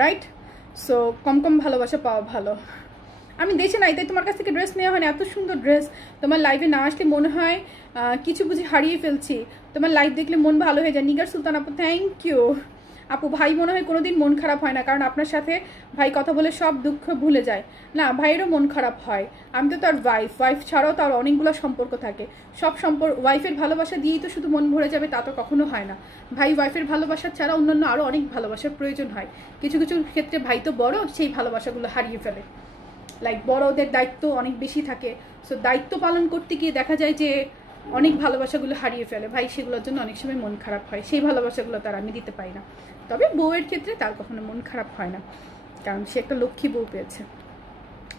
রাইট? সো কম ভালোবাসা পাওয়া ভালো। আমি দেশে নাই, তাই তোমার কাছ থেকে ড্রেস নেওয়া হয় না। এত সুন্দর ড্রেস, তোমার লাইভে না আসলে মনে হয় কিছু বুঝি হারিয়ে ফেলছি। তোমার লাইভ দেখলে মন ভালো হয়ে যায়। নিগার সুলতান আপু, থ্যাংক ইউ। আপু ভাই মনে হয় কোনোদিন মন খারাপ হয় না, কারণ আপনার সাথে ভাই কথা বলে সব দুঃখ ভুলে যায়। না, ভাইয়েরও মন খারাপ হয়। আমি তো তার ওয়াইফ ছাড়াও তার অনেকগুলো সম্পর্ক থাকে। সব ওয়াইফের ভালোবাসা দিয়েই তো শুধু মন ভরে যাবে তা তো কখনো হয় না। ভাই ওয়াইফের ভালোবাসা ছাড়া অন্যান্য আরও অনেক ভালোবাসার প্রয়োজন হয়। কিছু কিছু ক্ষেত্রে ভাই তো বড়, সেই ভালোবাসাগুলো হারিয়ে ফেলে। লাইক বড়দের দায়িত্ব অনেক বেশি থাকে, সো দায়িত্ব পালন করতে গিয়ে দেখা যায় যে অনেক ভালোবাসাগুলো হারিয়ে ফেলে ভাই, সেগুলোর জন্য অনেক সময় মন খারাপ হয়। সেই ভালোবাসাগুলো তার আমি দিতে পারি না। তবে বউয়ের ক্ষেত্রে তার কখনো মন খারাপ হয় না, কারণ সে একটা লক্ষ্মী বউ পেয়েছে।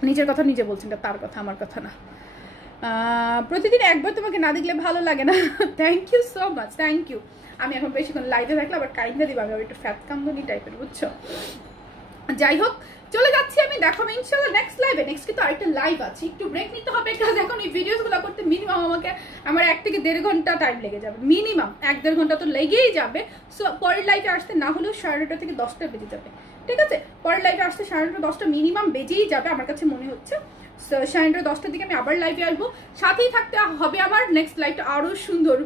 নিজের কথা নিজে বলছেন, তার কথা, আমার কথা না। প্রতিদিন একবার তোমাকে না দেখলে ভালো লাগে না। Thank you so much, thank you. আমি এখন বেশিক্ষণ লাইভে থাকলে আবার কাইন্ডা দিবা, আমি একটু ফ্যাট কাম্পানি টাইপের, বুঝছো। যাই হোক, চলে যাচ্ছি আমি, দেখাবো ইনশাআল্লাহ নেক্সট লাইভে। নেক্সট কিন্তু আরেকটা লাইভ আছে, একটু ব্রেক নিতে হবে, কারণ এখন এই ভিডিওসগুলো করতে মিনিমাম আমার 1 থেকে 1.5 ঘন্টা টাইম লেগে যাবে, মিনিমাম 1-1.5 ঘন্টা তো লেগেই যাবে। সো পরের লাইভে আসতে না হলেও 9:30 থেকে 10টা বেজে যাবে, ঠিক আছে। পরের লাইভে আসতে 9:30 10টা মিনিমাম বেজেই যাবে আমার কাছে মনে হচ্ছে। 9:30 10টার দিকে আমি আবার লাইভে আসবো, সাথেই থাকতে হবে আবার। নেক্সট লাইভটা আরো সুন্দর।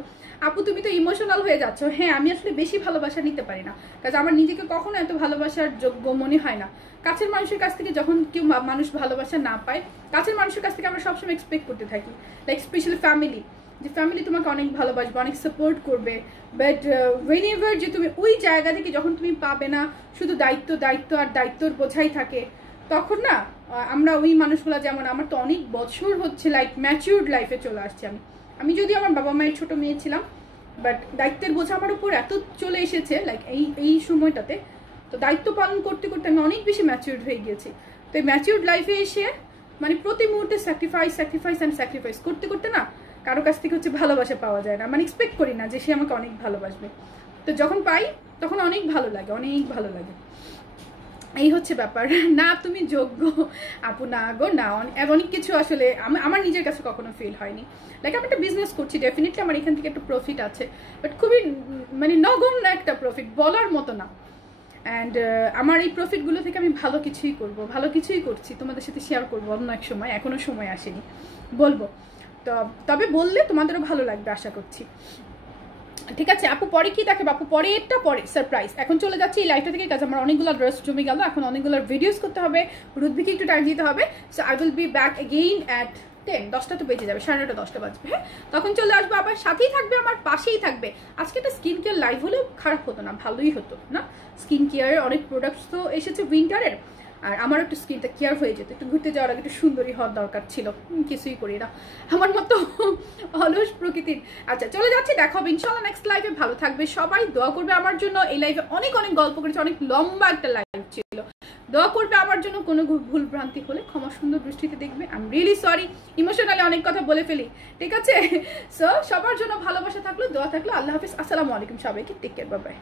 আপু তুমি তো ইমোশনাল হয়ে যাচ্ছ। হ্যাঁ, আমি আসলে বেশি ভালোবাসা নিতে পারি না, কারণ আমার নিজেকে কখনো এত ভালোবাসার যোগ্য মনে হয় না। কাছের মানুষের কাছ থেকে যখন কেউ মানুষ ভালোবাসা না পায়, কাছের মানুষের কাছ থেকে আমরা সবসময় এক্সপেক্ট করতে থাকি, লাইক স্পেশালি ফ্যামিলি, যে ফ্যামিলি তোমাকে অনেক ভালোবাসবে, অনেক সাপোর্ট করবে। বাট ওয়েন এভার যে তুমি ওই জায়গা থেকে যখন তুমি পাবে না, শুধু দায়িত্ব দায়িত্ব আর দায়িত্বর বোঝাই থাকে, তখন না আমরা ওই মানুষগুলো, যেমন আমার তো অনেক বছর হচ্ছে লাইক ম্যাচিউরড লাইফে চলে আসছি আমি যদিও আমার বাবা মায়ের ছোট মেয়ে ছিলাম, বাট দায়িত্বের বোঝা আমার উপর এত চলে এসেছে লাইক এই সময়টাতে, তো দায়িত্ব পালন করতে করতে আমি অনেক বেশি ম্যাচিউরড হয়ে গিয়েছি। তো এই ম্যাচিউরড লাইফে এসে মানে প্রতি মুহূর্তে স্যাক্রিফাইস করতে করতে না কারো কাছ থেকে হচ্ছে ভালোবাসা পাওয়া যায় না, মানে এক্সপেক্ট করি না যে সে আমাকে অনেক ভালোবাসবে। তো যখন পাই তখন অনেক ভালো লাগে, অনেক ভালো লাগে। এই হচ্ছে ব্যাপার। না তুমি যোগ্য আপু, না গো না, অনেক কিছু আসলে আমার নিজের কাছে কখনো ফিল হয়নি। লাইক আমি একটা বিজনেস করছি, ডেফিনেটলি আমার এখান থেকে একটা প্রফিট আছে, বাট খুবই মানে নগণ্য একটা প্রফিট, বলার মতো না। অ্যান্ড আমার এই প্রফিটগুলো থেকে আমি ভালো কিছুই করব, ভালো কিছুই করছি, তোমাদের সাথে শেয়ার করবো অন্য এক সময়, এখনো সময় আসেনি, বলবো। তবে বললে তোমাদেরও ভালো লাগবে আশা করছি, ঠিক আছে। আপু পরে কি দেখে আপু? পরে সারপ্রাইজ। এখন চলে যাচ্ছি এই লাইভটা থেকে, কাজ আমার অনেকগুলো ড্রেস জমে গেল, এখন অনেকগুলো ভিডিওস করতে হবে, রুদ্ভিকে একটু টাইম দিতে হবে। So I will be back again at 10টা তো বেজে যাবে, 9:30 10টা বাজবে, হ্যাঁ তখন চলে আসবো আবার, সাথেই থাকবে, আমার পাশেই থাকবে। আজকে একটা স্কিন কেয়ার লাইভ হলেও খারাপ হতো না, ভালোই হতো না। স্কিন কেয়ারের অনেক প্রোডাক্টস তো এসেছে উইন্টারের, আর আমার একটু স্কিনটা কেয়ার হয়ে যেত, একটু ঘুরতে যাওয়ার আগে একটু সুন্দরী হওয়ার দরকার ছিল, কিছুই করি না, আমার মতো অলস প্রকৃতির। আচ্ছা চলে যাচ্ছি, দেখা হবে ইনশাআল্লাহ নেক্সট লাইভে। ভালো থাকবে সবাই, দোয়া করবে আমার জন্য। এই লাইভে অনেক গল্প করেছে, অনেক লম্বা একটা লাইভ ছিল, দোয়া করবে আমার জন্য। কোনো ভুল ভ্রান্তি হলে ক্ষমা সুন্দর দৃষ্টিতে দেখবে, I am really sorry, emotionally অনেক কথা বলে ফেলি, ঠিক আছে। সো সবার জন্য ভালোবাসা থাকলো, দোয়া থাকলো। আল্লাহ হাফিজ, আসসালামু আলাইকুম সবাইকে, টেক কেয়ার, বাই বাই।